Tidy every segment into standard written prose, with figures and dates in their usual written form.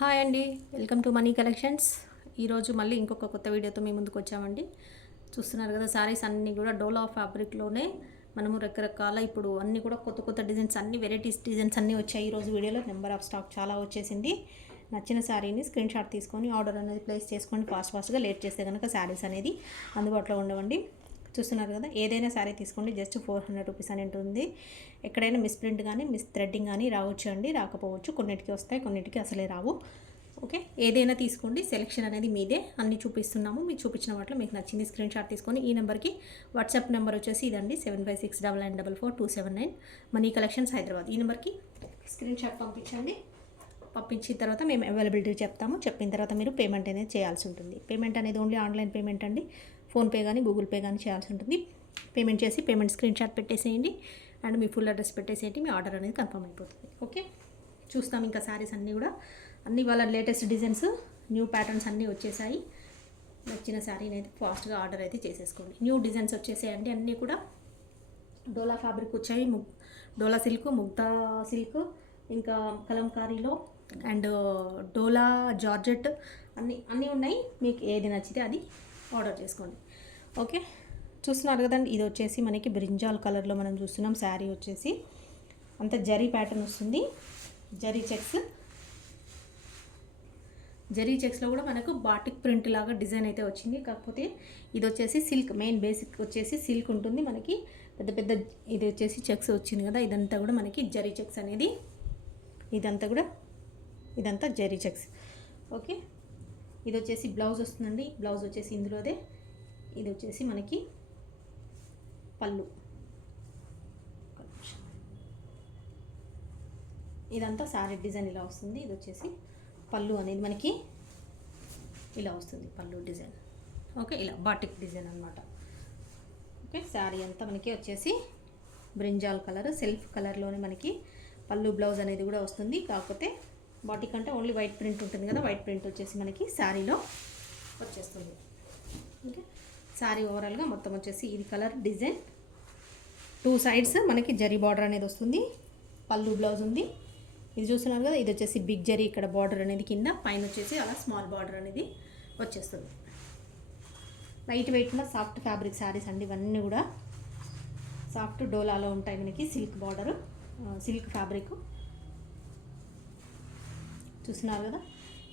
Hi అండి, welcome to money collections. ఈరోజు మళ్ళీ ఇంకొక కొత్త వీడియోతో మీ ముందుకు వచ్చామండి. చూస్తున్నారు కదా, శారీస్ అన్నీ కూడా డోలా ఫ్యాబ్రిక్లోనే మనము రకరకాల ఇప్పుడు అన్నీ కూడా కొత్త కొత్త డిజైన్స్, అన్ని వెరైటీస్ డిజైన్స్ అన్నీ వచ్చాయి. ఈరోజు వీడియోలో నెంబర్ ఆఫ్ స్టాక్ చాలా వచ్చేసింది. నచ్చిన శారీని స్క్రీన్ షాట్ తీసుకొని ఆర్డర్ అనేది ప్లేస్ చేసుకోండి. ఫాస్ట్గా లేట్ చేస్తే కనుక శారీస్ అనేది అందుబాటులో ఉండవండి. చూస్తున్నారు కదా, ఏదైనా శారీ తీసుకోండి, జస్ట్ 400 రూపీస్ అని ఉంటుంది. ఎక్కడైనా మిస్ ప్రింట్ కానీ మిస్ థ్రెడ్డింగ్ కానీ రావచ్చు అండి, రాకపోవచ్చు. కొన్నిటికి వస్తాయి, కొన్నిటికి అసలే రావు. ఓకే, ఏదైనా తీసుకోండి, సెలెక్షన్ అనేది మీదే. అన్నీ చూపిస్తున్నాము. మీకు చూపించిన వాటిలో మీకు నచ్చింది స్క్రీన్ షాట్ తీసుకొని ఈ నెంబర్కి వాట్సాప్ నెంబర్ వచ్చేసి ఇదండి, 75699427 మనీ కలెక్షన్స్ హైదరాబాద్. ఈ నెంబర్కి స్క్రీన్ షాట్ పంపించండి. పంపించిన తర్వాత మేము అవైలబిలిటీ చెప్తాము. చెప్పిన తర్వాత మీరు పేమెంట్ అనేది చేయాల్సి ఉంటుంది. పేమెంట్ అనేది ఓన్లీ ఆన్లైన్ పేమెంట్ అండి. ఫోన్పే కానీ గూగుల్ పే కానీ చేయాల్సి ఉంటుంది. పేమెంట్ చేసి పేమెంట్ స్క్రీన్ షాట్ పెట్టేసేయండి అండ్ మీ ఫుల్ అడ్రస్ పెట్టేసేయండి. మీ ఆర్డర్ అనేది కన్ఫర్మ్ అయిపోతుంది. ఓకే, చూస్తాం. ఇంకా శారీస్ అన్నీ కూడా అన్ని వాళ్ళ లేటెస్ట్ డిజైన్స్, న్యూ ప్యాటర్న్స్ అన్నీ వచ్చేసాయి. నచ్చిన శారీని అయితే ఫాస్ట్గా ఆర్డర్ అయితే చేసేసుకోండి. న్యూ డిజైన్స్ వచ్చేసాయండి. అన్నీ కూడా డోలా ఫ్యాబ్రిక్ వచ్చాయి, డోలా సిల్క్, ముగ్దా సిల్క్, ఇంకా కలంకారీలో అండ్ డోలా జార్జెట్ అన్నీ ఉన్నాయి. మీకు ఏది నచ్చితే అది ఆర్డర్ చేసుకోండి. ఓకే, చూస్తున్నారు కదండి, ఇది వచ్చేసి మనకి బ్రింజాల్ కలర్లో మనం చూస్తున్నాం. శారీ వచ్చేసి అంత జరీ ప్యాటర్న్ వస్తుంది. జరీ చెక్స్లో కూడా మనకు బాటిక్ ప్రింట్ లాగా డిజైన్ అయితే వచ్చింది. కాకపోతే ఇది వచ్చేసి సిల్క్, మెయిన్ బేసిక్ వచ్చేసి సిల్క్ ఉంటుంది మనకి. పెద్ద పెద్ద ఇది వచ్చేసి చెక్స్ వచ్చింది కదా, ఇదంతా కూడా మనకి జరీ చెక్స్ అనేది, ఇదంతా జరీ చెక్స్. ఓకే, ఇది వచ్చేసి బ్లౌజ్ వస్తుందండి. బ్లౌజ్ వచ్చేసి ఇందులోదే. ఇది వచ్చేసి మనకి పళ్ళు. ఇదంతా శారీ డిజైన్ ఇలా వస్తుంది. ఇది వచ్చేసి పళ్ళు అనేది మనకి ఇలా వస్తుంది, పళ్ళు డిజైన్. ఓకే, ఇలా బాటిక్ డిజైన్ అనమాట. ఓకే, శారీ అంతా మనకి వచ్చేసి బ్రింజాల్ కలర్, సెల్ఫ్ కలర్లోనే మనకి పళ్ళు, బ్లౌజ్ అనేది కూడా వస్తుంది. కాకపోతే బాటిక్ అంటే ఓన్లీ వైట్ ప్రింట్ ఉంటుంది కదా, వైట్ ప్రింట్ వచ్చేసి మనకి శారీలో వచ్చేస్తుంది. ఓకే, శారీ ఓవరాల్గా మొత్తం వచ్చేసి ఇది కలర్ డిజైన్. 2 సైడ్స్ మనకి జరీ బార్డర్ అనేది వస్తుంది. పళ్ళు, బ్లౌజ్ ఉంది. ఇది చూస్తున్నారు కదా, ఇది వచ్చేసి బిగ్ జరీ ఇక్కడ బార్డర్ అనేది కింద, పైన వచ్చేసి అలా స్మాల్ బార్డర్ అనేది వచ్చేస్తుంది. లైట్ వెయిట్ ఉన్న సాఫ్ట్ ఫ్యాబ్రిక్ శారీస్ అండి. ఇవన్నీ కూడా సాఫ్ట్ డోలాలో ఉంటాయి మనకి. సిల్క్ బార్డర్, సిల్క్ ఫ్యాబ్రిక్ చూస్తున్నారు కదా.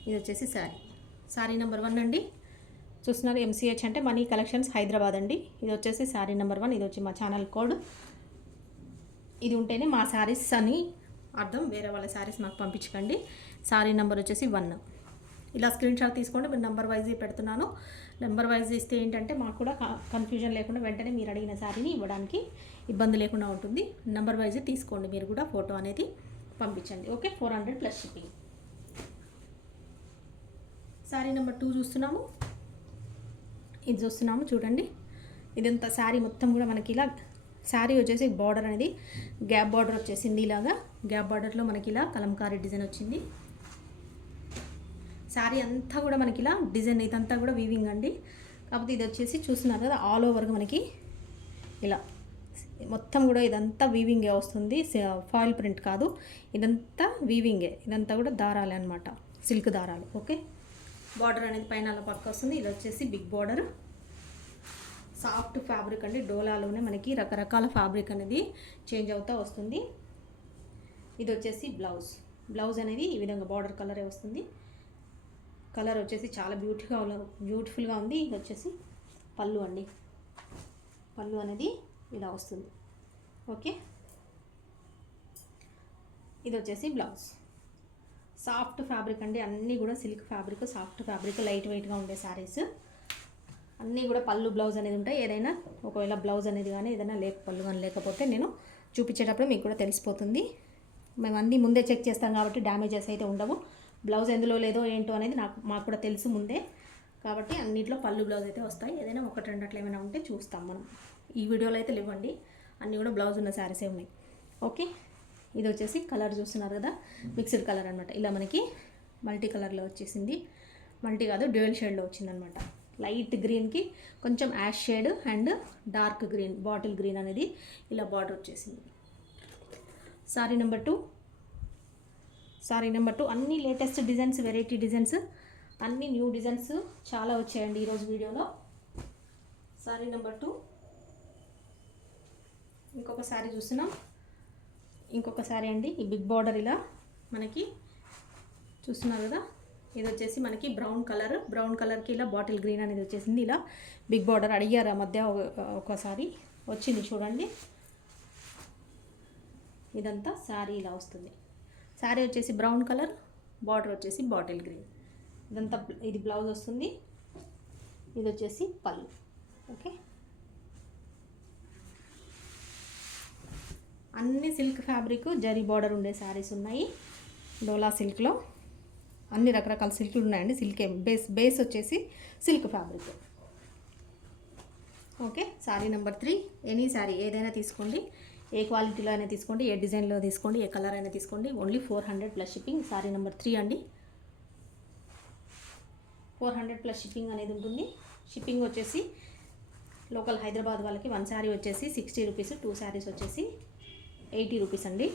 ఇది వచ్చేసి శారీ నెంబర్ 1 అండి. చూస్తున్నారు, MCH అంటే మనీ కలెక్షన్స్ హైదరాబాద్ అండి. ఇది వచ్చేసి శారీ నెంబర్ 1. ఇది వచ్చి మా ఛానల్ కోడ్. ఇది ఉంటేనే మా శారీస్ అని అర్థం, వేరే వాళ్ళ శారీస్ మాకు పంపించకండి. శారీ నెంబర్ వచ్చేసి 1. ఇలా స్క్రీన్ షాట్ తీసుకోండి. మీరు నెంబర్ వైజ్ పెడుతున్నాను. నెంబర్ వైజ్ ఇస్తే ఏంటంటే మాకు కూడా కన్ఫ్యూజన్ లేకుండా వెంటనే మీరు అడిగిన శారీని ఇవ్వడానికి ఇబ్బంది లేకుండా ఉంటుంది. నెంబర్ వైజ్ తీసుకోండి. మీరు కూడా ఫోటో అనేది పంపించండి. Okay, 400 plus shipping. Sari number 2 చూస్తున్నాము. ఇది చూస్తున్నాము చూడండి. ఇదంతా శారీ మొత్తం కూడా మనకి ఇలా, శారీ వచ్చేసి బార్డర్ అనేది గ్యాప్ బార్డర్ వచ్చేసింది. ఇలాగా గ్యాప్ బార్డర్లో మనకి ఇలా కలంకారీ డిజైన్ వచ్చింది. శారీ అంతా కూడా మనకి ఇలా డిజైన్, ఇదంతా కూడా వీవింగ్ అండి. కాకపోతే ఇది వచ్చేసి చూస్తున్నారు కదా, ఆల్ ఓవర్గా మనకి ఇలా మొత్తం కూడా ఇదంతా వీవింగే వస్తుంది. ఫాయిల్ ప్రింట్ కాదు, ఇదంతా వీవింగే. ఇదంతా కూడా దారాలే అనమాట, సిల్క్ దారాలు. ఓకే, బార్డర్ అనేది పైన అలా పక్క వస్తుంది. ఇది వచ్చేసి బిగ్ బార్డర్, సాఫ్ట్ ఫ్యాబ్రిక్ అండి. డోలాలోనే మనకి రకరకాల ఫ్యాబ్రిక్ అనేది చేంజ్ అవుతూ వస్తుంది. ఇది వచ్చేసి బ్లౌజ్ అనేది ఈ విధంగా బార్డర్ కలరే వస్తుంది. కలర్ వచ్చేసి చాలా బ్యూటిఫుల్గా ఉంది. ఇది వచ్చేసి పళ్ళు అండి. పళ్ళు అనేది ఇలా వస్తుంది. ఓకే, ఇది వచ్చేసి బ్లౌజ్. సాఫ్ట్ ఫ్యాబ్రిక్ అండి. అన్నీ కూడా silk fabric, soft fabric, light వెయిట్గా ఉండే శారీస్ అన్నీ కూడా పళ్ళు, బ్లౌజ్ అనేది ఉంటాయి. ఏదైనా ఒకవేళ బ్లౌజ్ అనేది కానీ ఏదైనా పళ్ళు కానీ లేకపోతే నేను చూపించేటప్పుడు మీకు కూడా తెలిసిపోతుంది. మేము అన్నీ ముందే చెక్ చేస్తాం కాబట్టి డ్యామేజెస్ అయితే ఉండవు. బ్లౌజ్ ఎందులో లేదో ఏంటో అనేది మాకు కూడా తెలుసు ముందే. కాబట్టి అన్నింటిలో పళ్ళు, బ్లౌజ్ అయితే వస్తాయి. ఏదైనా 1-2 అట్లా ఏమైనా ఉంటే చూస్తాం మనం. ఈ వీడియోలో అయితే లేవండి, అన్నీ కూడా బ్లౌజ్ ఉన్న శారీసే ఉన్నాయి. ఓకే, ఇది వచ్చేసి కలర్ చూస్తున్నారు కదా, మిక్స్డ్ కలర్ అనమాట. ఇలా మనకి మల్టీ కలర్లో వచ్చేసింది. మల్టీ కాదు, డ్యూయల్ షేడ్లో వచ్చిందనమాట. లైట్ గ్రీన్కి కొంచెం ash shade and dark green, bottle green అనేది ఇలా బార్డర్ వచ్చేసింది. శారీ నెంబర్ 2. సారీ నెంబర్ 2 అన్ని లేటెస్ట్ డిజైన్స్, వెరైటీ డిజైన్స్, అన్ని న్యూ డిజైన్స్ చాలా వచ్చాయండి ఈరోజు వీడియోలో. సారీ నెంబర్ 2 ఇంకొక సారీ చూస్తున్నాం. ఇంకొక సారీ అండి, ఈ బిగ్ బార్డర్ ఇలా మనకి చూస్తున్నారు కదా. ఇది వచ్చేసి మనకి బ్రౌన్ కలర్కి ఇలా బాటిల్ గ్రీన్ అనేది వచ్చేసింది. ఇలా బిగ్ బార్డర్ అడిగారు ఆ మధ్య ఒకసారి వచ్చింది చూడండి. ఇదంతా శారీ ఇలా వస్తుంది. శారీ వచ్చేసి బ్రౌన్ కలర్, బార్డర్ వచ్చేసి బాటిల్ గ్రీన్. ఇదంతా ఇది బ్లౌజ్ వస్తుంది. ఇది వచ్చేసి పళ్ళు. ఓకే, అన్ని సిల్క్ ఫ్యాబ్రిక్ జరీ బార్డర్ ఉండే శారీస్ ఉన్నాయి. డోలా సిల్క్లో అన్ని రకరకాల సిల్క్లు ఉన్నాయండి. సిల్కే బేస్ వచ్చేసి silk fabric. Okay, sari number 3 any sari ఏదైనా తీసుకోండి, ఏ క్వాలిటీలో అయినా తీసుకోండి, ఏ డిజైన్లో తీసుకోండి, ఏ కలర్ అయినా తీసుకోండి. Only 400 plus shipping. Sari number 3 అండి, 400 ప్లస్ షిప్పింగ్ అనేది ఉంటుంది. షిప్పింగ్ వచ్చేసి లోకల్ హైదరాబాద్ వాళ్ళకి 1 శారీ వచ్చేసి 60 రూపీస్, 2 శారీస్ వచ్చేసి 80 రూపీస్ అండి.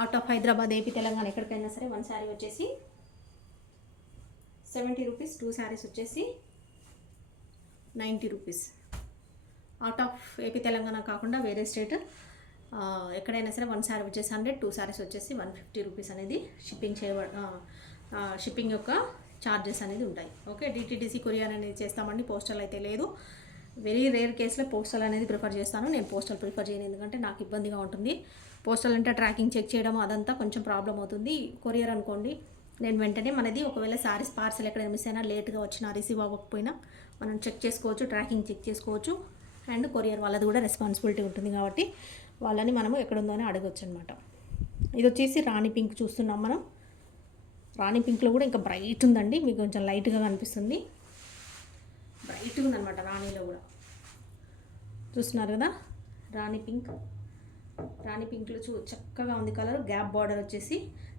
Out of Hyderabad, AP, Telangana ఎక్కడికైనా సరే 1 శారీ వచ్చేసి 70 రూపీస్, 2 శారీస్ వచ్చేసి 90 rupees. Out of AP, Telangana కాకుండా వేరే స్టేట్ ఎక్కడైనా సరే 1 శారీ వచ్చేసి 100, 2 శారీస్ వచ్చేసి 150 రూపీస్ అనేది షిప్పింగ్ యొక్క ఛార్జెస్ అనేది ఉంటాయి. ఓకే, డిటీడీసీ కొరియర్ అనేది చేస్తామండి, పోస్టల్ అయితే లేదు. వెరీ రేర్ కేసులో పోస్టల్ అనేది ప్రిఫర్ చేస్తాను. నేను పోస్టల్ ప్రిఫర్ చేయను, ఎందుకంటే నాకు ఇబ్బందిగా ఉంటుంది. పోస్టల్ అంటే ట్రాకింగ్ చెక్ చేయడం అదంతా కొంచెం ప్రాబ్లం అవుతుంది. కొరియర్ అనుకోండి, నేను వెంటనే మనది ఒకవేళ సారీస్ పార్సల్ ఎక్కడైనా మిస్ అయినా, లేట్గా వచ్చినా, రిసీవ్ అవ్వకపోయినా మనం చెక్ చేసుకోవచ్చు, ట్రాకింగ్ చెక్ చేసుకోవచ్చు. అండ్ కొరియర్ వాళ్ళది కూడా రెస్పాన్సిబిలిటీ ఉంటుంది కాబట్టి వాళ్ళని మనము ఎక్కడుందో అని అడగచ్చు అనమాట. ఇది వచ్చేసి రాణి పింక్ చూస్తున్నాం మనం. రాణి పింక్లో కూడా ఇంకా బ్రైట్ ఉందండి, మీకు కొంచెం లైట్గా కనిపిస్తుంది. బ్రైట్గా ఉందన్నమాట రాణిలో కూడా. చూస్తున్నారు కదా, రాణి పింక్లో చక్కగా ఉంది కలర్. గ్యాప్ బార్డర్ వచ్చేసి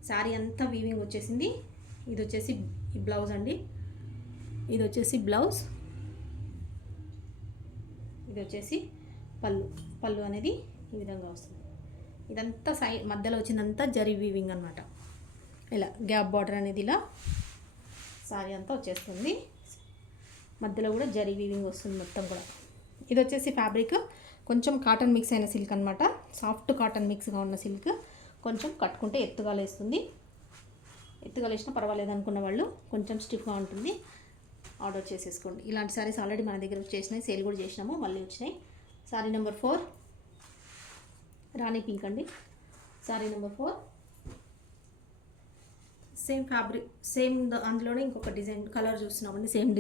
శారీ అంతా వీవింగ్ వచ్చేసింది. ఇది వచ్చేసి ఈ బ్లౌజ్ అండి, ఇది వచ్చేసి బ్లౌజ్, ఇది వచ్చేసి పళ్ళు అనేది ఈ విధంగా వస్తుంది. ఇదంతా మధ్యలో వచ్చిందంతా జరీ వీవింగ్ అనమాట. ఇలా గ్యాప్ బార్డర్ అనేది ఇలా శారీ అంతా వచ్చేస్తుంది. మధ్యలో కూడా జరీ వీవింగ్ వస్తుంది మొత్తం కూడా. ఇది వచ్చేసి ఫ్యాబ్రిక్ కొంచెం కాటన్ మిక్స్ అయిన సిల్క్ అనమాట. సాఫ్ట్ కాటన్ మిక్స్గా ఉన్న సిల్క్. కొంచెం కట్టుకుంటే ఎత్తుగా లేస్తుంది. ఎత్తుగా లేసినా పర్వాలేదు అనుకున్న వాళ్ళు కొంచెం స్టిఫ్గా ఉంటుంది, ఆర్డర్ చేసేసుకోండి. ఇలాంటి సారీస్ ఆల్రెడీ మన దగ్గర వచ్చేసినాయి, సేల్ కూడా చేసినాము, మళ్ళీ వచ్చినాయి. సారీ నెంబర్ 4 రాణి పింక్ అండి. Sorry number 4 same fabric, same అందులోనే ఇంకొక డిజైన్ కలర్ చూస్తున్నామండి. సేమ్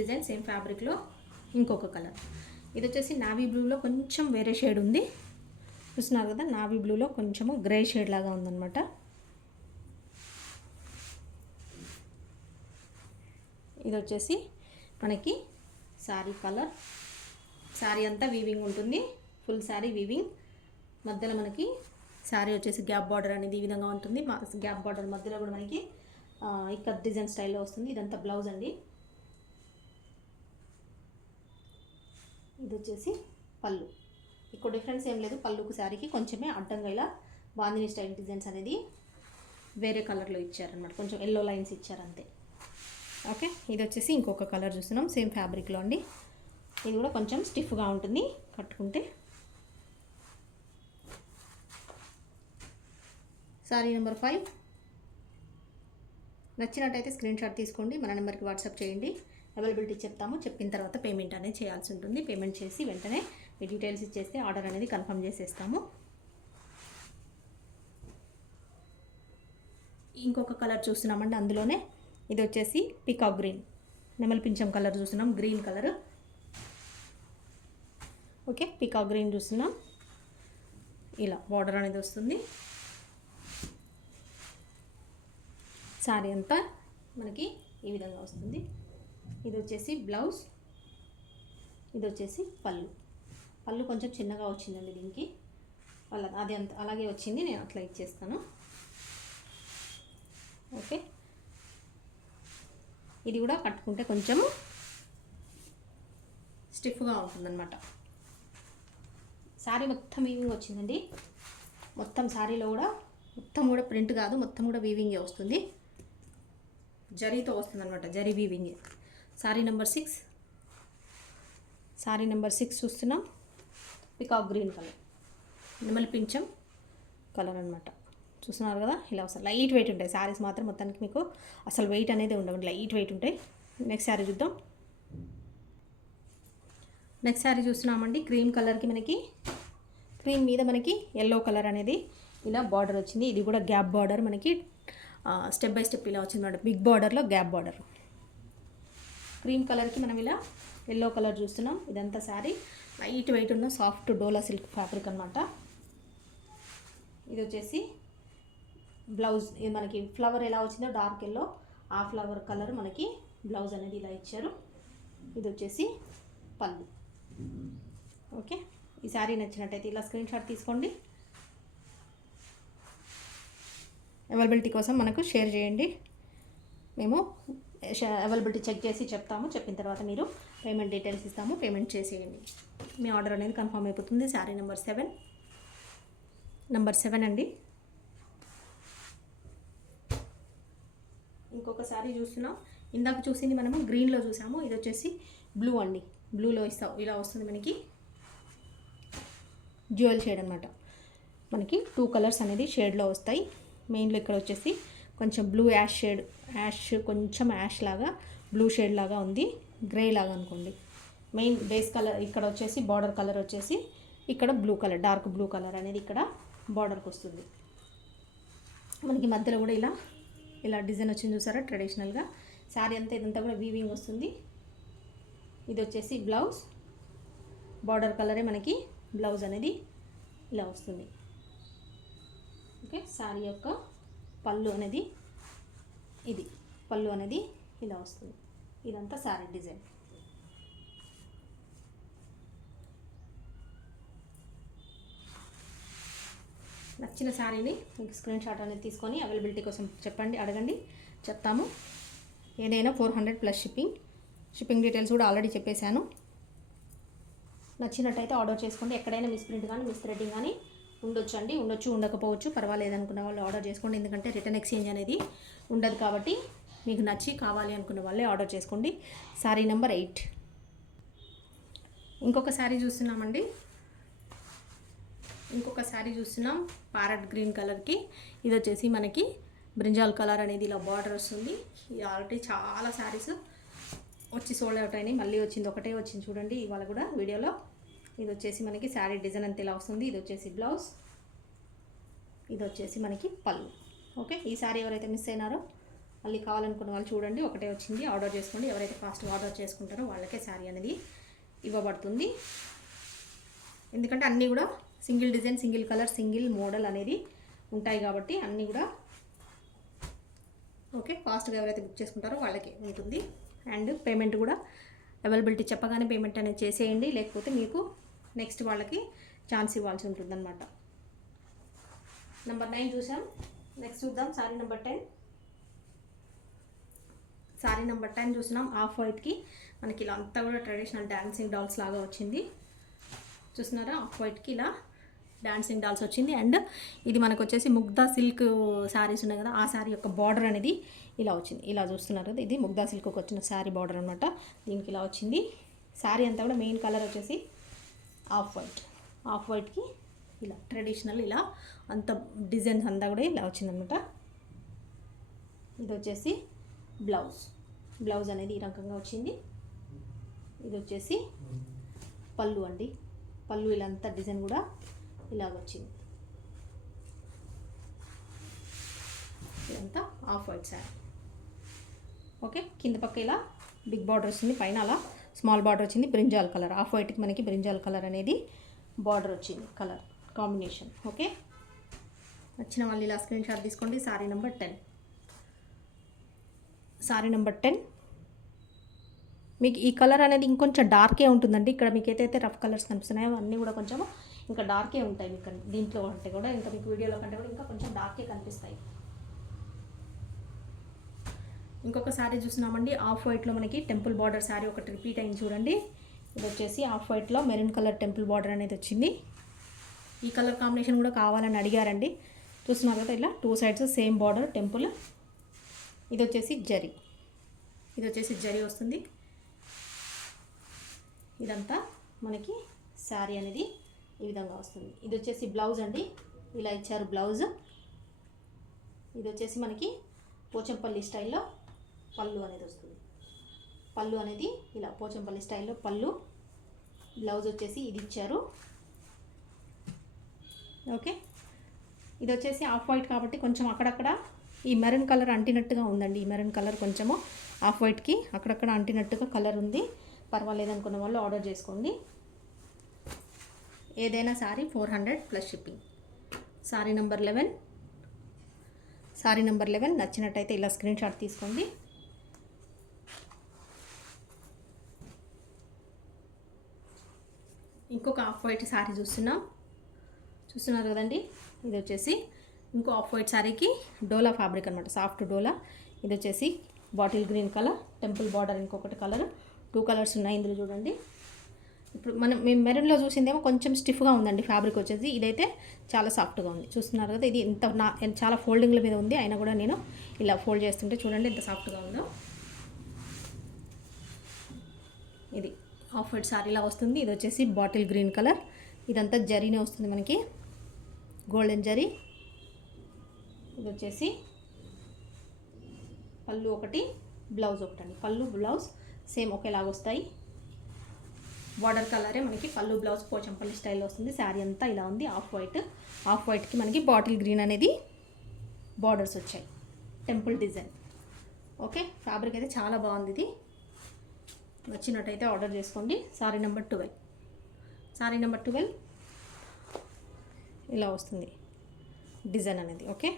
డిజైన్, సేమ్ ఫ్యాబ్రిక్లో ఇంకొక కలర్. ఇది వచ్చేసి నావీ బ్లూలో కొంచెం వేరే షేడ్ ఉంది. చూస్తున్నారు కదా, నావీ బ్లూలో కొంచెము గ్రే షేడ్ లాగా ఉందన్నమాట. ఇది వచ్చేసి మనకి శారీ కలర్. శారీ అంతా వీవింగ్ ఉంటుంది, ఫుల్ శారీ వీవింగ్. మధ్యలో మనకి శారీ వచ్చేసి గ్యాప్ బార్డర్ అనేది ఈ విధంగా ఉంటుంది. గ్యాప్ బార్డర్ మధ్యలో కూడా మనకి ఇక్కడ డిజైన్ స్టైల్లో వస్తుంది. ఇదంతా బ్లౌజ్ అండి. ఇది వచ్చేసి పళ్ళు. ఇక్కడ డిఫరెన్స్ ఏం లేదు, పళ్ళుకు శారీకి కొంచెమే అడ్డంగా ఇలా బాందిని స్టైల్ డిజైన్స్ అనేది వేరే కలర్లో ఇచ్చారనమాట, కొంచెం ఎల్లో లైన్స్ ఇచ్చారు అంతే. ఓకే, ఇది వచ్చేసి ఇంకొక కలర్ చూస్తున్నాం, సేమ్ ఫ్యాబ్రిక్లో అండి. ఇది కూడా కొంచెం స్టిఫ్గా ఉంటుంది కట్టుకుంటే. సారీ నెంబర్ 5 నచ్చినట్టయితే స్క్రీన్ షాట్ తీసుకోండి, మన నెంబర్కి వాట్సాప్ చేయండి. అవైలబిలిటీ చెప్తాము, చెప్పిన తర్వాత పేమెంట్ అనేది చేయాల్సి ఉంటుంది. పేమెంట్ చేసి వెంటనే మీ డీటెయిల్స్ ఇచ్చేస్తే ఆర్డర్ అనేది కన్ఫర్మ్ చేసేస్తాము. ఇంకొక కలర్ చూస్తున్నామండి అందులోనే. ఇది వచ్చేసి పికాక్ గ్రీన్, నెమలి పింఛం కలర్ చూస్తున్నాం, green colour. Okay, peacock green చూస్తున్నాం. ఇలా బార్డర్ అనేది వస్తుంది. శారీ అంతా మనకి ఈ విధంగా వస్తుంది. ఇది వచ్చేసి బ్లౌజ్, ఇది వచ్చేసి పళ్ళు కొంచెం చిన్నగా వచ్చిందండి దీనికి. అది అంత అలాగే వచ్చింది, నేను అట్లా ఇచ్చేస్తాను. ఓకే, ఇది కూడా కట్టుకుంటే కొంచెం స్టిఫ్గా ఉంటుందన్నమాట. శారీ మొత్తం వీవింగ్ వచ్చిందండి. మొత్తం శారీలో కూడా మొత్తం కూడా ప్రింట్ కాదు, మొత్తం కూడా వీవింగే వస్తుంది, జరీతో వస్తుంది అనమాట, జరీ వీవింగే. Sari number 6. సారీ నెంబర్ 6 చూస్తున్నాం. పికాక్ గ్రీన్ కలర్, నిమ్మల్ పింఛం కలర్ అనమాట. చూస్తున్నారు కదా, ఇలా వస్తుంది. లైట్ వెయిట్ ఉంటాయి శారీస్ మాత్రం, మొత్తానికి మీకు అసలు వెయిట్ అనేది ఉండవు, లైట్ వెయిట్ ఉంటాయి. నెక్స్ట్ శారీ చూద్దాం. నెక్స్ట్ శారీ చూస్తున్నామండి. క్రీమ్ కలర్కి మనకి, క్రీమ్ మీద మనకి ఎల్లో కలర్ అనేది ఇలా బార్డర్ వచ్చింది. ఇది కూడా గ్యాప్ బార్డర్, మనకి స్టెప్ బై స్టెప్ ఇలా వచ్చింది అన్నమాట. బిగ్ బార్డర్లో గ్యాప్ బార్డర్. క్రీమ్ కలర్కి మనం ఇలా ఎల్లో కలర్ చూస్తున్నాం. ఇదంతా శారీ లైట్ వెయిట్ ఉన్న సాఫ్ట్ డోలా సిల్క్ ఫ్యాబ్రిక్ అనమాట. ఇది వచ్చేసి బ్లౌజ్. ఇది మనకి ఫ్లవర్ ఎలా వచ్చిందో డార్క్ ఎల్లో, ఆ ఫ్లవర్ కలర్ మనకి బ్లౌజ్ అనేది ఇలా ఇచ్చారు. ఇది వచ్చేసి పళ్ళు. ఓకే, ఈ శారీ నచ్చినట్టయితే ఇలా స్క్రీన్ షాట్ తీసుకోండి. అవైలబిలిటీ కోసం మనకు షేర్ చేయండి. మేము అవైలబిలిటీ చెక్ చేసి చెప్తాము. చెప్పిన తర్వాత మీరు పేమెంట్ డీటెయిల్స్ ఇస్తాము, పేమెంట్ చేసేయండి. మీ ఆర్డర్ అనేది కన్ఫర్మ్ అయిపోతుంది. శారీ నెంబర్ 7. నెంబర్ 7 అండి. ఇంకొక శారీ చూస్తున్నాం. ఇందాక చూసింది మనము గ్రీన్లో చూసాము. ఇది వచ్చేసి బ్లూ అండి. బ్లూలో ఇలా వస్తుంది మనకి, డ్యూయల్ షేడ్ అనమాట. మనకి 2 కలర్స్ అనేది షేడ్లో వస్తాయి. మెయిన్లో ఇక్కడ వచ్చేసి కొంచెం బ్లూ యాష్ షేడ్, కొంచెం యాష్ లాగా బ్లూ షేడ్ లాగా ఉంది, గ్రే లాగా అనుకోండి. మెయిన్ బేస్ కలర్ ఇక్కడ వచ్చేసి బార్డర్ కలర్ వచ్చేసి ఇక్కడ blue colour, dark blue colour అనేది ఇక్కడ బార్డర్కి వస్తుంది. మనకి మధ్యలో కూడా ఇలా డిజైన్ వచ్చింది చూసారా, ట్రెడిషనల్గా. శారీ అంతా ఇదంతా కూడా వీవింగ్ వస్తుంది. ఇది వచ్చేసి బ్లౌజ్, బార్డర్ కలరే మనకి బ్లౌజ్ అనేది ఇలా వస్తుంది. ఓకే, శారీ యొక్క పళ్ళు అనేది ఇది, పళ్ళు అనేది ఇలా వస్తుంది. ఇదంతా శారీ డిజైన్. నచ్చిన శారీని మీకు స్క్రీన్ షాట్ అనేది తీసుకొని అవైలబిలిటీ కోసం చెప్పండి, అడగండి, చెప్తాము. ఏదైనా 400 ప్లస్ షిప్పింగ్ డీటెయిల్స్ కూడా ఆల్రెడీ చెప్పేశాను. నచ్చినట్టయితే ఆర్డర్ చేసుకోండి. ఎక్కడైనా మిస్ ప్రింట్ కానీ మిస్ థ్రెడ్డింగ్ కానీ ఉండొచ్చు, ఉండకపోవచ్చు, పర్వాలేదు అనుకున్న వాళ్ళు ఆర్డర్ చేసుకోండి. ఎందుకంటే రిటర్న్ ఎక్స్చేంజ్ అనేది ఉండదు కాబట్టి మీకు నచ్చి కావాలి అనుకున్న వాళ్ళే ఆర్డర్ చేసుకోండి. శారీ నెంబర్ 8. ఇంకొక శారీ చూస్తున్నామండి. ప్యారెట్ గ్రీన్ కలర్కి ఇది వచ్చేసి మనకి బ్రింజాల్ కలర్ అనేది ఇలా బార్డర్ వస్తుంది. ఇది ఆల్రెడీ చాలా శారీస్ వచ్చి సోల్డ్ అవుట్ అయినాయి. మళ్ళీ వచ్చింది, ఒకటే వచ్చింది చూడండి ఇవాళ కూడా వీడియోలో. ఇది వచ్చేసి మనకి శారీ డిజైన్ అంతా ఇలా వస్తుంది. ఇది వచ్చేసి బ్లౌజ్, ఇది వచ్చేసి మనకి పళ్ళు. ఓకే, ఈ శారీ ఎవరైతే మిస్ అయినారో మళ్ళీ కావాలనుకున్న వాళ్ళు చూడండి, ఒకటే వచ్చింది, ఆర్డర్ చేసుకోండి. ఎవరైతే ఫాస్ట్గా ఆర్డర్ చేసుకుంటారో వాళ్ళకే శారీ అనేది ఇవ్వబడుతుంది. ఎందుకంటే అన్నీ కూడా single design, single colour, single model అనేది ఉంటాయి కాబట్టి అన్నీ కూడా ఓకే ఫాస్ట్గా ఎవరైతే బుక్ చేసుకుంటారో వాళ్ళకి ఉంటుంది. అండ్ పేమెంట్ కూడా అవైలబిలిటీ చెప్పగానే పేమెంట్ అనేది చేసేయండి, లేకపోతే మీకు నెక్స్ట్ వాళ్ళకి ఛాన్స్ ఇవ్వాల్సి ఉంటుందన్నమాట. నెంబర్ 9 చూసాం. నెక్స్ట్ చూద్దాం శారీ నెంబర్ 10. శారీ నెంబర్ 10 చూసినాం. ఆఫ్ వైట్కి మనకి ఇలా అంతా కూడా ట్రెడిషనల్ డాన్సింగ్ డాల్స్ లాగా వచ్చింది. చూస్తున్నారా, ఆఫ్ వైట్కి ఇలా డాన్సింగ్ డాల్స్ వచ్చింది. అండ్ ఇది మనకు వచ్చేసి ముగ్ధా సిల్క్ శారీస్ ఉన్నాయి కదా, ఆ శారీ యొక్క బార్డర్ అనేది ఇలా వచ్చింది. ఇలా చూస్తున్నారు కదా, ఇది ముగ్ధా సిల్క్కి వచ్చిన శారీ బార్డర్ అనమాట. దీనికి ఇలా వచ్చింది. శారీ అంతా కూడా మెయిన్ కలర్ వచ్చేసి ఆఫ్ వైట్కి ఇలా ట్రెడిషనల్ ఇలా అంత డిజైన్స్ అంతా కూడా ఇలా వచ్చిందనమాట. ఇది వచ్చేసి బ్లౌజ్ అనేది ఈ రకంగా వచ్చింది. ఇది వచ్చేసి పళ్ళు అండి. పళ్ళు ఇలా అంతా డిజైన్ కూడా ఇలాగ వచ్చింది. ఇదంతా ఆఫ్ వైట్ శారీ. ఓకే, కింద పక్క ఇలా బిగ్ బార్డర్ వచ్చింది, పైన అలా స్మాల్ బార్డర్ వచ్చింది. బ్రింజాల్ కలర్, ఆఫ్ వైట్కి మనకి బ్రింజాల్ కలర్ అనేది బార్డర్ వచ్చింది, కలర్ కాంబినేషన్. ఓకే, నచ్చిన వాళ్ళు ఇలా స్క్రీన్ షాట్ తీసుకోండి. శారీ నెంబర్ 10. శారీ నెంబర్ 10 మీకు ఈ కలర్ అనేది ఇంకొంచెం డార్కే ఉంటుందండి. ఇక్కడ మీకు ఏదైతే రఫ్ కలర్స్ కనిపిస్తున్నాయో అన్నీ కూడా కొంచెం ఇంకా డార్కే ఉంటాయి మీకు దీంట్లో అంటే కూడా, ఇంకా మీకు వీడియోలో కంటే కూడా ఇంకా కొంచెం డార్కే కనిపిస్తాయి. ఇంకొక శారీ చూస్తున్నామండి. ఆఫ్ వైట్లో మనకి టెంపుల్ బార్డర్ శారీ ఒకటి రిపీట్ అయింది చూడండి. ఇది వచ్చేసి ఆఫ్ వైట్లో మెరూన్ కలర్ టెంపుల్ బార్డర్ అనేది వచ్చింది. ఈ కలర్ కాంబినేషన్ కూడా కావాలని అడిగారండి. చూస్తున్నారు కదా, ఇలా 2 సైడ్స్ సేమ్ బార్డర్ టెంపుల్. ఇది వచ్చేసి జరీ వస్తుంది. ఇదంతా మనకి శారీ అనేది ఈ విధంగా వస్తుంది. ఇది వచ్చేసి బ్లౌజ్ అండి, ఇలా ఇచ్చారు బ్లౌజ్. ఇది వచ్చేసి మనకి పోచంపల్లి స్టైల్లో పళ్ళు అనేది వస్తుంది. పళ్ళు అనేది ఇలా పోచంపల్లి స్టైల్లో పళ్ళు. బ్లౌజ్ వచ్చేసి ఇది ఇచ్చారు. ఓకే, ఇది వచ్చేసి ఆఫ్ వైట్ కాబట్టి కొంచెం అక్కడక్కడ ఈ మెరూన్ కలర్ అంటినట్టుగా ఉందండి. ఈ మెరూన్ కలర్ కొంచెము ఆఫ్ వైట్కి అక్కడక్కడ అంటినట్టుగా కలర్ ఉంది. పర్వాలేదు అనుకున్న వాళ్ళు ఆర్డర్ చేసుకోండి. ఏదైనా sorry 400 plus shipping. Sari number 11 నచ్చినట్టయితే ఇలా స్క్రీన్ షాట్ తీసుకోండి. ఇంకొక ఆఫ్ వైట్ సారీ చూస్తున్నారు కదండి. ఇది వచ్చేసి ఇంకో ఆఫ్ వైట్ సారీకి డోలా ఫ్యాబ్రిక్ అనమాట, సాఫ్ట్ డోలా. ఇది వచ్చేసి bottle green colour, temple border ఇంకొకటి కలర్, 2 కలర్స్ ఉన్నాయి ఇందులో చూడండి. ఇప్పుడు మేము మెరూన్లో చూసిందేమో కొంచెం స్టిఫ్గా ఉందండి ఫ్యాబ్రిక్ వచ్చేసి. ఇదైతే చాలా సాఫ్ట్గా ఉంది. చూస్తున్నారు కదా, ఇది చాలా ఫోల్డింగ్ల మీద ఉంది. అయినా కూడా నేను ఇలా ఫోల్డ్ చేస్తుంటే చూడండి ఎంత సాఫ్ట్గా ఉందో. ఇది ఆఫ్ వైట్ సారీలా వస్తుంది. ఇది వచ్చేసి బాటిల్ గ్రీన్ కలర్. ఇదంతా జరీనే వస్తుంది మనకి, గోల్డెన్ జరీ. ఇది వచ్చేసి పళ్ళు ఒకటి, బ్లౌజ్ ఒకటండి. పళ్ళు బ్లౌజ్ సేమ్ ఒకేలాగా వస్తాయి. బార్డర్ కలరే మనకి పళ్ళు బ్లౌజ్ పోచంపల్లి స్టైల్లో వస్తుంది. శారీ అంతా ఇలా ఉంది. ఆఫ్ వైట్కి మనకి బాటిల్ గ్రీన్ అనేది బార్డర్స్ వచ్చాయి, టెంపుల్ డిజైన్. ఓకే, ఫ్యాబ్రిక్ అయితే చాలా బాగుంది. ఇది నచ్చినట్టయితే ఆర్డర్ చేసుకోండి. సారీ నెంబర్ 12 ఇలా వస్తుంది డిజైన్ అనేది. ఓకే,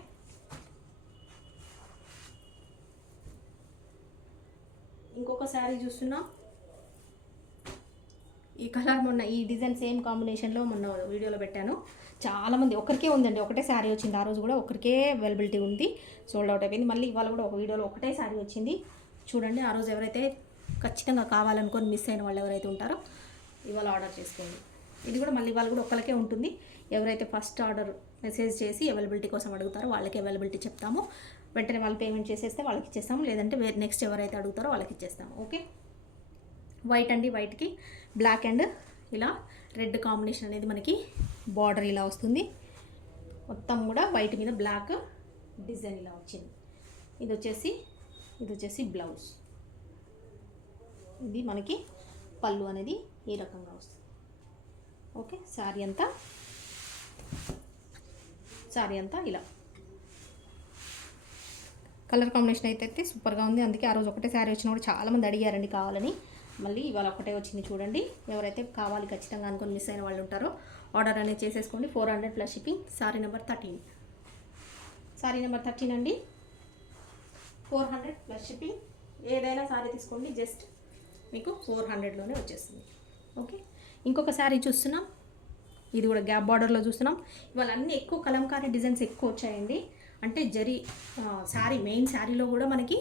ఇంకొక శారీ చూస్తున్నాం. ఈ కలర్ మొన్న ఈ డిజైన్ సేమ్ కాంబినేషన్లో మొన్న వీడియోలో పెట్టాను. చాలామంది ఒకరికే ఉందండి, ఒకటే శారీ వచ్చింది. ఆ రోజు కూడా ఒకరికే అవైలబిలిటీ ఉంది, సోల్డ్ అవుట్ అయిపోయింది. మళ్ళీ ఇవాళ కూడా ఒక వీడియోలో ఒకటే శారీ వచ్చింది. చూడండి, ఆ రోజు ఎవరైతే ఖచ్చితంగా కావాలనుకొని మిస్ అయిన వాళ్ళు ఎవరైతే ఉంటారో ఇవాళ ఆర్డర్ చేసుకోండి. ఇది కూడా మళ్ళీ ఇవాళ కూడా ఒక్కరికే ఉంటుంది. ఎవరైతే ఫస్ట్ ఆర్డర్ మెసేజ్ చేసి అవైలబిలిటీ కోసం అడుగుతారో వాళ్ళకి అవైలబిలిటీ చెప్తాము. వెంటనే వాళ్ళు పేమెంట్ చేసేస్తే వాళ్ళకి ఇచ్చేస్తాము, లేదంటే నెక్స్ట్ ఎవరైతే అడుగుతారో వాళ్ళకి ఇచ్చేస్తాము. ఓకే, వైట్ అండి, వైట్కి బ్లాక్ అండ్ ఇలా రెడ్ కాంబినేషన్ అనేది మనకి బార్డర్ ఇలా వస్తుంది. మొత్తం కూడా వైట్ మీద బ్లాక్ డిజైన్ ఇలా వచ్చింది. ఇది వచ్చేసి బ్లౌజ్. ఇది మనకి పళ్ళు అనేది ఈ రకంగా వస్తుంది. ఓకే, శారీ అంతా ఇలా కలర్ కాంబినేషన్ అయితే సూపర్గా ఉంది. అందుకే ఆ రోజు ఒకటే శారీ వచ్చినా కూడా చాలామంది అడిగారండి కావాలని. మళ్ళీ ఇవాళ ఒకటే వచ్చింది చూడండి. ఎవరైతే కావాలి ఖచ్చితంగా అనుకొని మిస్ అయిన వాళ్ళు ఉంటారో ఆర్డర్ అనేది చేసేసుకోండి. 400 ప్లస్ షిప్పింగ్. సారీ నెంబర్ 13 అండి, 400 ప్లస్ షిప్పింగ్. ఏదైనా సారీ తీసుకోండి, జస్ట్ మీకు 400లోనే వచ్చేస్తుంది. ఓకే, ఇంకొక శారీ చూస్తున్నాం. ఇది కూడా గ్యాప్ బార్డర్లో చూస్తున్నాం. ఇవాళ అన్నీ ఎక్కువ కలంకారీ డిజైన్స్ ఎక్కువ వచ్చాయండి. అంటే జరీ శారీ మెయిన్ శారీలో కూడా మనకి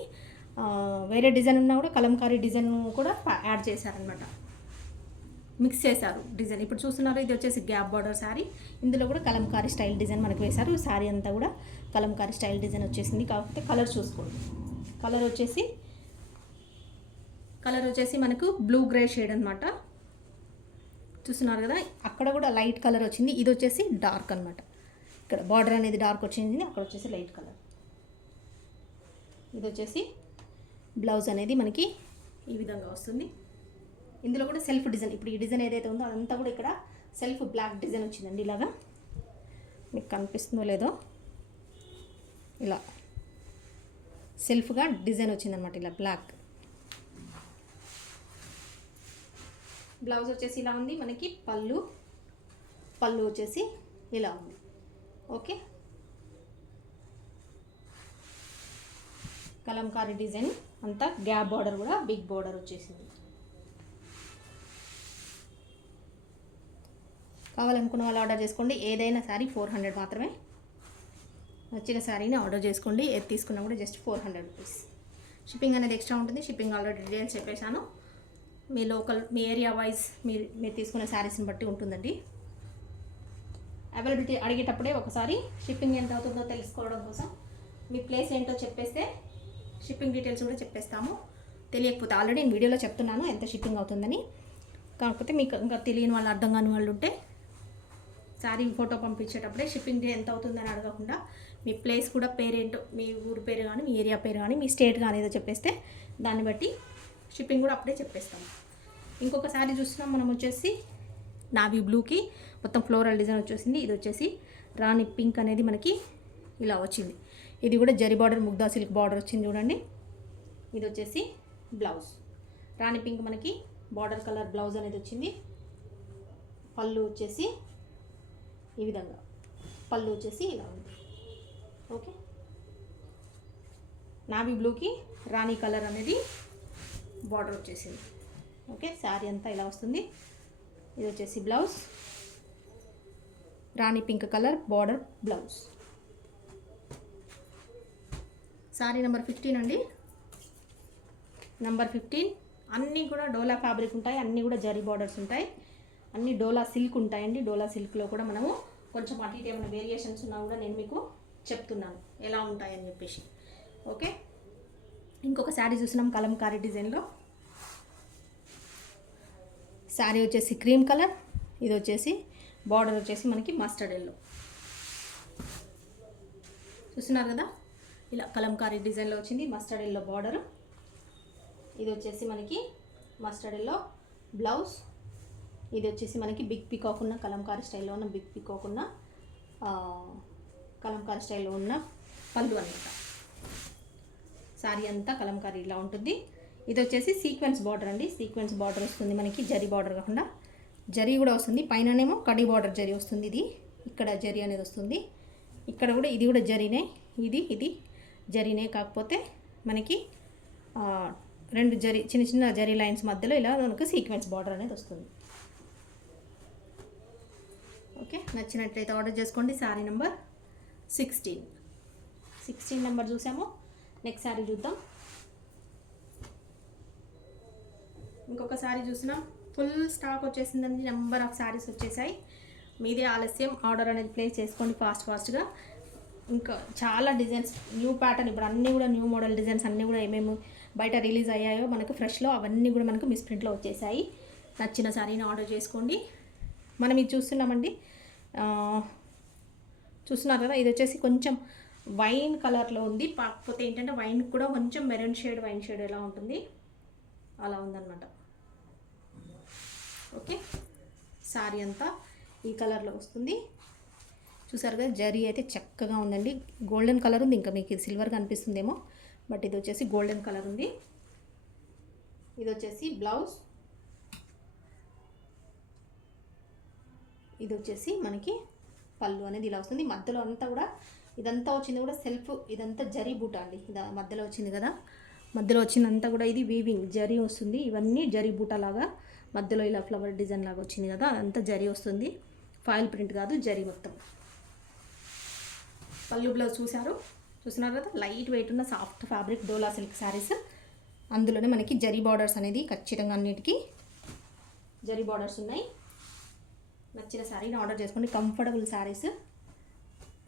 వేరే డిజైన్ ఉన్నా కూడా కలంకారీ డిజైన్ కూడా యాడ్ చేశారనమాట, మిక్స్ చేశారు డిజైన్. ఇప్పుడు చూస్తున్నారు, ఇది వచ్చేసి గ్యాప్ బార్డర్ శారీ. ఇందులో కూడా కలంకారీ స్టైల్ డిజైన్ మనకు వేశారు. శారీ అంతా కూడా కలంకారీ స్టైల్ డిజైన్ వచ్చేసింది. కాకపోతే కలర్ చూసుకోండి. కలర్ వచ్చేసి మనకు బ్లూ గ్రే షేడ్ అనమాట. చూస్తున్నారు కదా, అక్కడ కూడా లైట్ కలర్ వచ్చింది. ఇది వచ్చేసి డార్క్ అనమాట. ఇక్కడ బార్డర్ అనేది డార్క్ వచ్చింది, అక్కడ వచ్చేసి లైట్ కలర్. ఇది వచ్చేసి బ్లౌజ్ అనేది మనకి ఈ విధంగా వస్తుంది. ఇందులో కూడా సెల్ఫ్ డిజైన్, ఇప్పుడు ఈ డిజైన్ ఏదైతే ఉందో అదంతా కూడా ఇక్కడ సెల్ఫ్ బ్లాక్ డిజైన్ వచ్చిందండి. ఇలాగా మీకు కనిపిస్తుందో లేదో, ఇలా సెల్ఫ్గా డిజైన్ వచ్చిందనమాట, ఇలా బ్లాక్. బ్లౌజ్ వచ్చేసి ఇలా ఉంది మనకి. పళ్ళు వచ్చేసి ఇలా ఉంది. ఓకే, కలంకారీ డిజైన్ అంతా గ్యాప్ బార్డర్ కూడా బిగ్ బార్డర్ వచ్చేసింది. కావాలనుకున్న వాళ్ళు ఆర్డర్ చేసుకోండి. ఏదైనా శారీ 400 మాత్రమే. నచ్చిన శారీని ఆర్డర్ చేసుకోండి. ఏది తీసుకున్నా కూడా జస్ట్ 400 రూపీస్. షిప్పింగ్ అనేది ఎక్స్ట్రా ఉంటుంది. షిప్పింగ్ ఆల్రెడీ డీటెయిల్స్ చెప్పేశాను. మీ ఏరియా వైజ్ మీరు తీసుకునే శారీస్ని బట్టి ఉంటుందండి. అవైలబిలిటీ అడిగేటప్పుడే ఒకసారి షిప్పింగ్ ఎంత అవుతుందో తెలుసుకోవడం కోసం మీ ప్లేస్ ఏంటో చెప్పేస్తే షిప్పింగ్ డీటెయిల్స్ కూడా చెప్పేస్తాము. తెలియకపోతే ఆల్రెడీ నేను వీడియోలో చెప్తున్నాను ఎంత షిప్పింగ్ అవుతుందని. కాకపోతే మీకు ఇంకా తెలియని వాళ్ళు, అర్థం కాని వాళ్ళు ఉంటే శారీ ఫోటో పంపించేటప్పుడే షిప్పింగ్ ఎంత అవుతుందని అడగకుండా మీ ప్లేస్ కూడా పేరేంటో, మీ ఊరు పేరు కానీ, మీ ఏరియా పేరు కానీ, మీ స్టేట్ కానీ ఏదో చెప్పేస్తే దాన్ని బట్టి షిప్పింగ్ కూడా అప్పుడే చెప్పేస్తాము. ఇంకొక శారీ చూస్తున్నాం మనం వచ్చేసి నావీ బ్లూకి మొత్తం ఫ్లోరల్ డిజైన్ వచ్చేసింది. ఇది వచ్చేసి రాణి పింక్ అనేది మనకి ఇలా వచ్చింది. ఇది కూడా zari border, Mugdha silk border వచ్చింది చూడండి. ఇది వచ్చేసి బ్లౌజ్ రాణి పింక్ మనకి బార్డర్ కలర్ బ్లౌజ్ అనేది వచ్చింది. పళ్ళు వచ్చేసి ఈ విధంగా, పళ్ళు వచ్చేసి ఇలా ఉంది. ఓకే, నావీ బ్లూకి రాణి కలర్ అనేది బార్డర్ వచ్చేసింది. ఓకే, శారీ అంతా ఇలా వస్తుంది. ఇది వచ్చేసి బ్లౌజ్, రాణి pink colour border blouse. Sari number 15 అండి. నెంబర్ 15 అన్నీ కూడా డోలా ఫ్యాబ్రిక్ ఉంటాయి, అన్నీ కూడా జరీ బార్డర్స్ ఉంటాయి, అన్నీ డోలా సిల్క్ ఉంటాయండి. డోలా సిల్క్లో కూడా మనము కొంచెం అటు ఇటు ఏమైనా వేరియేషన్స్ ఉన్నా కూడా నేను మీకు చెప్తున్నాను ఎలా ఉంటాయని చెప్పేసి. ఓకే, ఇంకొక శారీ చూసినాం కలంకారీ డిజైన్లో. శారీ వచ్చేసి క్రీమ్ కలర్, ఇది వచ్చేసి బార్డర్ వచ్చేసి మనకి మస్టర్డ్ ఎల్లో. చూస్తున్నారు కదా, ఇలా కలంకారీ డిజైన్లో వచ్చింది మస్టర్డ్ ఎల్లో బార్డర్. ఇది వచ్చేసి మనకి మస్టర్డ్ ఎల్లో బ్లౌజ్. ఇది వచ్చేసి మనకి బిగ్ పీకాక్ ఉన్న కలంకారీ స్టైల్లో ఉన్న బిగ్ పీకాక్ ఉన్న కలంకారీ స్టైల్లో ఉన్న పళ్ళు అనమాట. శారీ అంతా కలంకారీ ఇలా ఉంటుంది. ఇది వచ్చేసి సీక్వెన్స్ బార్డర్ అండి. సీక్వెన్స్ బార్డర్ వస్తుంది మనకి, జరీ బార్డర్ కాకుండా జరీ కూడా వస్తుంది. పైననేమో కడి బార్డర్ జరీ వస్తుంది. ఇది ఇక్కడ జరీ అనేది వస్తుంది, ఇక్కడ కూడా ఇది కూడా జరీనే. ఇది జరీనే, కాకపోతే మనకి రెండు జరీ, చిన్న చిన్న జరీ లైన్స్ మధ్యలో ఇలా మనకు సీక్వెన్స్ బార్డర్ అనేది వస్తుంది. ఓకే, నచ్చినట్లయితే ఆర్డర్ చేసుకోండి. శారీ నెంబర్ 16 నెంబర్ చూసాము. నెక్స్ట్ శారీ చూద్దాం. ఇంకొక శారీ చూసినాం. ఫుల్ స్టాక్ వచ్చేసిందండి, నెంబర్ ఆఫ్ శారీస్ వచ్చేసాయి. మీదే ఆలస్యం, ఆర్డర్ అనేది ప్లేస్ చేసుకోండి ఫాస్ట్గా. ఇంకా చాలా డిజైన్స్, న్యూ ప్యాటర్న్, ఇప్పుడు అన్నీ కూడా న్యూ మోడల్ డిజైన్స్ అన్నీ కూడా ఏమేమి బయట రిలీజ్ అయ్యాయో మనకు ఫ్రెష్లో అవన్నీ కూడా మనకు మిస్ ప్రింట్లో వచ్చేసాయి. నచ్చిన శారీని ఆర్డర్ చేసుకోండి. మనం ఇది చూస్తున్నామండి, చూస్తున్నారు కదా. ఇది వచ్చేసి కొంచెం వైన్ కలర్లో ఉంది, కాకపోతే ఏంటంటే వైన్ కూడా కొంచెం మెరూన్ షేడ్, వైన్ షేడ్ ఎలా ఉంటుంది అలా ఉందన్నమాట. ఓకే, శారీ అంతా ఈ కలర్లో వస్తుంది. చూసారు కదా, జరీ అయితే చక్కగా ఉందండి. గోల్డెన్ కలర్ ఉంది, ఇంకా మీకు సిల్వర్ కనిపిస్తుందేమో, బట్ ఇది వచ్చేసి గోల్డెన్ కలర్ ఉంది. ఇది వచ్చేసి బ్లౌజ్, ఇది వచ్చేసి మనకి పళ్ళు అనేది ఇలా వస్తుంది. మధ్యలో అంతా కూడా ఇదంతా వచ్చింది కూడా సెల్ఫ్, ఇదంతా జరీ బూట అండి. ఇది మధ్యలో వచ్చింది కదా, మధ్యలో వచ్చిందంతా కూడా ఇది వీవింగ్ జరీ వస్తుంది. ఇవన్నీ జరీ బూట లాగా మధ్యలో ఇలా ఫ్లవర్ డిజైన్ లాగా వచ్చింది కదా, అదంతా జరీ వస్తుంది. ఫాయిల్ ప్రింట్ కాదు, జరీ మొత్తం. పళ్ళు బ్లౌజ్ చూస్తున్నారు కదా, లైట్ వెయిట్ ఉన్న సాఫ్ట్ ఫ్యాబ్రిక్ డోలా సిల్క్ శారీస్. అందులోనే మనకి జరీ బార్డర్స్ అనేది ఖచ్చితంగా అన్నిటికీ జరీ బార్డర్స్ ఉన్నాయి. నచ్చిన శారీని ఆర్డర్ చేసుకోండి. కంఫర్టబుల్ శారీస్,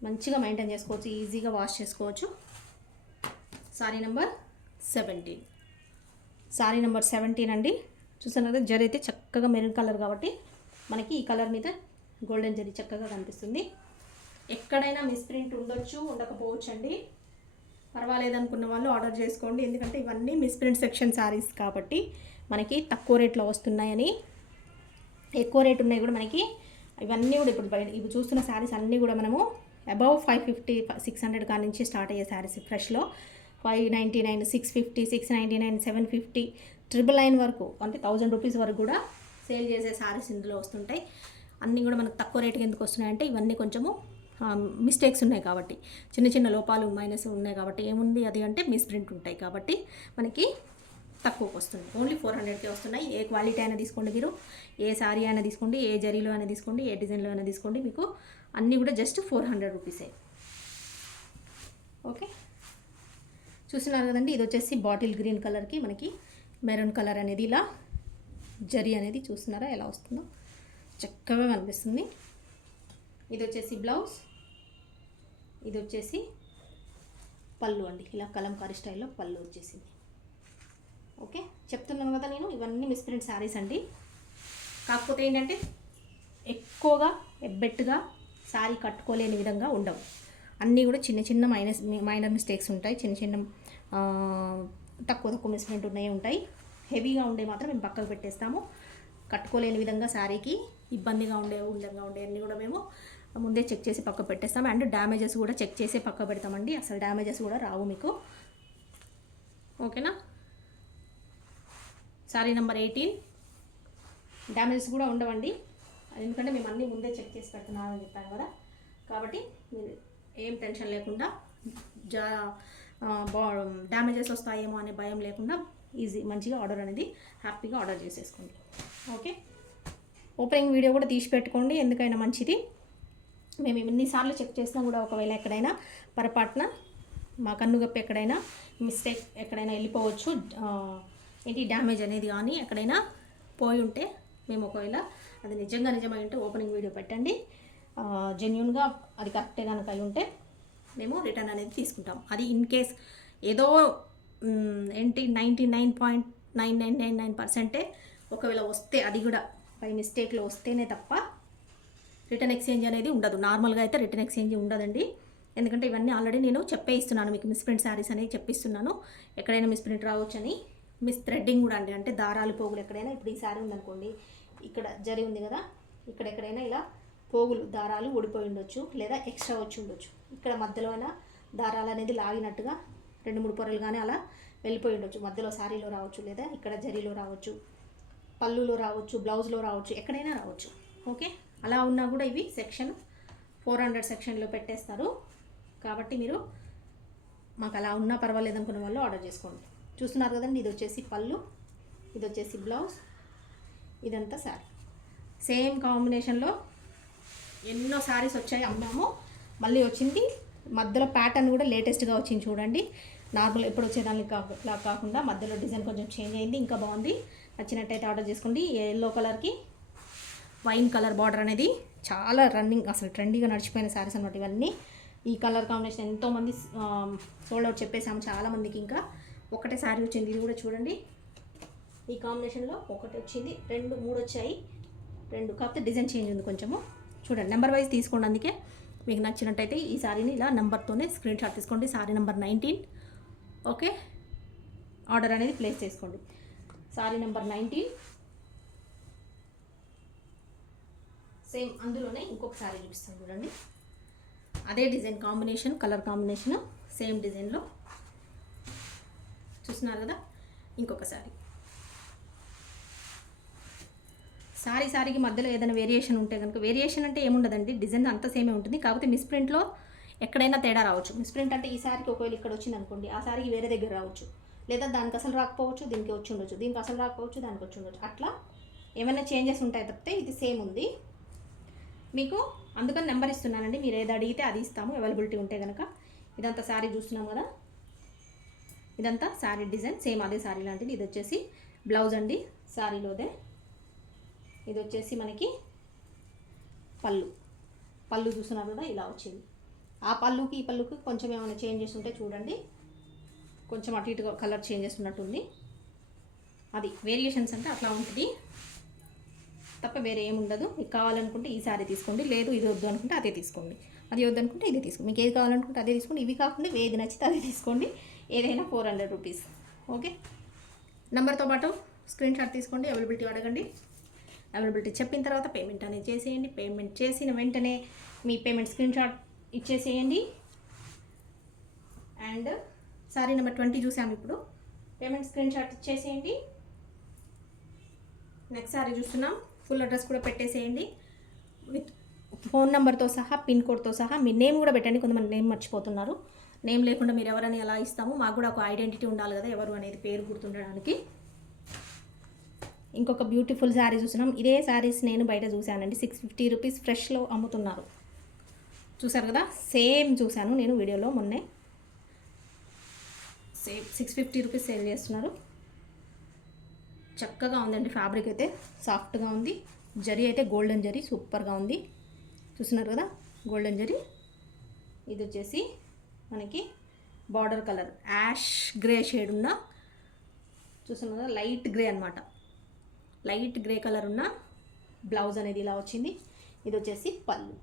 మంచిగా మెయింటైన్ చేసుకోవచ్చు, ఈజీగా వాష్ చేసుకోవచ్చు. శారీ నెంబర్ 17 అండి. చూస్తున్నారు కదా, జరీ అయితే చక్కగా మెరూన్ కలర్ కాబట్టి మనకి ఈ కలర్ మీద గోల్డెన్ జరీ చక్కగా కనిపిస్తుంది. ఎక్కడైనా మిస్ప్రింట్ ఉండొచ్చు, ఉండకపోవచ్చు అండి, పర్వాలేదు అనుకున్న వాళ్ళు ఆర్డర్ చేసుకోండి. ఎందుకంటే ఇవన్నీ మిస్ప్రింట్ సెక్షన్ శారీస్ కాబట్టి మనకి తక్కువ రేట్లో వస్తున్నాయని. ఎక్కువ రేట్ ఉన్నాయి కూడా మనకి ఇవన్నీ కూడా ఇప్పుడు ఇవి చూస్తున్న శారీస్ అన్నీ కూడా మనము అబౌవ్ 550, 600 కాడి నుంచి స్టార్ట్ అయ్యే శారీస్. ఫ్రెష్లో 599, 650, 699, 750, 999 వరకు, అంటే 1000 రూపీస్ వరకు కూడా సేల్ చేసే శారీస్ ఇందులో వస్తుంటాయి. అన్నీ కూడా మనకు తక్కువ రేటుకి ఎందుకు వస్తున్నాయంటే ఇవన్నీ కొంచెము మిస్టేక్స్ ఉన్నాయి కాబట్టి, చిన్న చిన్న లోపాలు మైనస్ ఉన్నాయి కాబట్టి, ఏముంది అది అంటే మిస్ప్రింట్ ఉంటాయి కాబట్టి మనకి తక్కువకి వస్తుంది. ఓన్లీ 400కే వస్తున్నాయి. ఏ క్వాలిటీ అయినా తీసుకోండి, మీరు ఏ శారీ అయినా తీసుకోండి, ఏ జరీలో అయినా తీసుకోండి, ఏ డిజైన్లో అయినా తీసుకోండి, మీకు అన్నీ కూడా జస్ట్ 400 రూపీసే. ఓకే, చూస్తున్నారు కదండి. ఇది వచ్చేసి బాటిల్ గ్రీన్ కలర్కి మనకి మెరూన్ కలర్ అనేది ఇలా జరీ అనేది చూస్తున్నారా ఎలా వస్తుందో, చక్కగా కనిపిస్తుంది. ఇది వచ్చేసి బ్లౌజ్, ఇది వచ్చేసి పళ్ళు అండి. ఇలా కలంకారీ స్టైల్లో పళ్ళు వచ్చేసింది. ఓకే, చెప్తున్నాను కదా నేను, ఇవన్నీ మిస్ప్రింట్ శారీస్ అండి. కాకపోతే ఏంటంటే ఎక్కువగా ఎబ్బెట్టుగా శారీ కట్టుకోలేని విధంగా ఉండవు. అన్నీ కూడా చిన్న చిన్న మైనర్ మిస్టేక్స్ ఉంటాయి, చిన్న చిన్న తక్కువ మిస్ప్రింట్ ఉంటాయి. హెవీగా ఉండే మాత్రం మేము పక్కకు పెట్టేస్తాము. కట్టుకోలేని విధంగా శారీకి ఇబ్బందిగా ఉండే అన్నీ కూడా మేము ముందే చెక్ చేసి పక్క పెట్టేస్తాము. అండ్ డ్యామేజెస్ కూడా చెక్ చేసి పక్క పెడతామండి. అసలు డ్యామేజెస్ కూడా రావు మీకు. ఓకేనా. శారీ నెంబర్ 18. డ్యామేజెస్ కూడా ఉండవండి, ఎందుకంటే మేము అన్నీ ముందే చెక్ చేసి పెడుతున్నామని చెప్పాను కదా. కాబట్టి మీరు ఏం టెన్షన్ లేకుండా డ్యామేజెస్ వస్తాయేమో అనే భయం లేకుండా మంచిగా ఆర్డర్ అనేది హ్యాపీగా ఆర్డర్ చేసేసుకోండి. ఓకే, ఓపెనింగ్ వీడియో కూడా తీసి పెట్టుకోండి, ఎందుకైనా మంచిది. మేము ఎన్నిసార్లు చెక్ చేసినా కూడా ఒకవేళ ఎక్కడైనా పొరపాటున మా కన్నుగప్పి ఎక్కడైనా మిస్టేక్ ఎక్కడైనా వెళ్ళిపోవచ్చు, డ్యామేజ్ అనేది కానీ ఎక్కడైనా పోయి ఉంటే మేము ఒకవేళ అది నిజమై ఉంటే ఓపెనింగ్ వీడియో పెట్టండి. జెన్యూన్గా అది కరెక్టే కనుక అయి ఉంటే మేము రిటర్న్ అనేది తీసుకుంటాం. అది ఇన్ కేస్ ఏదో 99.9999% ఒకవేళ వస్తే, అది కూడా బై మిస్టేక్లో వస్తేనే తప్ప రిటర్న్ ఎక్స్చేంజ్ అనేది ఉండదు. నార్మల్గా అయితే రిటర్న్ ఎక్స్చేంజ్ ఉండదండి, ఎందుకంటే ఇవన్నీ ఆల్రెడీ నేను చెప్పేస్తున్నాను మీకు. మిస్ప్రింట్ శారీస్ అనేది చెప్పిస్తున్నాను, ఎక్కడైనా మిస్ప్రింట్ రావచ్చని. మిస్ థ్రెడ్డింగ్ కూడా అండి, అంటే దారాలు పోగులు ఎక్కడైనా, ఇప్పుడు ఈ శారీ ఉందనుకోండి, ఇక్కడ జరి ఉంది కదా, ఇక్కడ ఎక్కడైనా ఇలా పోగులు దారాలు ఊడిపోయి ఉండొచ్చు, లేదా ఎక్స్ట్రా వచ్చి ఉండొచ్చు. ఇక్కడ మధ్యలో అయినా దారాలు అనేది లాగినట్టుగా 2-3 పొరలు కానీ అలా వెళ్ళిపోయి ఉండొచ్చు. మధ్యలో శారీలో రావచ్చు, లేదా ఇక్కడ జరీలో రావచ్చు, పళ్ళులో రావచ్చు, బ్లౌజ్లో రావచ్చు, ఎక్కడైనా రావచ్చు. ఓకే, అలా ఉన్నా కూడా ఇవి సెక్షన్ 400 సెక్షన్లో పెట్టేస్తారు. కాబట్టి మీరు మాకు అలా ఉన్నా పర్వాలేదు అనుకున్న వాళ్ళు ఆర్డర్ చేసుకోండి. చూస్తున్నారు కదండి, ఇది వచ్చేసి పళ్ళు, ఇది వచ్చేసి బ్లౌజ్, ఇదంతా శారీ. సేమ్ కాంబినేషన్లో ఎన్నో శారీస్ వచ్చాయి, అమ్మాము. మళ్ళీ వచ్చింది మధ్యలో ప్యాటర్న్ కూడా లేటెస్ట్గా వచ్చింది చూడండి. నార్మల్ ఎప్పుడు వచ్చేదానికి కాకుండా మధ్యలో డిజైన్ కొంచెం చేంజ్ అయింది, ఇంకా బాగుంది. నచ్చినట్టయితే ఆర్డర్ చేసుకోండి. ఎల్లో కలర్కి వైన్ కలర్ బార్డర్ అనేది చాలా రన్నింగ్, అసలు ట్రెండీగా నడిచిపోయిన శారీస్ అన్నమాట ఇవన్నీ. ఈ కలర్ కాంబినేషన్ ఎంతోమంది సోల్డ్ అవుట్ చెప్పేసాము చాలామందికి. ఇంకా ఒకటే శారీ వచ్చింది, ఇది కూడా చూడండి. ఈ కాంబినేషన్లో ఒకటి వచ్చింది, 2-3 వచ్చాయి, 2. కాకపోతే డిజైన్ చేంజ్ ఉంది కొంచెము. చూడండి, నెంబర్ వైజ్ తీసుకోండి. అందుకే మీకు నచ్చినట్టయితే ఈ శారీని ఇలా నెంబర్తోనే స్క్రీన్ షాట్ తీసుకోండి. శారీ నెంబర్ 19. ఓకే, ఆర్డర్ అనేది ప్లేస్ చేసుకోండి. శారీ నెంబర్ 19. సేమ్ అందులోనే ఇంకొక శారీ చూపిస్తాను చూడండి. అదే design combination, colour combination same డిజైన్లో చూస్తున్నారు కదా. ఇంకొక శారీ. శారీకి మధ్యలో ఏదైనా వేరియేషన్ ఉంటే కనుక, వేరియేషన్ అంటే ఏముండదండి, డిజైన్ అంతా సేమే ఉంటుంది. కాకపోతే మిస్ప్రింట్లో ఎక్కడైనా తేడా రావచ్చు. మిస్ప్రింట్ అంటే ఈ శారీకి ఒకవేళ ఇక్కడ వచ్చింది అనుకోండి, ఆ శారీకి వేరే దగ్గర రావచ్చు, లేదా దానికి అసలు రాకపోవచ్చు, దీనికి వచ్చి ఉండొచ్చు, దీనికి అసలు రాకపోవచ్చు, దానికి వచ్చి ఉండొచ్చు. అట్లా ఏమైనా చేంజెస్ ఉంటాయి తప్పితే ఇది సేమ్ ఉంది మీకు. అందుకని నెంబర్ ఇస్తున్నానండి, మీరు ఏది అడిగితే అది ఇస్తాము అవైలబిలిటీ ఉంటే కనుక. ఇదంతా శారీ చూస్తున్నాం కదా, ఇదంతా శారీ డిజైన్ సేమ్ అదే శారీ లాంటిది. ఇది వచ్చేసి బ్లౌజ్ అండి శారీలోదే. ఇది వచ్చేసి మనకి పళ్ళు చూస్తున్నారు కదా, ఇలా వచ్చింది. ఆ పళ్ళుకి ఈ పళ్ళుకి కొంచెం ఏమైనా చేంజెస్ ఉంటే చూడండి, కొంచెం అటు ఇటుగా కలర్ చేంజెస్ ఉన్నట్టుంది. అది వేరియేషన్స్ అంటే అట్లా ఉంటుంది తప్ప వేరే ఏముండదు. మీకు కావాలనుకుంటే ఈ శారీ తీసుకోండి, లేదు ఇది వద్దు అనుకుంటే అదే తీసుకోండి, అది వద్దు అనుకుంటే ఇది తీసుకోండి. మీకు ఏది కావాలనుకుంటే అదే తీసుకోండి. ఇవి కాకుండా ఏది నచ్చితే అదే తీసుకోండి. ఏదైనా 400 రూపీస్. ఓకే, నెంబర్తో పాటు స్క్రీన్ షాట్ తీసుకోండి, అవైలబిలిటీ అడగండి. అవైలబిలిటీ చెప్పిన తర్వాత పేమెంట్ అనేది చేసేయండి. పేమెంట్ చేసిన వెంటనే మీ పేమెంట్ స్క్రీన్ షాట్ ఇచ్చేసేయండి. అండ్ శారీ నెంబర్ 20 చూసాము ఇప్పుడు. పేమెంట్ స్క్రీన్ షాట్ ఇచ్చేసేయండి. నెక్స్ట్ శారీ చూస్తున్నాం, ఫుల్ అడ్రస్ కూడా పెట్టేసేయండి విత్ ఫోన్ నెంబర్తో సహా, పిన్ కోడ్తో సహా. మీ నేమ్ కూడా పెట్టండి, కొంతమంది నేమ్ మర్చిపోతున్నారు. నేమ్ లేకుండా మీరు ఎవరని ఎలా ఇస్తాము, మాకు కూడా ఒక ఐడెంటిటీ ఉండాలి కదా, ఎవరు అనేది పేరు గుర్తుండడానికి. ఇంకొక బ్యూటిఫుల్ శారీ చూస్తున్నాం. ఇదే శారీస్ నేను బయట చూశానండి, 650 రూపీస్ ఫ్రెష్లో అమ్ముతున్నారు. చూసారు కదా, సేమ్ చూశాను నేను వీడియోలో మొన్నే. సేమ్ 650 రూపీస్ సేల్ చేస్తున్నారు. చక్కగా ఉందండి, ఫ్యాబ్రిక్ అయితే సాఫ్ట్గా ఉంది, జరీ అయితే గోల్డెన్ జరీ సూపర్గా ఉంది. చూస్తున్నారు కదా. గోల్డెన్ జరీ. ఇది వచ్చేసి మనకి border colour ash grey shade ఉన్న, చూస్తున్నాం కదా లైట్ గ్రే అనమాట, లైట్ గ్రే కలర్ ఉన్న బ్లౌజ్ అనేది ఇలా వచ్చింది. ఇది వచ్చేసి పళ్ళు.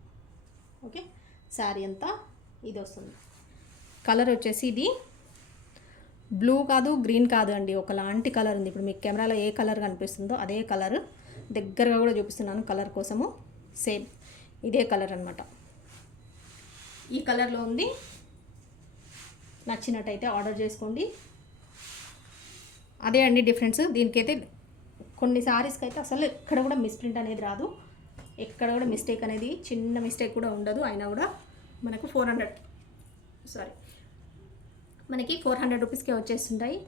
ఓకే, శారీ అంతా ఇది వస్తుంది. కలర్ వచ్చేసి ఇది బ్లూ కాదు గ్రీన్ కాదు అండి, ఒకలాంటి కలర్ ఉంది. ఇప్పుడు మీకు కెమెరాలో ఏ కలర్ కనిపిస్తుందో అదే కలర్, దగ్గరగా కూడా చూపిస్తున్నాను కలర్ కోసము. సేమ్ ఇదే కలర్ అనమాట, ఈ కలర్లో ఉంది. నచ్చినట్టయితే ఆర్డర్ చేసుకోండి. అదే అండి డిఫరెన్స్. దీనికైతే కొన్ని శారీస్కి అయితే అసలు ఎక్కడ కూడా మిస్ప్రింట్ అనేది రాదు, ఎక్కడ కూడా మిస్టేక్ అనేది చిన్న మిస్టేక్ కూడా ఉండదు. అయినా కూడా మనకు 400 రూపీస్కే వచ్చేస్తుంటాయి.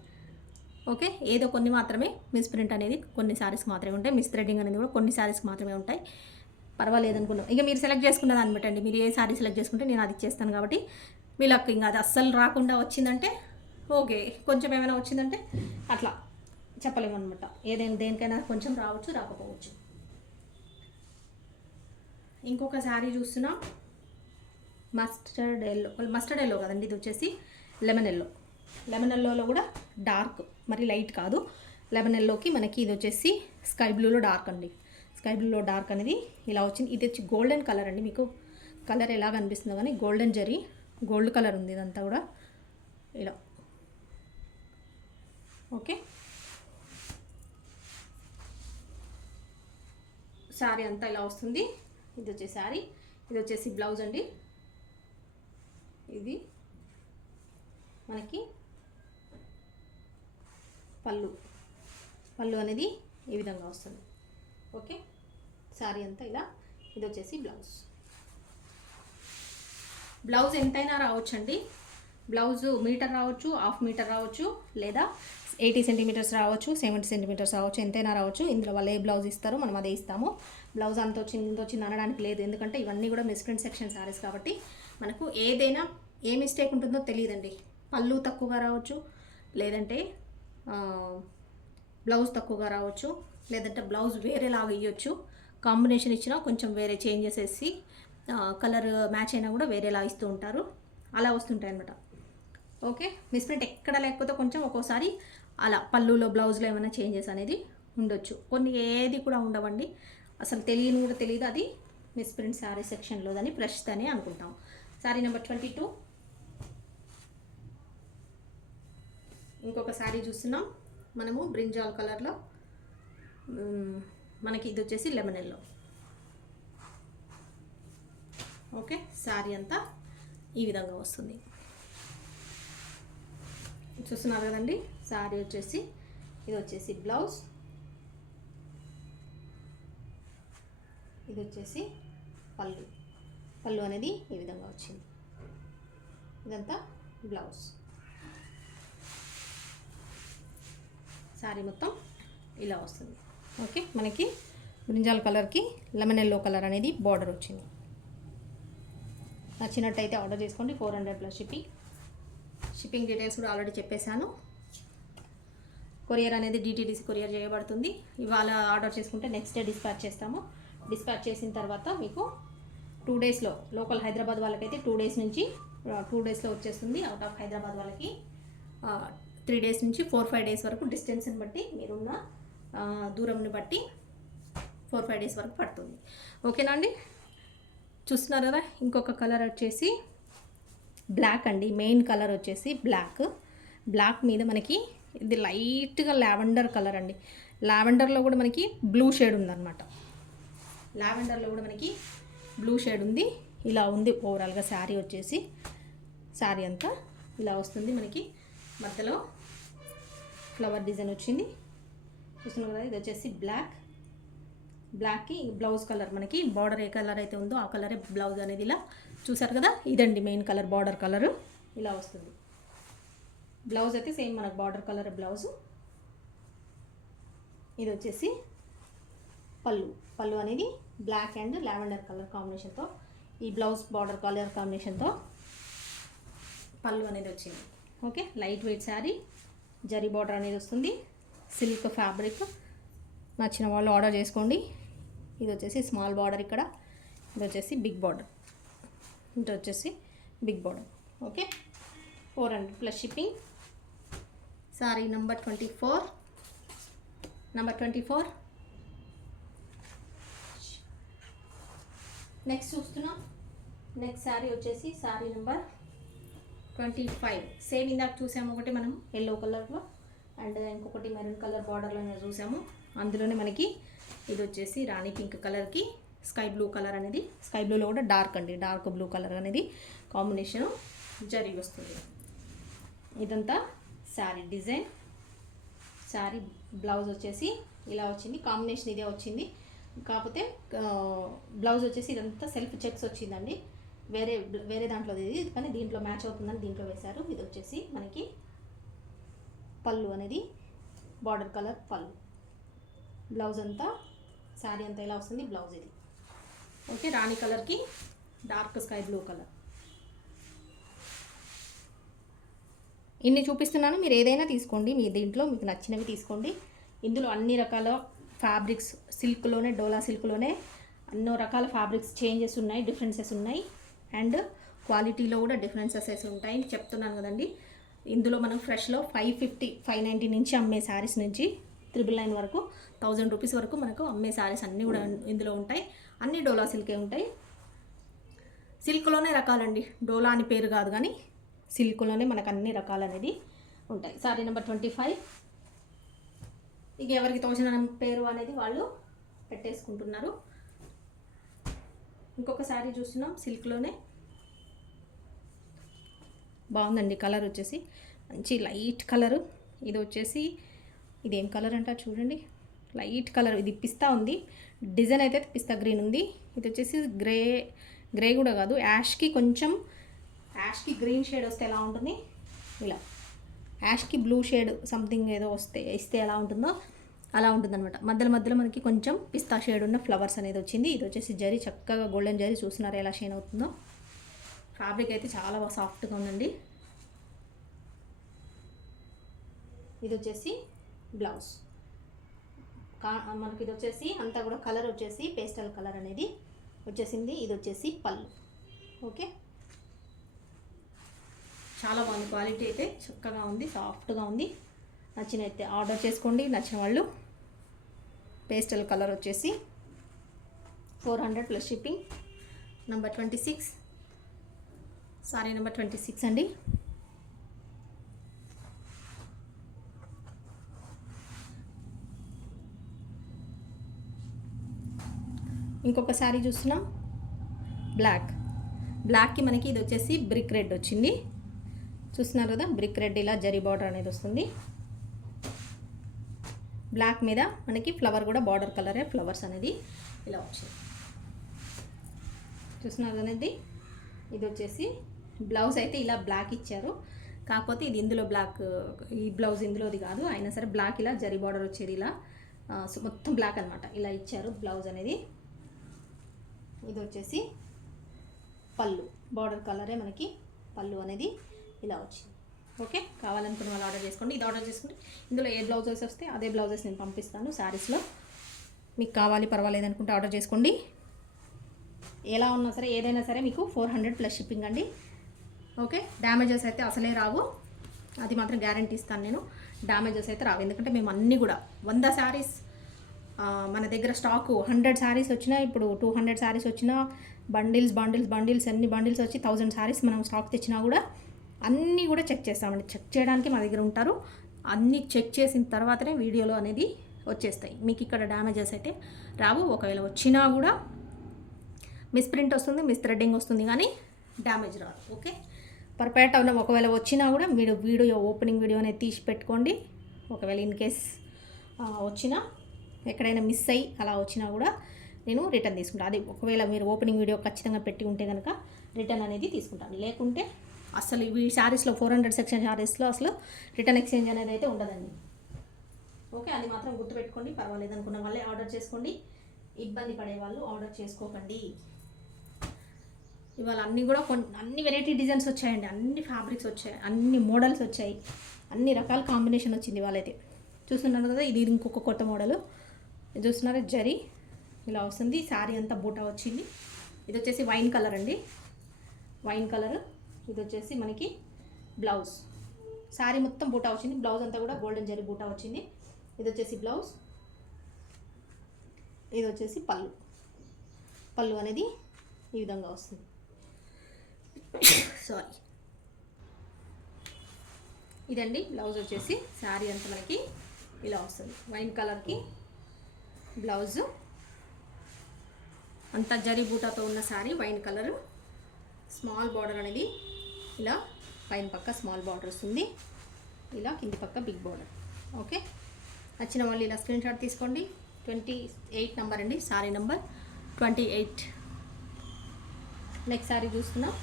ఓకే, ఏదో కొన్ని మాత్రమే మిస్ప్రింట్ అనేది కొన్ని శారీస్కి మాత్రమే ఉంటాయి, మిస్ థ్రెడ్డింగ్ అనేది కూడా కొన్ని శారీస్కి మాత్రమే ఉంటాయి. పర్వాలేదు అనుకున్నాం. ఇక మీరు సెలెక్ట్ చేసుకున్న దాన్ని బట్టండి, మీరు ఏ శారీ సెలెక్ట్ చేసుకుంటే నేను అది ఇచ్చేస్తాను. కాబట్టి వీళ్ళకి ఇంకా అది అస్సలు రాకుండా వచ్చిందంటే ఓకే, కొంచెం ఏమైనా వచ్చిందంటే అట్లా చెప్పలేము అనమాట. దేనికైనా కొంచెం రావచ్చు, రాకపోవచ్చు. ఇంకొక శారీ చూస్తున్నా, మస్టర్డ్ ఎల్లో కదండి, ఇది వచ్చేసి లెమన్ ఎల్లోలో కూడా డార్క్, మరి లైట్ కాదు. లెమన్ ఎల్లోకి మనకి ఇది వచ్చేసి స్కై బ్లూలో డార్క్ అండి, స్కై బ్లూలో డార్క్ అనేది ఇలా వచ్చింది. ఇది వచ్చి గోల్డెన్ కలర్ అండి, మీకు కలర్ ఎలా కనిపిస్తుందో కానీ గోల్డెన్ జరీ, గోల్డ్ కలర్ ఉంది ఇదంతా కూడా ఇలా. ఓకే, శారీ అంతా ఇలా వస్తుంది. ఇది వచ్చే శారీ, ఇది వచ్చేసి బ్లౌజ్ అండి. ఇది మనకి పళ్ళు అనేది ఈ విధంగా వస్తుంది. ఓకే, శారీ అంతా ఇలా. ఇది వచ్చేసి బ్లౌజ్ ఎంతైనా రావచ్చండి. బ్లౌజు మీటర్ రావచ్చు, హాఫ్ మీటర్ రావచ్చు, లేదా 80 సెంటీమీటర్స్ రావచ్చు, 70 సెంటీమీటర్స్ రావచ్చు, ఎంతైనా రావచ్చు. ఇందులో వాళ్ళు ఏ బ్లౌజ్ ఇస్తారో మనం అదే ఇస్తాము. బ్లౌజ్ అంత వచ్చింది ఇంత వచ్చింది అనడానికి లేదు, ఎందుకంటే ఇవన్నీ కూడా మిస్ప్రింట్ సెక్షన్ శారీస్ కాబట్టి మనకు ఏదైనా ఏ మిస్టేక్ ఉంటుందో తెలియదండి. పళ్ళు తక్కువగా రావచ్చు, లేదంటే బ్లౌజ్ తక్కువగా రావచ్చు, లేదంటే బ్లౌజ్ వేరేలాగా ఇవ్వచ్చు. కాంబినేషన్ ఇచ్చినా కొంచెం వేరే చేంజెస్ వేసి కలర్ మ్యాచ్ అయినా కూడా వేరేలా ఇస్తూ ఉంటారు, అలా వస్తుంటాయి అన్నమాట. ఓకే, మిస్ప్రింట్ ఎక్కడ లేకపోతే కొంచెం ఒక్కోసారి అలా పళ్ళులో బ్లౌజ్లో ఏమైనా చేంజెస్ అనేది ఉండొచ్చు, కొన్ని ఏది కూడా ఉండవండి. అసలు తెలియని కూడా తెలియదు అది మిస్ప్రింట్ శారీ సెక్షన్లోదని ప్రస్తుతానే అనుకుంటాం. శారీ నెంబర్ 22. ఇంకొక శారీ చూస్తున్నాం మనము బ్రింజాల్ కలర్లో, మనకి ఇది వచ్చేసి లెమన్ ఎల్లో. ఓకే, శారీ అంతా ఈ విధంగా వస్తుంది. చూస్తున్నారు కదండి, శారీ వచ్చేసి ఇది వచ్చేసి బ్లౌజ్, ఇది వచ్చేసి పళ్ళు అనేది ఈ విధంగా వచ్చింది. ఇదంతా బ్లౌజ్. శారీ మొత్తం ఇలా వస్తుంది. ఓకే, మనకి బ్రింజాల్ కలర్కి లెమన్ ఎల్లో కలర్ అనేది బార్డర్ వచ్చింది. నచ్చినట్టయితే ఆర్డర్ చేసుకోండి. 400+ షిప్పింగ్ డీటెయిల్స్ కూడా ఆల్రెడీ చెప్పేశాను. కొరియర్ అనేది DTDC కొరియర్ చేయబడుతుంది. ఇవాళ ఆర్డర్ చేసుకుంటే నెక్స్ట్ డే డిస్పాచ్ చేస్తాము. డిస్పాచ్ చేసిన తర్వాత మీకు 2 డేస్లో, లోకల్ హైదరాబాద్ వాళ్ళకైతే 2 డేస్లో వచ్చేస్తుంది. అవుట్ ఆఫ్ హైదరాబాద్ వాళ్ళకి 3 డేస్ నుంచి 4-5 డేస్ వరకు, డిస్టెన్స్ని బట్టి మీరున్న దూరంని బట్టి 4-5 డేస్ వరకు పడుతుంది. ఓకేనా అండి, చూస్తున్నారు కదా. ఇంకొక కలర్ వచ్చేసి బ్లాక్ అండి, మెయిన్ కలర్ వచ్చేసి బ్లాక్ మీద మనకి ఇది లైట్గా లావెండర్ కలర్ అండి. లావెండర్లో కూడా మనకి బ్లూ షేడ్ ఉందన్నమాట. లావెండర్లో కూడా మనకి బ్లూ షేడ్ ఉంది. ఇలా ఉంది ఓవరాల్గా శారీ వచ్చేసి. శారీ అంతా ఇలా వస్తుంది. మనకి మధ్యలో ఫ్లవర్ డిజైన్ వచ్చింది, చూస్తున్నాం కదా. ఇది వచ్చేసి బ్లాక్కి బ్లౌజ్ కలర్, మనకి బార్డర్ ఏ కలర్ అయితే ఉందో ఆ కలరే బ్లౌజ్ అనేది ఇలా చూసారు కదా. ఇదండి మెయిన్ కలర్, బార్డర్ కలరు ఇలా వస్తుంది. బ్లౌజ్ అయితే సేమ్ మనకు బార్డర్ కలర్ బ్లౌజు. ఇది వచ్చేసి పళ్ళు అనేది బ్లాక్ అండ్ లావెండర్ కలర్ కాంబినేషన్తో, ఈ బ్లౌజ్ బార్డర్ కలర్ కాంబినేషన్తో పళ్ళు అనేది వచ్చింది. Okay, light weight sari, zari border అనేది వస్తుంది, సిల్క్ ఫ్యాబ్రిక్. నచ్చిన వాళ్ళు ఆర్డర్ చేసుకోండి. ఇది వచ్చేసి స్మాల్ బార్డర్ ఇక్కడ, ఇది వచ్చేసి బిగ్ బార్డర్. ఇంత వచ్చేసి big border. Okay, 400 plus shipping. Sari number 24. Next చూస్తున్నాం. నెక్స్ట్ శారీ వచ్చేసి శారీ నెంబర్ 25. సేమ్ ఇందాక చూసాము ఒకటి మనం ఎల్లో కలర్లో అండ్ ఇంకొకటి మెరూన్ కలర్ బార్డర్లోనే చూసాము. అందులోనే మనకి ఇది వచ్చేసి రాణి పింక్ కలర్కి స్కై బ్లూ కలర్ అనేది, స్కై బ్లూలో కూడా డార్క్ బ్లూ కలర్ అనేది కాంబినేషను జరిగి వస్తుంది. ఇదంతా శారీ డిజైన్. శారీ బ్లౌజ్ వచ్చేసి ఇలా వచ్చింది, కాంబినేషన్ ఇదే వచ్చింది. కాకపోతే బ్లౌజ్ వచ్చేసి ఇదంతా సెల్ఫ్ చెక్స్ వచ్చిందండి. వేరే దాంట్లో ఇది, కానీ దీంట్లో మ్యాచ్ అవుతుందని దీంట్లో వేశారు. ఇది వచ్చేసి మనకి పళ్ళు అనేది బార్డర్ కలర్ పళ్ళు. బ్లౌజ్ అంతా శారీ అంతా ఇలా వస్తుంది. బ్లౌజ్ ఇది ఓకే, రాణి కలర్కి డార్క్ స్కై బ్లూ కలర్. ఇన్ని చూపిస్తున్నాను, మీరు ఏదైనా తీసుకోండి, మీ దీంట్లో మీకు నచ్చినవి తీసుకోండి. ఇందులో అన్ని రకాల ఫ్యాబ్రిక్స్, సిల్క్లోనే డోలా సిల్క్లోనే అన్నో రకాల ఫ్యాబ్రిక్స్ చేంజెస్ ఉన్నాయి, డిఫరెన్సెస్ ఉన్నాయి. అండ్ క్వాలిటీలో కూడా డిఫరెన్సెస్ ఉంటాయి చెప్తున్నాను కదండి. ఇందులో మనం ఫ్రెష్లో 550, 590 నుంచి అమ్మే శారీస్ నుంచి 999 వరకు, 1000 రూపీస్ వరకు మనకు అమ్మే శారీస్ అన్నీ కూడా ఇందులో ఉంటాయి. అన్నీ డోలా సిల్కే ఉంటాయి. సిల్క్లోనే రకాలండి, డోలా అని పేరు కాదు కానీ సిల్క్లోనే మనకు అన్ని రకాలు అనేది ఉంటాయి. శారీ నెంబర్ 25. ఇక ఎవరికి తోచిన పేరు అనేది వాళ్ళు పెట్టేసుకుంటున్నారు. ఇంకొక శారీ చూస్తున్నాం సిల్క్లోనే, బాగుందండి. కలర్ వచ్చేసి మంచి లైట్ కలరు. ఇది వచ్చేసి ఇదేం కలర్ అంటారు చూడండి, లైట్ కలర్. ఇది పిస్తా ఉంది, డిజైన్ అయితే పిస్తా గ్రీన్ ఉంది. ఇది వచ్చేసి గ్రే కూడా కాదు, యాష్కి యాష్కి గ్రీన్ షేడ్ వస్తే ఎలా ఉంటుంది, ఇలా యాష్కి బ్లూ షేడ్ సంథింగ్ ఏదో ఇస్తే ఎలా ఉంటుందో అలా ఉంటుందన్నమాట. మధ్యలో మనకి కొంచెం పిస్తా షేడ్ ఉన్న ఫ్లవర్స్ అనేది వచ్చింది. ఇది వచ్చేసి జరీ చక్కగా గోల్డెన్ జరీ, చూస్తున్నారా ఎలా షైన్ అవుతుందో. ఫ్యాబ్రిక్ అయితే చాలా సాఫ్ట్గా ఉందండి. ఇది వచ్చేసి బ్లౌజ్. మనకి ఇది వచ్చేసి అంతా కూడా కలర్ వచ్చేసి పేస్టల్ కలర్ అనేది వచ్చేసింది. ఇది వచ్చేసి పళ్ళు. ఓకే, చాలా బాగుంది. క్వాలిటీ అయితే చక్కగా ఉంది, సాఫ్ట్గా ఉంది. నచ్చినైతే ఆర్డర్ చేసుకోండి. నచ్చిన వాళ్ళు. పేస్టల్ కలర్ వచ్చేసి 400 plus shipping. Number 26. Sorry number 26 అండి. ఇంకొక శారీ చూస్తున్నాం, బ్లాక్కి మనకి ఇది వచ్చేసి బ్రిక్ రెడ్ వచ్చింది. చూస్తున్నారు కదా, బ్రిక్ రెడ్ ఇలా జరీ బార్డర్ అనేది వస్తుంది. బ్లాక్ మీద మనకి ఫ్లవర్ కూడా బార్డర్ కలరే, ఫ్లవర్స్ అనేది ఇలా వచ్చింది. చూస్తున్నారు అనేది. ఇది వచ్చేసి బ్లౌజ్ అయితే ఇలా బ్లాక్ ఇచ్చారు, కాకపోతే ఇది ఇందులో బ్లాక్, ఈ బ్లౌజ్ ఇందులోది కాదు. అయినా సరే బ్లాక్ ఇలా జరీ బార్డర్ వచ్చేది, ఇలా మొత్తం బ్లాక్ అనమాట, ఇలా ఇచ్చారు బ్లౌజ్ అనేది. ఇది వచ్చేసి పళ్ళు, బార్డర్ కలరే మనకి పళ్ళు అనేది ఇలా వచ్చింది. ఓకే, కావాలనుకున్న వాళ్ళు ఆర్డర్ చేసుకోండి. ఇది ఆర్డర్ చేసుకుంటే ఇందులో ఏ బ్లౌజెస్ వస్తే అదే బ్లౌజెస్ నేను పంపిస్తాను శారీస్లో. మీకు కావాలి పర్వాలేదు అనుకుంటే ఆర్డర్ చేసుకోండి. ఎలా ఉన్నా సరే ఏదైనా సరే మీకు 400 ప్లస్ షిప్పింగ్ అండి. ఓకే, డ్యామేజెస్ అయితే అసలే రావు, అది మాత్రం గ్యారంటీ ఇస్తాను నేను. డ్యామేజెస్ అయితే రావు, ఎందుకంటే మేము అన్నీ కూడా 100 శారీస్ మన దగ్గర స్టాకు 100 శారీస్ వచ్చినా, ఇప్పుడు 200 శారీస్ వచ్చినా, బండిల్స్ ఎన్ని బండిల్స్ వచ్చి 1000 శారీస్ మనం స్టాక్ తెచ్చినా కూడా అన్నీ కూడా చెక్ చేస్తామండి. చెక్ చేయడానికి మా దగ్గర ఉంటారు. అన్నీ చెక్ చేసిన తర్వాతనే వీడియోలో అనేది వచ్చేస్తాయి. మీకు ఇక్కడ డ్యామేజెస్ అయితే రావు. ఒకవేళ వచ్చినా కూడా మిస్ప్రింట్ వస్తుంది, మిస్ థ్రెడ్డింగ్ వస్తుంది, కానీ డ్యామేజ్ రాదు. ఓకే, పర్ఫెక్ట్ అవునా. ఒకవేళ వచ్చినా కూడా మీరు ఓపెనింగ్ వీడియో అనేది తీసి పెట్టుకోండి. ఒకవేళ ఇన్ కేస్ వచ్చినా, ఎక్కడైనా మిస్ అయ్యి అలా వచ్చినా కూడా నేను రిటర్న్ తీసుకుంటాను. అది ఒకవేళ మీరు ఓపెనింగ్ వీడియో ఖచ్చితంగా పెట్టి ఉంటే కనుక రిటర్న్ అనేది తీసుకుంటాను. లేకుంటే అసలు ఈ శారీస్లో 400 సెక్షన్ శారీస్లో అసలు రిటర్న్ ఎక్స్చేంజ్ అనేది అయితే ఉండదండి. ఓకే, అది మాత్రం గుర్తుపెట్టుకోండి. పర్వాలేదు అనుకున్న వాళ్ళే ఆర్డర్ చేసుకోండి, ఇబ్బంది పడే వాళ్ళు ఆర్డర్ చేసుకోకండి. ఇవాళ అన్నీ కూడా అన్ని వెరైటీ డిజైన్స్ వచ్చాయండి, అన్ని ఫ్యాబ్రిక్స్ వచ్చాయి, అన్ని మోడల్స్ వచ్చాయి, అన్ని రకాల కాంబినేషన్ వచ్చింది. వాళ్ళైతే చూస్తున్నారు కదా, ఇది ఇంకొక కొత్త మోడలు చూస్తున్నారు. జరీ ఇలా వస్తుంది, శారీ అంతా బూటా వచ్చింది. ఇది వచ్చేసి వైన్ కలర్ అండి. Wine colour. ఇది వచ్చేసి మనకి బ్లౌజ్. శారీ మొత్తం బూటా వచ్చింది, బ్లౌజ్ అంతా కూడా గోల్డెన్ జరీ బూటా వచ్చింది. ఇది వచ్చేసి బ్లౌజ్, ఇది వచ్చేసి పళ్ళు. పళ్ళు అనేది ఈ విధంగా వస్తుంది. సారీ, ఇదండి బ్లౌజ్ వచ్చేసి. శారీ అంతా మనకి ఇలా వస్తుంది. వైన్ కలర్కి బ్లౌజు, అంతా జరీ బూటాతో ఉన్న sari, wine colour. Small border అనేది ఇలా పైన పక్క స్మాల్ బార్డర్ వస్తుంది, ఇలా కింది పక్క బిగ్ బార్డర్. ఓకే, నచ్చిన వాళ్ళు ఇలా స్క్రీన్ షాట్ తీసుకోండి. 28 నెంబర్ అండి, శారీ నెంబర్ 28. నెక్స్ట్ శారీ చూస్తున్నాం.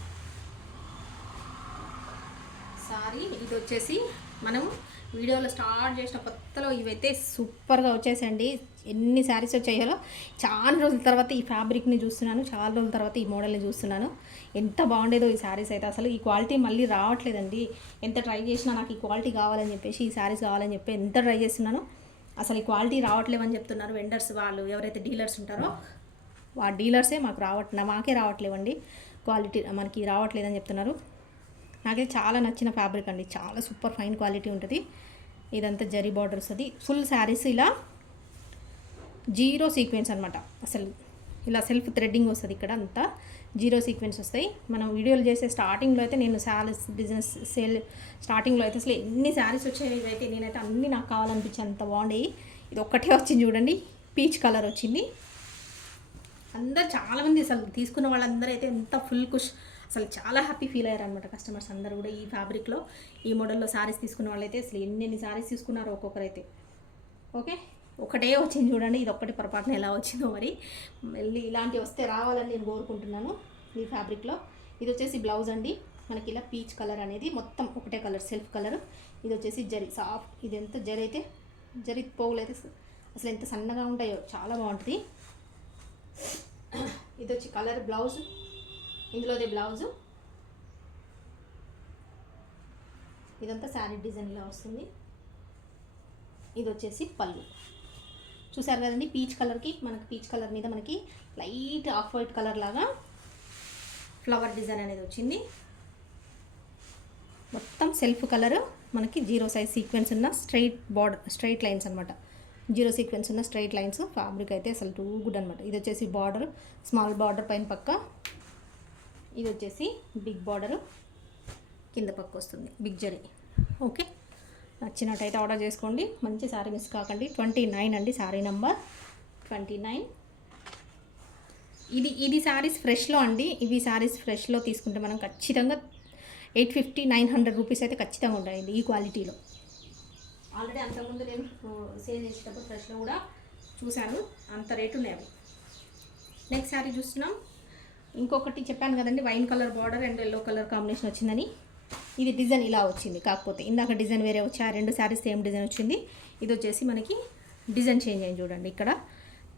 శారీ ఇది వచ్చేసి మనం వీడియోలో స్టార్ట్ చేసిన కొత్తలో ఇవైతే సూపర్గా వచ్చేసండి. ఎన్ని శారీస్ వచ్చాయో చాలా రోజుల తర్వాత ఈ ఫ్యాబ్రిక్ని చూస్తున్నాను, చాలా రోజుల తర్వాత ఈ మోడల్ని చూస్తున్నాను. ఎంత బాగుండేదో ఈ శారీస్ అయితే. అసలు ఈ క్వాలిటీ మళ్ళీ రావట్లేదండి. ఎంత ట్రై చేసినా నాకు ఈ క్వాలిటీ కావాలని చెప్పేసి, ఈ శారీస్ కావాలని చెప్పి ఎంత ట్రై చేస్తున్నాను, అసలు ఈ క్వాలిటీ రావట్లేవని చెప్తున్నారు వెండర్స్ వాళ్ళు. ఎవరైతే డీలర్స్ ఉంటారో ఆ డీలర్సే మాకే రావట్లేవండి, క్వాలిటీ మనకి రావట్లేదని చెప్తున్నారు. నాకైతే చాలా నచ్చిన ఫ్యాబ్రిక్ అండి, చాలా సూపర్ ఫైన్ క్వాలిటీ ఉంటుంది. ఇదంతా జరీ బార్డర్ వస్తుంది. ఫుల్ శారీస్ ఇలా జీరో సీక్వెన్స్ అనమాట. అసలు ఇలా సెల్ఫ్ థ్రెడ్డింగ్ వస్తుంది. ఇక్కడ అంతా జీరో సీక్వెన్స్ వస్తాయి. మనం వీడియోలు చేసే స్టార్టింగ్లో అయితే నేను శారీస్ బిజినెస్ సేల్ స్టార్టింగ్లో అయితే అసలు ఎన్ని శారీస్ వచ్చాయి ఇవైతే. నేనైతే అన్నీ నాకు కావాలనిపించి అంత బాగుండేవి. ఇది ఒక్కటే వచ్చింది చూడండి, పీచ్ కలర్ వచ్చింది. అందరు చాలామంది అసలు తీసుకున్న వాళ్ళందరూ అయితే ఎంత ఫుల్ కుష్, అసలు చాలా హ్యాపీ ఫీల్ అయ్యారు అనమాట కస్టమర్స్ అందరూ కూడా. ఈ ఫ్యాబ్రిక్లో ఈ మోడల్లో శారీస్ తీసుకున్న వాళ్ళైతే అసలు ఎన్ని శారీస్ తీసుకున్నారో ఒక్కొక్కరైతే. ఓకే, ఒకటే వచ్చింది చూడండి, ఇది ఒక్కటి పొరపాటున ఎలా వచ్చిందో మరి. మళ్ళీ ఇలాంటివి వస్తే రావాలని నేను కోరుకుంటున్నాను ఈ ఫ్యాబ్రిక్లో. ఇది వచ్చేసి బ్లౌజ్ అండి, మనకి ఇలా పీచ్ కలర్ అనేది మొత్తం ఒకటే కలర్, సెల్ఫ్ కలర్. ఇది వచ్చేసి జరీ సాఫ్ట్, ఇది ఎంత జరీ అయితే, జరీ పోగులు అయితే అసలు ఎంత సన్నగా ఉంటాయో, చాలా బాగుంటుంది. ఇది వచ్చి కలర్ బ్లౌజ్, ఇందులోదే బ్లౌజు. ఇదంతా శారీ డిజైన్ ఇలా వస్తుంది. ఇది వచ్చేసి పళ్ళు. చూసారు కదండి, పీచ్ కలర్కి మనకి పీచ్ కలర్ మీద మనకి లైట్ ఆఫ్ వైట్ కలర్ లాగా ఫ్లవర్ డిజైన్ అనేది వచ్చింది. మొత్తం సెల్ఫ్ కలర్, మనకి జీరో సైజ్ సీక్వెన్స్ ఉన్న స్ట్రైట్ బార్డర్, స్ట్రైట్ లైన్స్ అనమాట. జీరో సీక్వెన్స్ ఉన్న స్ట్రైట్ లైన్స్. ఫ్యాబ్రిక్ అయితే అసలు టూ గుడ్ అనమాట. ఇది వచ్చేసి బార్డర్, స్మాల్ బార్డర్ పైన పక్క. ఇది వచ్చేసి బిగ్ బార్డరు కింద పక్క వస్తుంది, బిగ్ జరీ. ఓకే, నచ్చినట్టయితే ఆర్డర్ చేసుకోండి. మంచి శారీ మిస్ కాకండి. 29 అండి, శారీ నెంబర్ 29. ఇది శారీస్ ఫ్రెష్లో అండి. ఇవి శారీస్ ఫ్రెష్లో తీసుకుంటే మనం ఖచ్చితంగా 850-900 రూపీస్ అయితే ఖచ్చితంగా ఉంటాయండి ఈ క్వాలిటీలో. ఆల్రెడీ అంతకుముందు నేను సేల్ చేసేటప్పుడు ఫ్రెష్లో కూడా చూశాను, అంత రేటు ఉన్నాయి అవి. నెక్స్ట్ శారీ చూస్తున్నాం. ఇంకొకటి చెప్పాను కదండి, wine colour border and yellow colour combination వచ్చిందని. ఇది డిజైన్ ఇలా వచ్చింది, కాకపోతే ఇందాక డిజైన్ వేరే వచ్చి ఆ రెండు శారీస్ సేమ్ డిజైన్ వచ్చింది. ఇది వచ్చేసి మనకి డిజైన్ చేంజ్ అయింది చూడండి,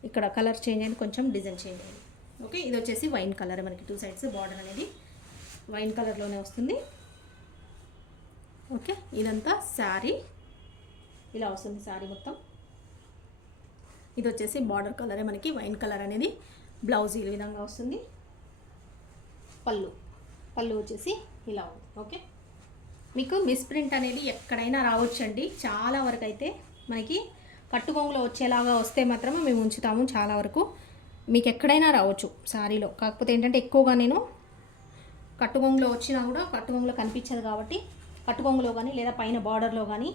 ఇక్కడ కలర్ చేంజ్ అయింది, కొంచెం డిజైన్ చేంజ్ అయింది. ఓకే, ఇది వచ్చేసి వైన్ కలర్, మనకి టూ సైడ్స్ బార్డర్ అనేది వైన్ కలర్లోనే వస్తుంది. ఓకే, ఇదంతా శారీ ఇలా వస్తుంది, శారీ మొత్తం. ఇది వచ్చేసి బార్డర్ కలరే మనకి వైన్ కలర్ అనేది. బ్లౌజ్ ఈ విధంగా వస్తుంది. పళ్ళు వచ్చేసి ఇలా ఉంది. ఓకే, మీకు మిస్ప్రింట్ అనేది ఎక్కడైనా రావచ్చండి. చాలా వరకు అయితే మనకి కట్టుకొంగులో వచ్చేలాగా వస్తే మాత్రమే మేము ఉంచుతాము. చాలా వరకు మీకు ఎక్కడైనా రావచ్చు శారీలో. కాకపోతే ఏంటంటే ఎక్కువగా నేను కట్టుకొంగులో వచ్చినా కూడా కట్టుకొంగులో కనిపించదు కాబట్టి కట్టుకొంగులో కానీ లేదా పైన బార్డర్లో కానీ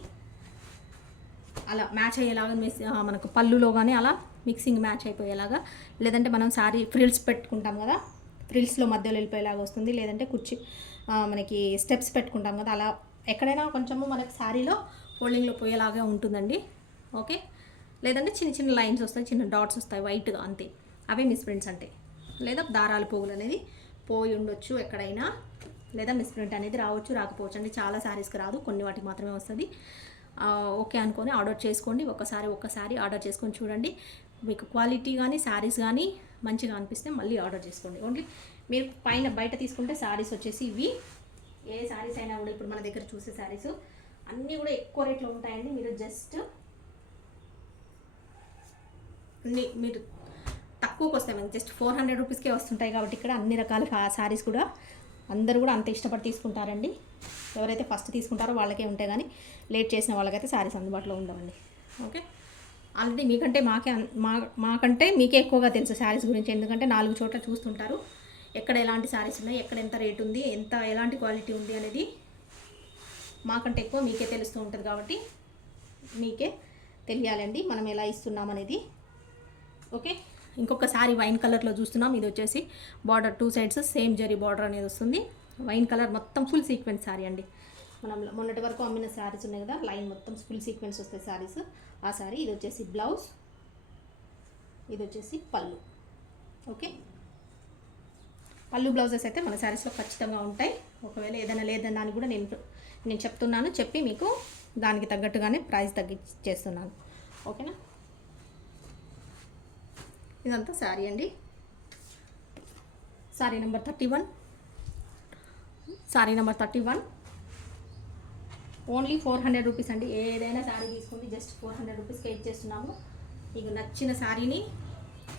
అలా మ్యాచ్ అయ్యేలాగా మనకు పళ్ళులో కానీ అలా మిక్సింగ్ మ్యాచ్ అయిపోయేలాగా, లేదంటే మనం శారీ ఫ్రిల్స్ పెట్టుకుంటాం కదా, ఫ్రిల్స్లో మధ్యలో వెళ్ళిపోయేలాగా వస్తుంది. లేదంటే మనకి స్టెప్స్ పెట్టుకుంటాం కదా, అలా ఎక్కడైనా కొంచెము మనకి శారీలో ఫోల్డింగ్లో పోయేలాగా ఉంటుందండి. ఓకే, లేదంటే చిన్న చిన్న లైన్స్ వస్తాయి, చిన్న డాట్స్ వస్తాయి వైట్గా, అంతే. అవే మిస్ప్రింట్స్ అంటే. లేదా దారాల పోగులు అనేది పోయి ఉండొచ్చు ఎక్కడైనా, లేదా మిస్ప్రింట్ అనేది రావచ్చు, రాకపోవచ్చు అండి. చాలా శారీస్కి రాదు, కొన్ని వాటికి మాత్రమే వస్తుంది. ఓకే అనుకొని ఆర్డర్ చేసుకోండి. ఒక్కసారి ఆర్డర్ చేసుకొని చూడండి. మీకు క్వాలిటీ కానీ శారీస్ కానీ మంచిగా అనిపిస్తే మళ్ళీ ఆర్డర్ చేసుకోండి. ఓన్లీ మీరు బయట తీసుకుంటే శారీస్ వచ్చేసి ఇవి ఏ శారీస్ అయినా కూడా ఇప్పుడు మన దగ్గర చూసే శారీస్ అన్నీ కూడా ఎక్కువ రేట్లో ఉంటాయండి. మీరు జస్ట్ మీరు తక్కువకి వస్తాయి, మనకి జస్ట్ 400 రూపీస్కే వస్తుంటాయి. కాబట్టి ఇక్కడ అన్ని రకాల శారీస్ కూడా అందరూ కూడా అంత ఇష్టపడి తీసుకుంటారండి. ఎవరైతే ఫస్ట్ తీసుకుంటారో వాళ్ళకే ఉంటాయి, కానీ లేట్ చేసిన వాళ్ళకైతే శారీస్ అందుబాటులో ఉండవండి. ఓకే, ఆల్రెడీ మాకంటే మీకే ఎక్కువగా తెలుసు శారీస్ గురించి, ఎందుకంటే 4 చోట్ల చూస్తుంటారు. ఎక్కడ ఎలాంటి శారీస్ ఉన్నాయి, ఎక్కడ ఎంత రేట్ ఉంది, ఎలాంటి క్వాలిటీ ఉంది అనేది మాకంటే ఎక్కువ మీకే తెలుస్తూ ఉంటుంది. కాబట్టి మీకే తెలియాలండి మనం ఎలా ఇస్తున్నాం అనేది. ఓకే, ఇంకొక శారీ వైన్ కలర్లో చూస్తున్నాం. ఇది వచ్చేసి border 2 sides same zari border అనేది వస్తుంది. వైన్ కలర్ మొత్తం ఫుల్ సీక్వెన్స్ శారీ అండి. మనం మొన్నటి వరకు అమ్మిన శారీస్ ఉన్నాయి కదా, లైన్ మొత్తం ఫుల్ సీక్వెన్స్ వస్తాయి శారీస్, ఆ శారీ. ఇది వచ్చేసి బ్లౌజ్, ఇది వచ్చేసి పళ్ళు. ఓకే, పళ్ళు బ్లౌజెస్ అయితే మన శారీస్లో ఖచ్చితంగా ఉంటాయి. ఒకవేళ ఏదైనా లేదని దాన్ని కూడా నేను చెప్తున్నాను, చెప్పి మీకు దానికి తగ్గట్టుగానే ప్రైస్ తగ్గించేస్తున్నాను. ఓకేనా, ఇదంతా శారీ అండి. Sari number 31, sari number 31 only 400 rupees అండి. ఏదైనా శారీ తీసుకోండి, జస్ట్ 400 రూపీస్కే ఇచ్చేస్తున్నాము. మీకు నచ్చిన శారీని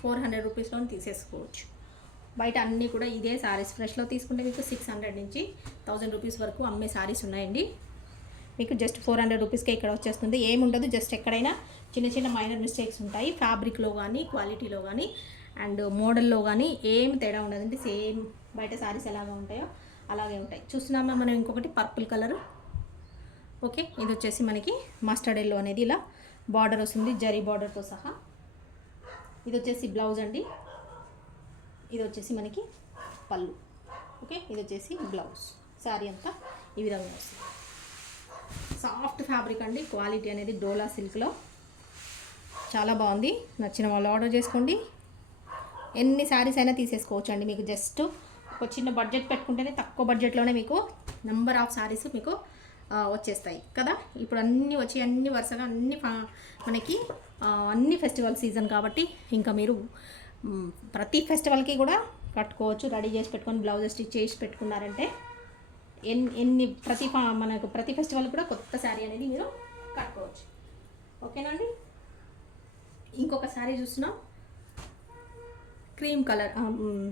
400 రూపీస్లో తీసేసుకోవచ్చు. బయట అన్నీ కూడా ఇదే శారీస్, ఫ్రెష్లో తీసుకుంటే మీకు 600 నుంచి 1000 రూపీస్ వరకు అమ్మే శారీస్ ఉన్నాయండి. మీకు జస్ట్ 400 రూపీస్కే ఇక్కడ వచ్చేస్తుంది. ఏముండదు, జస్ట్ ఎక్కడైనా చిన్న చిన్న మైనర్ మిస్టేక్స్ ఉంటాయి. ఫ్యాబ్రిక్లో కానీ, క్వాలిటీలో కానీ, అండ్ మోడల్లో కానీ ఏం తేడా ఉండదండి. సేమ్ బయట శారీస్ ఎలాగా ఉంటాయో అలాగే ఉంటాయి. చూస్తున్నామా మనం ఇంకొకటి పర్పుల్ కలర్. ఓకే, ఇది వచ్చేసి మనకి మస్టర్డ్ ఎల్లో అనేది ఇలా బార్డర్ వస్తుంది, జరీ బార్డర్తో సహా. ఇది వచ్చేసి బ్లౌజ్ అండి, ఇది వచ్చేసి మనకి పళ్ళు. ఓకే, ఇది వచ్చేసి బ్లౌజ్. శారీ అంతా ఈ విధంగా వస్తుంది. సాఫ్ట్ ఫ్యాబ్రిక్ అండి, క్వాలిటీ అనేది డోలా సిల్క్లో చాలా బాగుంది. నచ్చిన వాళ్ళు ఆర్డర్ చేసుకోండి. ఎన్ని శారీస్ అయినా తీసేసుకోవచ్చు అండి. మీకు జస్ట్ ఒక చిన్న బడ్జెట్ పెట్టుకుంటేనే, తక్కువ బడ్జెట్లోనే మీకు నెంబర్ ఆఫ్ శారీస్ మీకు వచ్చేస్తాయి కదా. ఇప్పుడు అన్నీ వరుసగా మనకి అన్ని ఫెస్టివల్ సీజన్ కాబట్టి ఇంకా మీరు ప్రతి ఫెస్టివల్కి కూడా కట్టుకోవచ్చు. రెడీ చేసి పెట్టుకొని బ్లౌజ్ స్టిచ్ చేసి పెట్టుకున్నారంటే మనకు ప్రతి ఫెస్టివల్ కూడా కొత్త శారీ అనేది మీరు కట్టుకోవచ్చు. ఓకేనండి, ఇంకొక శారీ చూస్తున్నాం. Cream colour,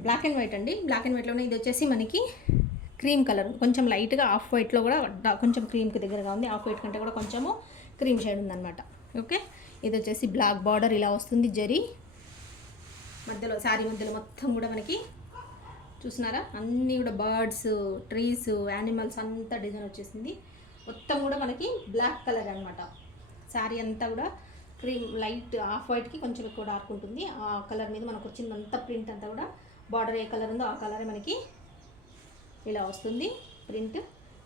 black and white అండి. బ్లాక్ అండ్ వైట్లోనే ఇది వచ్చేసి మనకి క్రీమ్ కలర్, కొంచెం లైట్గా ఆఫ్ వైట్లో కూడా కొంచెం క్రీమ్కి దగ్గరగా ఉంది. ఆఫ్ వైట్ కంటే కూడా కొంచెము క్రీమ్ షేడ్ ఉందన్నమాట. ఓకే, ఇది వచ్చేసి బ్లాక్ బార్డర్ ఇలా వస్తుంది, జరీ మధ్యలో, శారీ మధ్యలో మొత్తం కూడా మనకి చూస్తున్నారా, అన్నీ కూడా బర్డ్స్, ట్రీస్, యానిమల్స్ అంతా డిజైన్ వచ్చేసింది. మొత్తం కూడా మనకి బ్లాక్ కలర్ అనమాట. శారీ అంతా కూడా క్రీమ్ లైట్ ఆఫ్ వైట్కి కొంచెం ఎక్కువ డార్క్ ఉంటుంది. ఆ కలర్ మీద మనకు వచ్చిందంతా ప్రింట్ అంతా కూడా బార్డర్ ఏ కలర్ ఉందో ఆ కలరే మనకి ఇలా వస్తుంది ప్రింట్.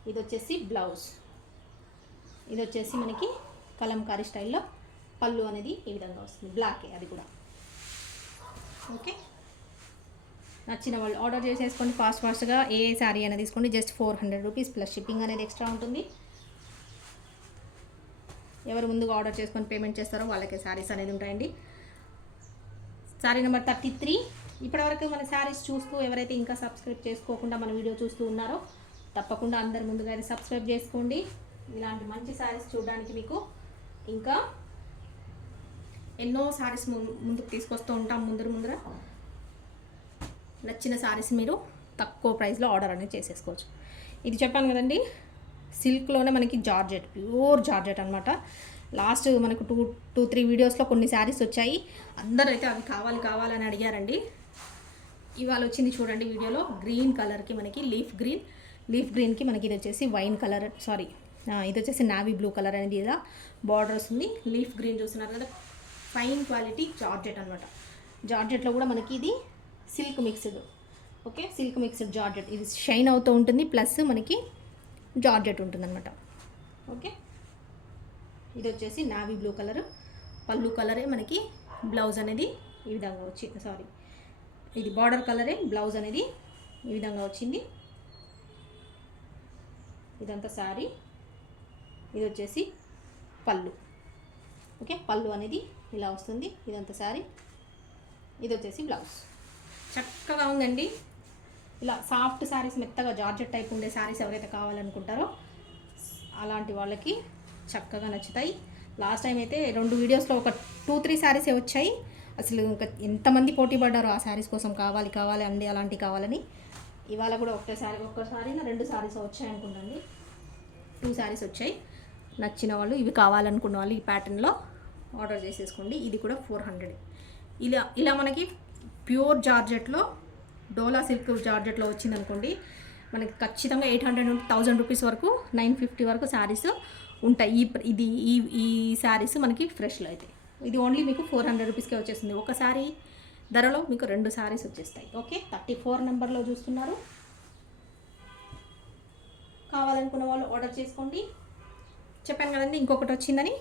ఇది వచ్చేసి బ్లౌజ్, ఇది వచ్చేసి మనకి కలంకారీ స్టైల్లో పళ్ళు అనేది ఈ విధంగా వస్తుంది, బ్లాకే అది కూడా. ఓకే, నచ్చిన వాళ్ళు ఆర్డర్ చేసేసుకోండి ఫాస్ట్గా. ఏ శారీ అనేది తీసుకోండి, జస్ట్ 400 రూపీస్ ప్లస్ షిప్పింగ్ అనేది ఎక్స్ట్రా ఉంటుంది. ఎవరు ముందుగా ఆర్డర్ చేసుకొని పేమెంట్ చేస్తారో వాళ్ళకే శారీస్ అనేది ఉంటాయండి. శారీ నెంబర్ 33. ఇప్పటివరకు మన శారీస్ చూస్తూ ఎవరైతే ఇంకా సబ్స్క్రైబ్ చేసుకోకుండా మన వీడియో చూస్తూ ఉన్నారో తప్పకుండా అందరు ముందుగా అయితే సబ్స్క్రైబ్ చేసుకోండి. ఇలాంటి మంచి శారీస్ చూడడానికి మీకు ఇంకా ఎన్నో శారీస్ ముందుకు తీసుకొస్తూ ఉంటాం. ముందర నచ్చిన శారీస్ మీరు తక్కువ ప్రైస్లో ఆర్డర్ అనేది చేసేసుకోవచ్చు. ఇది చెప్పాను కదండి, సిల్క్లోనే మనకి జార్జెట్, ప్యూర్ జార్జెట్ అనమాట. లాస్ట్ మనకు 2-3 వీడియోస్లో కొన్ని శారీస్ వచ్చాయి. అందరూ అయితే అవి కావాలని అడిగారండి. ఇవాళ వచ్చింది చూడండి వీడియోలో, గ్రీన్ కలర్కి మనకి లీఫ్ గ్రీన్కి మనకి ఇది వచ్చేసి వైన్ కలర్, ఇది వచ్చేసి నావీ బ్లూ కలర్ అనేది ఇలా బార్డర్ వస్తుంది. లీఫ్ గ్రీన్ చూస్తున్నారు కదా, ఫైన్ క్వాలిటీ జార్జెట్ అనమాట. జార్జెట్లో కూడా మనకి ఇది silk mixed. Okay, silk mixed georgette, ఇది షైన్ అవుతూ ఉంటుంది, ప్లస్ మనకి జార్జెట్ ఉంటుందన్నమాట. ఓకే, ఇది వచ్చేసి నావీ బ్లూ కలర్, పళ్ళు కలరే మనకి బ్లౌజ్ అనేది ఈ విధంగా వచ్చింది. ఇది బార్డర్ కలరే, బ్లౌజ్ అనేది ఈ విధంగా వచ్చింది. ఇదంతా శారీ, ఇది వచ్చేసి పళ్ళు. ఓకే, పళ్ళు అనేది ఇలా వస్తుంది. ఇదంతా శారీ, ఇది వచ్చేసి బ్లౌజ్. చక్కగా ఉందండి. ఇలా సాఫ్ట్ శారీస్, మెత్తగా జార్జెట్ టైప్ ఉండే శారీస్ ఎవరైతే కావాలనుకుంటారో అలాంటి వాళ్ళకి చక్కగా నచ్చుతాయి. లాస్ట్ టైం అయితే 2 వీడియోస్లో ఒక 2-3 శారీసే వచ్చాయి. అసలు ఇంకా ఎంతమంది పోటీ పడ్డారో ఆ శారీస్ కోసం, కావాలి అండి అలాంటివి కావాలని. ఇవాళ కూడా ఒక్కసారి 2 సారీస్ వచ్చాయి అనుకుంటండి. 2 సారీస్ వచ్చాయి. నచ్చిన వాళ్ళు, ఇవి కావాలనుకున్న వాళ్ళు ఈ ప్యాటర్న్లో ఆర్డర్ చేసేసుకోండి. ఇది కూడా 400. ఇలా మనకి ప్యూర్ జార్జెట్లో, డోలా సిల్క్ జార్జెట్లో వచ్చింది అనుకోండి, మనకి ఖచ్చితంగా 800 నుండి 1000 రూపీస్ వరకు, 950 వరకు శారీస్ ఉంటాయి. ఈ శారీస్ మనకి ఫ్రెష్లో అయితే ఇది ఓన్లీ మీకు 400 రూపీస్కే వచ్చేస్తుంది. ఒక శారీ ధరలో మీకు 2 శారీస్ వచ్చేస్తాయి. ఓకే, 34 నెంబర్లో చూస్తున్నారు. కావాలనుకున్న వాళ్ళు ఆర్డర్ చేసుకోండి. చెప్పాను కదండి ఇంకొకటి వచ్చిందని.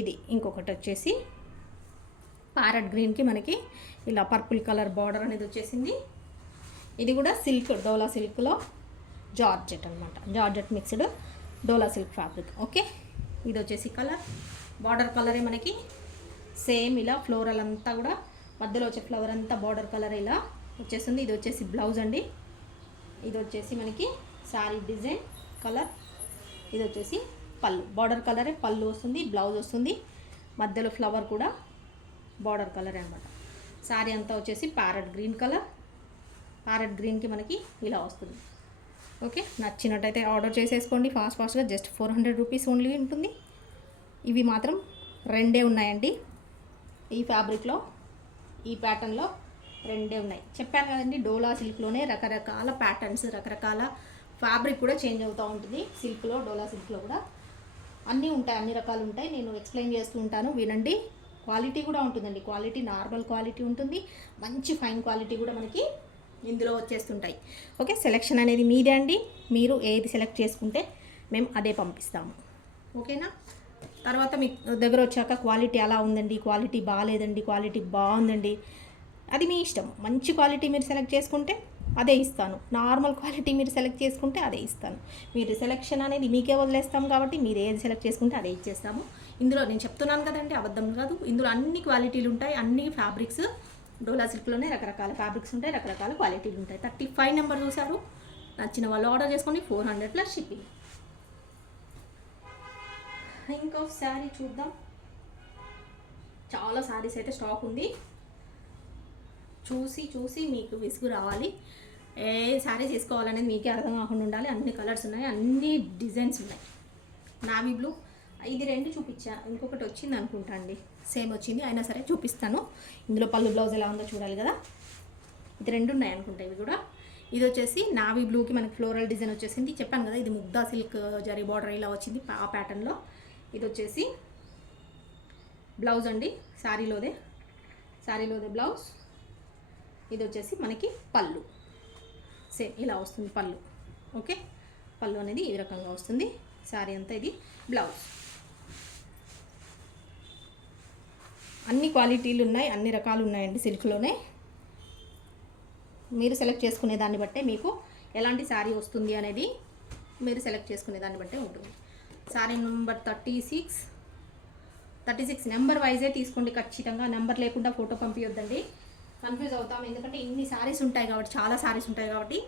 ఇది ఇంకొకటి వచ్చేసి ప్యారెట్ గ్రీన్కి మనకి ఇలా పర్పుల్ కలర్ బార్డర్ అనేది వచ్చేసింది. ఇది కూడా సిల్క్, డోలా సిల్క్లో జార్జెట్ అనమాట. జార్జెట్ మిక్స్డ్ డోలా సిల్క్ ఫ్యాబ్రిక్. ఓకే, ఇది వచ్చేసి కలర్, బార్డర్ కలరే మనకి సేమ్ ఇలా ఫ్లోరల్ అంతా కూడా మధ్యలో వచ్చే ఫ్లవర్ అంతా బార్డర్ కలర్ ఇలా వచ్చేస్తుంది. ఇది వచ్చేసి బ్లౌజ్ అండి. ఇది వచ్చేసి మనకి శారీ డిజైన్ కలర్. ఇది వచ్చేసి పళ్ళు, బార్డర్ కలరే పళ్ళు వస్తుంది, బ్లౌజ్ వస్తుంది. మధ్యలో ఫ్లవర్ కూడా బార్డర్ కలర్ అనమాట. శారీ అంతా వచ్చేసి ప్యారెట్ గ్రీన్ కలర్. ప్యారెట్ గ్రీన్కి మనకి ఇలా వస్తుంది. ఓకే, నచ్చినట్టయితే ఆర్డర్ చేసేసుకోండి ఫాస్ట్గా. జస్ట్ 400 రూపీస్ ఓన్లీ ఉంటుంది. ఇవి మాత్రం 2 ఉన్నాయండి. ఈ ఫ్యాబ్రిక్లో, ఈ ప్యాటర్న్లో 2 ఉన్నాయి. చెప్పాను కదండి, డోలా సిల్క్లోనే రకరకాల ప్యాటర్న్స్, రకరకాల ఫ్యాబ్రిక్ కూడా చేంజ్ అవుతూ ఉంటుంది. సిల్క్లో, డోలా సిల్క్లో కూడా అన్నీ ఉంటాయి, అన్ని రకాలు ఉంటాయి. నేను ఎక్స్ప్లెయిన్ చేస్తూ ఉంటాను, వినండి. క్వాలిటీ కూడా ఉంటుందండి. క్వాలిటీ నార్మల్ క్వాలిటీ ఉంటుంది, మంచి ఫైన్ క్వాలిటీ కూడా మనకి ఇందులో వచ్చేస్తుంటాయి. ఓకే, సెలెక్షన్ అనేది మీదే అండి. మీరు ఏది సెలెక్ట్ చేసుకుంటే మేము అదే పంపిస్తాము. ఓకేనా? తర్వాత మీ దగ్గర వచ్చాక క్వాలిటీ అలా ఉందండి, క్వాలిటీ బాగాలేదండి, క్వాలిటీ బాగుందండి, అది మీ ఇష్టం. మంచి క్వాలిటీ మీరు సెలెక్ట్ చేసుకుంటే అదే ఇస్తాను, నార్మల్ క్వాలిటీ మీరు సెలెక్ట్ చేసుకుంటే అదే ఇస్తాను. మీరు సెలెక్షన్ అనేది మీకే వదిలేస్తాం కాబట్టి మీరు ఏది సెలెక్ట్ చేసుకుంటే అదే ఇచ్చేస్తాము. ఇందులో నేను చెప్తున్నాను కదండి, అబద్ధం కాదు. ఇందులో అన్ని క్వాలిటీలు ఉంటాయి, అన్ని ఫ్యాబ్రిక్స్. డోలా సిల్క్లోనే రకరకాల ఫ్యాబ్రిక్స్ ఉంటాయి, రకరకాల క్వాలిటీలు ఉంటాయి. 35 నెంబర్ చూసారు. నచ్చిన వాళ్ళు ఆర్డర్ చేసుకోండి. 400 ప్లస్ షిప్పింగ్. ఇంకో శారీ చూద్దాం. చాలా శారీస్ అయితే స్టాక్ ఉంది. చూసి మీకు విసుగు రావాలి. ఏ శారీ తీసుకోవాలనేది మీకే అర్థం కాకుండా ఉండాలి. అన్ని కలర్స్ ఉన్నాయి, అన్ని డిజైన్స్ ఉన్నాయి. నావీ బ్లూ, ఇది 2 చూపించా, ఇంకొకటి వచ్చింది అనుకుంటా అండి. సేమ్ వచ్చింది, అయినా సరే చూపిస్తాను. ఇందులో పళ్ళు బ్లౌజ్ ఎలా ఉందో చూడాలి కదా. ఇది 2 ఉన్నాయి అనుకుంటా ఇవి కూడా. ఇది వచ్చేసి నావీ బ్లూకి మనకి ఫ్లోరల్ డిజైన్ వచ్చేసింది. చెప్పాను కదా, ఇది ముగ్దా సిల్క్ జరీ బార్డర్ ఇలా వచ్చింది ఆ ప్యాటర్న్లో. ఇది వచ్చేసి బ్లౌజ్ అండి, శారీలోదే బ్లౌజ్. ఇది వచ్చేసి మనకి పళ్ళు, సేమ్ ఇలా వస్తుంది పళ్ళు. ఓకే, పళ్ళు అనేది ఈ రకంగా వస్తుంది. శారీ అంతా ఇది బ్లౌజ్. అన్ని క్వాలిటీలు ఉన్నాయి, అన్ని రకాలు ఉన్నాయండి సిల్క్లోనే. మీరు సెలెక్ట్ చేసుకునే దాన్ని బట్టే మీకు ఎలాంటి శారీ వస్తుంది అనేది మీరు సెలెక్ట్ చేసుకునే దాన్ని బట్టే ఉంటుంది. శారీ నెంబర్ 36 నెంబర్ వైజే తీసుకోండి ఖచ్చితంగా. నెంబర్ లేకుండా ఫోటో పంపించొద్దండి, కన్ఫ్యూజ్ అవుతాం. ఎందుకంటే ఇన్ని శారీస్ ఉంటాయి కాబట్టి, చాలా శారీస్ ఉంటాయి కాబట్టి,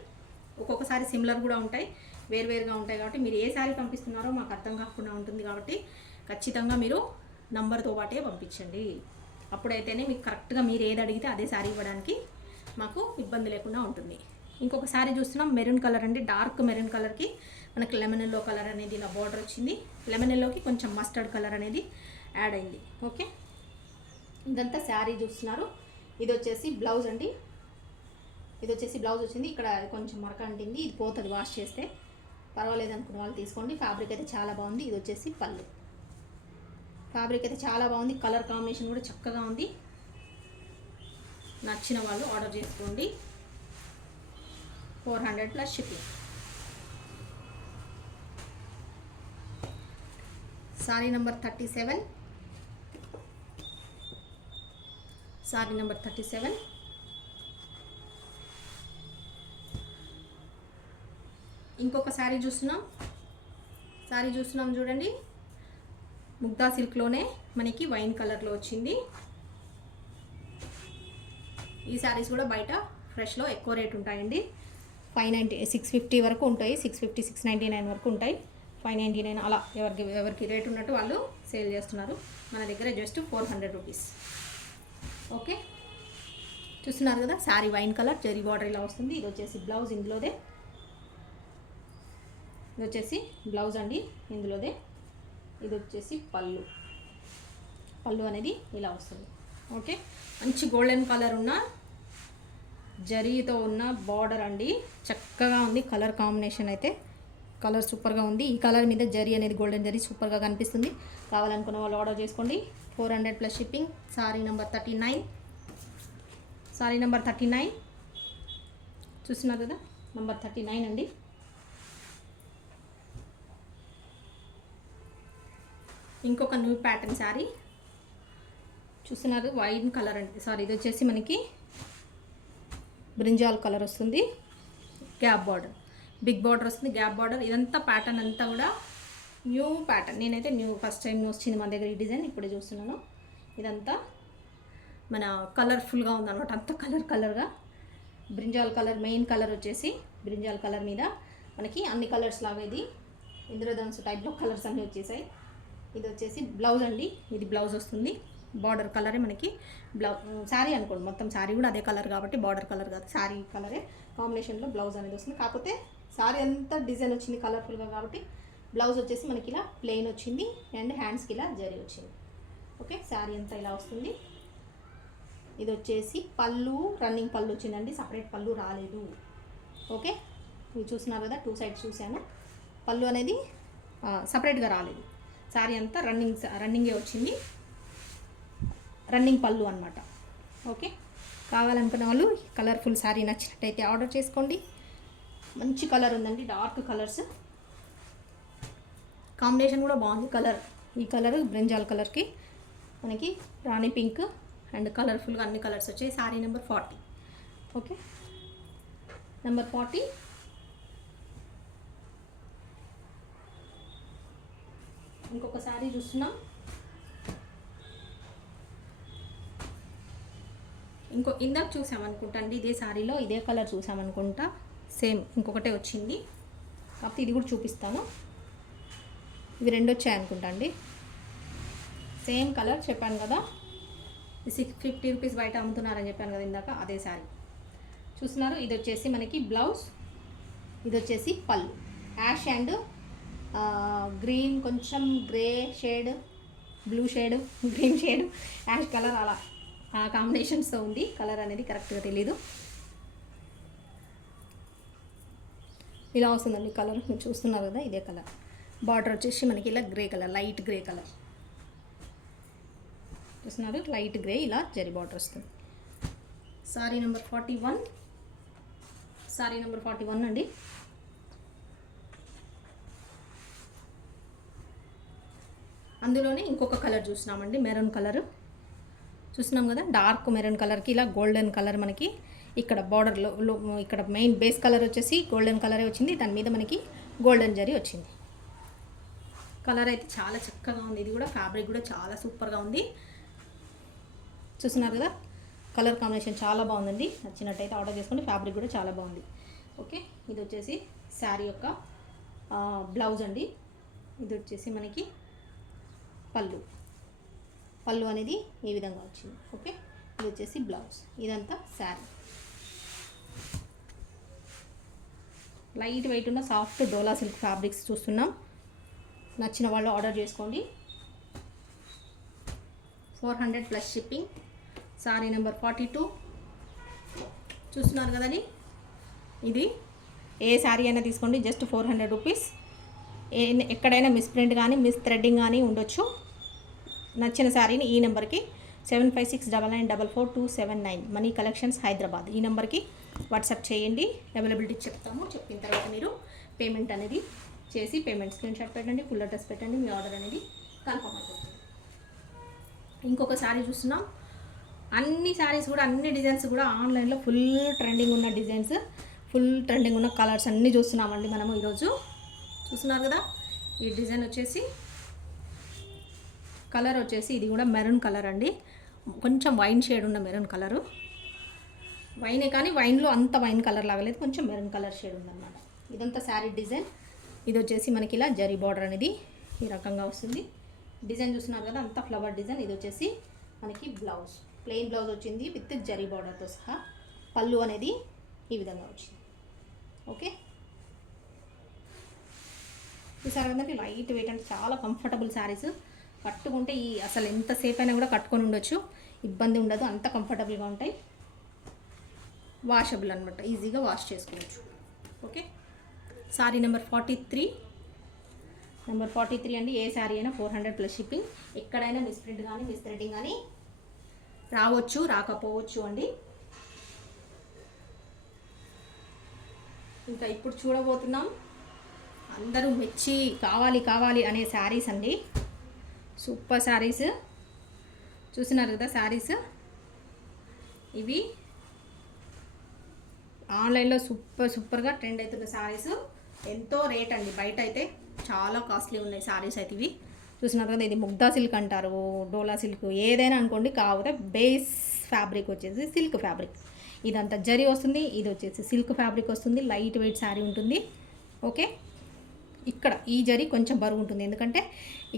ఒక్కొక్కసారి సిమిలర్ కూడా ఉంటాయి, వేరువేరుగా ఉంటాయి కాబట్టి మీరు ఏ శారీ పంపిస్తున్నారో మాకు అర్థం కాకుండా ఉంటుంది. కాబట్టి ఖచ్చితంగా మీరు నంబర్తో పాటే పంపించండి. అప్పుడైతేనే మీకు కరెక్ట్గా మీరు ఏది అడిగితే అదే శారీ ఇవ్వడానికి మాకు ఇబ్బంది లేకుండా ఉంటుంది. ఇంకొక శారీ చూస్తున్నాం, మెరూన్ కలర్ అండి. డార్క్ మెరూన్ కలర్కి మనకి లెమన్ ఎల్లో కలర్ అనేది ఇలా బార్డర్ వచ్చింది. లెమన్ ఎల్లోకి కొంచెం మస్టర్డ్ కలర్ అనేది యాడ్ అయింది. ఓకే, ఇదంతా శారీ చూస్తున్నారు. ఇది వచ్చేసి బ్లౌజ్ అండి. ఇది వచ్చేసి బ్లౌజ్ వచ్చింది. ఇక్కడ కొంచెం మరక అంటింది, ఇది పోతుంది వాష్ చేస్తే, పర్వాలేదు అనుకున్న వాళ్ళు తీసుకోండి. ఫ్యాబ్రిక్ అయితే చాలా బాగుంది. ఇది వచ్చేసి పళ్ళు. ఫ్యాబ్రిక్ అయితే చాలా బాగుంది, కలర్ కాంబినేషన్ కూడా చక్కగా ఉంది. నచ్చిన వాళ్ళు ఆర్డర్ చేసుకోండి. 400 plus shipping. Sari number 37. Sorry number 37. ఇంకొక శారీ చూస్తున్నాం చూడండి. ముగ్దా సిల్క్లోనే మనకి వైన్ కలర్లో వచ్చింది. ఈ శారీస్ కూడా బయట ఫ్రెష్లో ఎక్కువ రేట్ ఉంటాయండి. 650 వరకు ఉంటాయి, 650, 699 వరకు ఉంటాయి. 599 అలా ఎవరికి రేట్ ఉన్నట్టు వాళ్ళు సేల్ చేస్తున్నారు. మన దగ్గర జస్ట్ 400 రూపీస్. ఓకే, చూస్తున్నారు కదా sari wine colour zari border ఇలా వస్తుంది. ఇది వచ్చేసి బ్లౌజ్ ఇందులోదే. ఇది వచ్చేసి బ్లౌజ్ అండి ఇందులోదే. ఇది వచ్చేసి పళ్ళు అనేది ఇలా వస్తుంది. ఓకే, మంచి గోల్డెన్ కలర్ ఉన్న జరీతో ఉన్న బార్డర్ అండి. చక్కగా ఉంది కలర్ కాంబినేషన్ అయితే. కలర్ సూపర్గా ఉంది. ఈ కలర్ మీద జరీ అనేది గోల్డెన్ జరీ సూపర్గా కనిపిస్తుంది. కావాలనుకున్న వాళ్ళు ఆర్డర్ చేసుకోండి. 400 plus shipping. Sari number 39. Sorry number 39 చూస్తున్నారు కదా, నెంబర్ 39 అండి. ఇంకొక న్యూ ప్యాటర్న్ శారీ చూస్తున్నారు, వైన్ కలర్ అండి. సారీ, ఇది వచ్చేసి మనకి బ్రింజాల్ కలర్ వస్తుంది. గ్యాప్ బార్డర్, బిగ్ బార్డర్ వస్తుంది, గ్యాప్ బార్డర్. ఇదంతా ప్యాటర్న్ అంతా కూడా న్యూ ప్యాటర్న్. నేనైతే ఫస్ట్ టైం వచ్చింది మన దగ్గర ఈ డిజైన్, ఇప్పుడే చూస్తున్నాను. ఇదంతా మన కలర్ఫుల్గా ఉందన్నమాట, అంత కలర్గా. బ్రింజాల్ కలర్, మెయిన్ కలర్ వచ్చేసి బ్రింజాల్ కలర్ మీద మనకి అన్ని కలర్స్ లాగా ఇది ఇంద్రధనుసు టైప్లో కలర్స్ అన్నీ వచ్చేసాయి. ఇది వచ్చేసి బ్లౌజ్ అండి. ఇది బ్లౌజ్ వస్తుంది. బార్డర్ కలరే మనకి శారీ అనుకోండి, మొత్తం శారీ కూడా అదే కలర్ కాబట్టి బార్డర్ కలర్ కాదు, శారీ కలరే కాంబినేషన్లో బ్లౌజ్ అనేది వస్తుంది. కాకపోతే శారీ అంతా డిజైన్ వచ్చింది కలర్ఫుల్గా కాబట్టి బ్లౌజ్ వచ్చేసి మనకి ఇలా ప్లెయిన్ వచ్చింది అండ్ హ్యాండ్స్కి ఇలా జరీ వచ్చింది. ఓకే, శారీ అంతా ఇలా వస్తుంది. ఇది వచ్చేసి పళ్ళు, రన్నింగ్ పళ్ళు వచ్చిందండి, సపరేట్ పళ్ళు రాలేదు. ఓకే, మీరు చూస్తున్నారు కదా, 2 సైడ్స్ చూశాను. పళ్ళు అనేది సపరేట్గా రాలేదు. శారీ అంతా రన్నింగే వచ్చింది, రన్నింగ్ పళ్ళు అనమాట. ఓకే, కావాలనుకున్న వాళ్ళు కలర్ఫుల్ శారీ నచ్చినట్టయితే ఆర్డర్ చేసుకోండి. మంచి కలర్ ఉందండి, డార్క్ కలర్స్ కాంబినేషన్ కూడా బాగుంది. కలర్, ఈ కలర్ బ్రింజాల్ కలర్కి మనకి రాణి పింక్ అండ్ కలర్ఫుల్గా అన్ని కలర్స్ వచ్చాయి. శారీ నెంబర్ 40. Okay, number 40. ఇంకొక శారీ చూస్తున్నాం. ఇందాక చూసామనుకుంటా అండి, ఇదే శారీలో ఇదే కలర్ చూసామనుకుంటా, సేమ్ ఇంకొకటే వచ్చింది. కాకపోతే ఇది కూడా చూపిస్తాను. ఇవి 2 వచ్చాయి అనుకుంటా అండి, సేమ్ కలర్. చెప్పాను కదా 650 రూపీస్ బయట అమ్ముతున్నారని చెప్పాను కదా ఇందాక, అదే శారీ చూస్తున్నారు. ఇది వచ్చేసి మనకి బ్లౌజ్, ఇది వచ్చేసి పళ్ళు. యాష్ అండ్ గ్రీన్, కొంచెం grey shade, blue shade, green shade, ash colour, అలా ఆ కాంబినేషన్స్తో ఉంది. కలర్ అనేది కరెక్ట్గా తెలీదు. ఇలా వస్తుందండి కలర్, మీరు చూస్తున్నారు కదా, ఇదే కలర్. బార్డర్ వచ్చేసి మనకి ఇలా grey colour, light grey colour చూస్తున్నారు, లైట్ గ్రే, ఇలా జరీ బార్డర్ వస్తుంది. Sorry number 41. సారీ నెంబర్ 41 అండి. అందులోనే ఇంకొక కలర్ చూస్తున్నామండి, మెరూన్ కలర్ చూస్తున్నాం కదా. డార్క్ మెరూన్ కలర్కి ఇలా గోల్డెన్ కలర్ మనకి ఇక్కడ బార్డర్లో, ఇక్కడ మెయిన్ బేస్ కలర్ వచ్చేసి గోల్డెన్ కలరే వచ్చింది, దాని మీద మనకి గోల్డెన్ జరీ వచ్చింది. కలర్ అయితే చాలా చక్కగా ఉంది. ఇది కూడా ఫ్యాబ్రిక్ కూడా చాలా సూపర్గా ఉంది. చూస్తున్నారు కదా, కలర్ కాంబినేషన్ చాలా బాగుందండి. నచ్చినట్టయితే ఆర్డర్ చేసుకోండి. ఫ్యాబ్రిక్ కూడా చాలా బాగుంది. ఓకే, ఇది వచ్చేసి శారీ యొక్క బ్లౌజ్ అండి. ఇది వచ్చేసి మనకి పళ్ళు అనేది ఈ విధంగా వచ్చింది. ఓకే, ఇది వచ్చేసి బ్లౌజ్, ఇదంతా శారీ. లైట్ వెయిట్ ఉన్న సాఫ్ట్ డోలా సిల్క్ ఫ్యాబ్రిక్స్ చూస్తున్నాం. నచ్చిన వాళ్ళు ఆర్డర్ చేసుకోండి. 400 ప్లస్ షిప్పింగ్. సారీ నెంబర్ 42 చూస్తున్నారు కదండి. ఇది ఏ శారీ అయినా తీసుకోండి, జస్ట్ 400 రూపీస్. ఎక్కడైనా మిస్ ప్రింట్ కానీ మిస్ థ్రెడ్డింగ్ కానీ ఉండొచ్చు. నచ్చిన శారీని ఈ నెంబర్కి 7569944279 మనీ కలెక్షన్స్ హైదరాబాద్, ఈ నెంబర్కి వాట్సాప్ చేయండి. అవైలబిలిటీ చెప్తాము. చెప్పిన తర్వాత మీరు పేమెంట్ అనేది చేసి పేమెంట్ స్క్రీన్ షాట్ పెట్టండి, ఫుల్ అడ్రస్ పెట్టండి, మీ ఆర్డర్ అనేది కన్ఫర్మ్ అయిపోతుంది. ఇంకొక శారీ చూస్తున్నాం. అన్ని శారీస్ కూడా, అన్ని డిజైన్స్ కూడా ఆన్లైన్లో ఫుల్ ట్రెండింగ్ ఉన్న డిజైన్స్, ఫుల్ ట్రెండింగ్ ఉన్న కలర్స్ అన్నీ చూస్తున్నామండి మనము ఈరోజు. చూస్తున్నారు కదా, ఈ డిజైన్ వచ్చేసి కలర్ వచ్చేసి ఇది కూడా మెరూన్ కలర్ అండి. కొంచెం వైన్ షేడ్ ఉన్న మెరూన్ కలరు. వైనే కానీ వైన్లో అంత వైన్ కలర్ లాగలేదు, కొంచెం మెరూన్ కలర్ షేడ్ ఉందన్నమాట. ఇదంతా శారీ డిజైన్. ఇది వచ్చేసి మనకి ఇలా జరీ బార్డర్ అనేది ఈ రకంగా వస్తుంది. డిజైన్ చూస్తున్నారు కదా, అంతా ఫ్లవర్ డిజైన్. ఇది వచ్చేసి మనకి బ్లౌజ్. ప్లెయిన్ బ్లౌజ్ వచ్చింది విత్ జరీ బార్డర్తో సహా. పళ్ళు అనేది ఈ విధంగా వచ్చింది. ఓకే, చూసారు కదండి, లైట్ వెయిట్ అంటే చాలా కంఫర్టబుల్ శారీస్. కట్టుకుంటే ఈ అసలు ఎంతసేపు అయినా కూడా కట్టుకొని ఉండొచ్చు, ఇబ్బంది ఉండదు, అంత కంఫర్టబుల్గా ఉంటాయి. వాషబుల్ అనమాట, ఈజీగా వాష్ చేసుకోవచ్చు. Okay, sari number 43. నెంబర్ 43 అండి. ఏ శారీ అయినా 400 ప్లస్ షిప్పింగ్. ఎక్కడైనా మిస్ప్రింట్ కానీ మిస్ప్రింటింగ్ కానీ రావచ్చు, రాకపోవచ్చు అండి. ఇంకా ఇప్పుడు చూడబోతున్నాం అందరూ మెచ్చి కావాలి కావాలి అనే శారీస్ అండి. సూపర్ శారీస్ చూసినారు కదా. శారీస్ ఇవి ఆన్లైన్లో సూపర్గా ట్రెండ్ అవుతున్న శారీస్. ఎంతో రేట్ అండి, బయట అయితే చాలా కాస్ట్లీ ఉన్నాయి శారీస్ అయితే. ఇవి చూసినారు కదా, ఇది ముగ్దా సిల్క్ అంటారు, డోలా సిల్క్ ఏదైనా అనుకోండి. కాకపోతే బేస్ ఫ్యాబ్రిక్ వచ్చేసి సిల్క్ ఫ్యాబ్రిక్. ఇదంతా జరీ వస్తుంది, ఇది వచ్చేసి సిల్క్ ఫ్యాబ్రిక్ వస్తుంది. లైట్ వెయిట్ శారీ ఉంటుంది. ఓకే, ఇక్కడ ఈ జరీ కొంచెం బరువు ఉంటుంది, ఎందుకంటే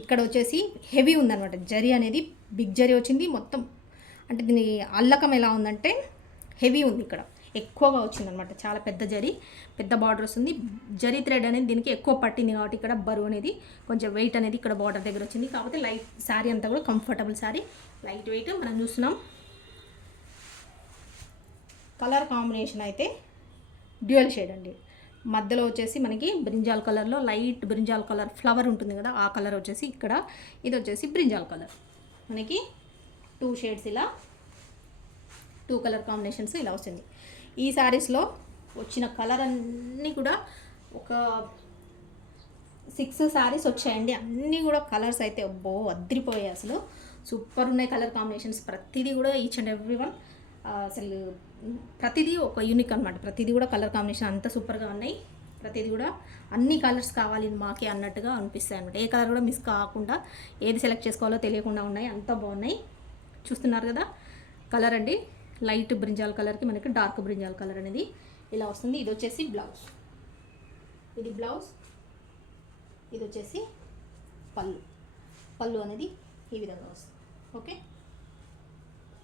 ఇక్కడ వచ్చేసి హెవీ ఉందన్నమాట. జరీ అనేది బిగ్ జరీ వచ్చింది మొత్తం. అంటే దీని అల్లకం ఎలా ఉందంటే హెవీ ఉంది, ఇక్కడ ఎక్కువగా వచ్చిందనమాట. చాలా పెద్ద జరీ, పెద్ద బార్డర్ వస్తుంది. జరీ థ్రెడ్ అనేది దీనికి ఎక్కువ పట్టింది కాబట్టి ఇక్కడ బరువు అనేది కొంచెం వెయిట్ అనేది ఇక్కడ బార్డర్ దగ్గర వచ్చింది. కాకపోతే లైట్ శారీ అంతా కూడా కంఫర్టబుల్ శారీ, లైట్ వెయిట్. మనం చూస్తున్నాం కలర్ కాంబినేషన్ అయితే డ్యూయల్ షేడ్ అండి. మధ్యలో వచ్చేసి మనకి బ్రింజాల్ కలర్లో లైట్ బ్రింజాల్ కలర్ ఫ్లవర్ ఉంటుంది కదా, ఆ కలర్ వచ్చేసి ఇక్కడ. ఇది వచ్చేసి బ్రింజాల్ కలర్. మనకి 2 షేడ్స్ ఇలా 2 కలర్ కాంబినేషన్స్ ఇలా వస్తుంది. ఈ శారీస్లో వచ్చిన కలర్ అన్నీ కూడా ఒక 6 శారీస్ వచ్చాయండి. అన్నీ కూడా కలర్స్ అయితే అద్దరిపోయాయి అసలు. సూపర్ ఉన్నాయి కలర్ కాంబినేషన్స్. ప్రతిదీ కూడా ఈచ్ అండ్ ఎవ్రీ వన్ అసలు ప్రతిదీ ఒక యూనిక్ అనమాట. ప్రతిదీ కూడా కలర్ కాంబినేషన్ అంత సూపర్గా ఉన్నాయి. ప్రతిదీ కూడా అన్ని కలర్స్ కావాలి మాకే అన్నట్టుగా అనిపిస్తాయి అనమాట. ఏ కలర్ కూడా మిస్ కాకుండా ఏది సెలెక్ట్ చేసుకోవాలో తెలియకుండా ఉన్నాయి, అంత బాగున్నాయి. చూస్తున్నారు కదా కలర్ అండి, లైట్ బ్రింజాల్ కలర్కి మనకి డార్క్ బ్రింజాల్ కలర్ అనేది ఇలా వస్తుంది. ఇది వచ్చేసి బ్లౌజ్, ఇది బ్లౌజ్, ఇది వచ్చేసి పళ్ళు. పళ్ళు అనేది ఈ విధంగా వస్తుంది. ఓకే,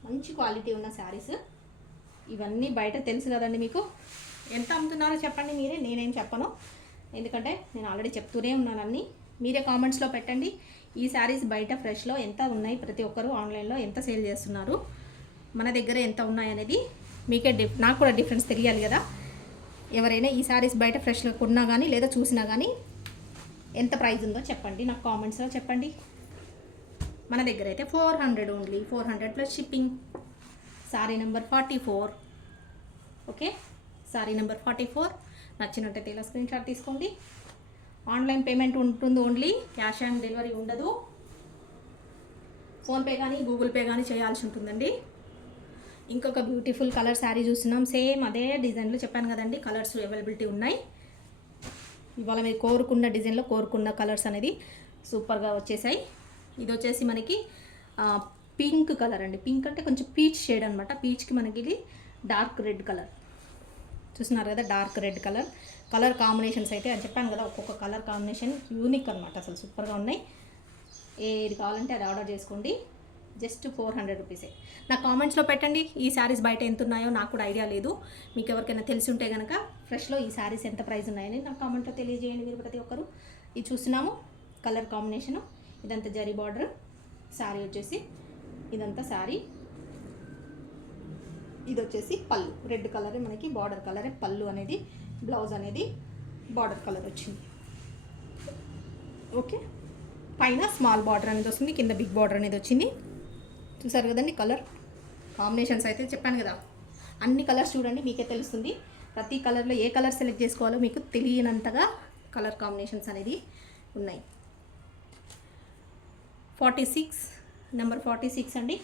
మంచి క్వాలిటీ ఉన్న శారీస్ ఇవన్నీ. బయట తెలుసు కదండి మీకు, ఎంత అమ్ముతున్నారో చెప్పండి మీరే, నేనేం చెప్పను, ఎందుకంటే నేను ఆల్రెడీ చెప్తూనే ఉన్నాను అన్నీ. మీరే కామెంట్స్లో పెట్టండి ఈ శారీస్ బయట ఫ్రెష్లో ఎంత ఉన్నాయి, ప్రతి ఒక్కరు ఆన్లైన్లో ఎంత సేల్ చేస్తున్నారు, మన దగ్గర ఎంత ఉన్నాయి అనేది మీకే నాకు కూడా డిఫరెన్స్ తెలియాలి కదా. ఎవరైనా ఈ శారీస్ బయట ఫ్రెష్లో కొన్నా కానీ లేదా చూసినా కానీ ఎంత ప్రైస్ ఉందో చెప్పండి, నాకు కామెంట్స్లో చెప్పండి. మన దగ్గర అయితే 400 only, 400 plus shipping. Sari number 44. Okay, sari number 44 నచ్చినట్టయితే ఇలా స్క్రీన్ షాట్ తీసుకోండి. ఆన్లైన్ పేమెంట్ ఉంటుంది ఓన్లీ, క్యాష్ ఆన్ డెలివరీ ఉండదు. ఫోన్పే కానీ గూగుల్ పే కానీ చేయాల్సి ఉంటుందండి. ఇంకొక బ్యూటిఫుల్ కలర్ శారీ చూస్తున్నాం, సేమ్ అదే డిజైన్లో చెప్పాను కదండి. కలర్స్ అవైలబిలిటీ ఉన్నాయి. ఇవాళ మీరు కోరుకున్న డిజైన్లో కోరుకున్న కలర్స్ అనేది సూపర్గా వచ్చేసాయి. ఇది వచ్చేసి మనకి పింక్ కలర్ అండి. పింక్ అంటే కొంచెం పీచ్ షేడ్ అనమాట. పీచ్కి మనకి ఇది డార్క్ రెడ్ కలర్. చూస్తున్నారు కదా, dark red colour. Colour combinations అయితే అని చెప్పాను కదా, ఒక్కొక్క కలర్ కాంబినేషన్ యూనిక్ అనమాట, అసలు సూపర్గా ఉన్నాయి. ఏది కావాలంటే అది ఆర్డర్ చేసుకోండి. జస్ట్ 400 రూపీసే. నా కామెంట్స్లో పెట్టండి ఈ శారీస్ బయట ఎంత ఉన్నాయో, నాకు కూడా ఐడియా లేదు. మీకు ఎవరికైనా తెలిసి ఉంటే కనుక ఫ్రెష్లో ఈ శారీస్ ఎంత ప్రైస్ ఉన్నాయని నాకు కామెంట్లో తెలియజేయండి మీరు ప్రతి ఒక్కరు. ఇది చూస్తున్నాము కలర్ కాంబినేషను. ఇదంతా జరీ బార్డర్. శారీ వచ్చేసి ఇదంతా శారీ. ఇది వచ్చేసి పళ్ళు, రెడ్ కలరే మనకి బార్డర్ కలరే పళ్ళు అనేది. బ్లౌజ్ అనేది బార్డర్ కలర్ వచ్చింది. ఓకే, పైన స్మాల్ బార్డర్ అనేది వస్తుంది, కింద బిగ్ బార్డర్ అనేది వచ్చింది. చూసారు కదండి కలర్ కాంబినేషన్స్ అయితే చెప్పాను కదా, అన్ని కలర్స్ చూడండి మీకే తెలుస్తుంది. ప్రతి కలర్లో ఏ కలర్ సెలెక్ట్ చేసుకోవాలో మీకు తెలియనంతగా కలర్ కాంబినేషన్స్ అనేది ఉన్నాయి. 46 నెంబర్ 46 అండి.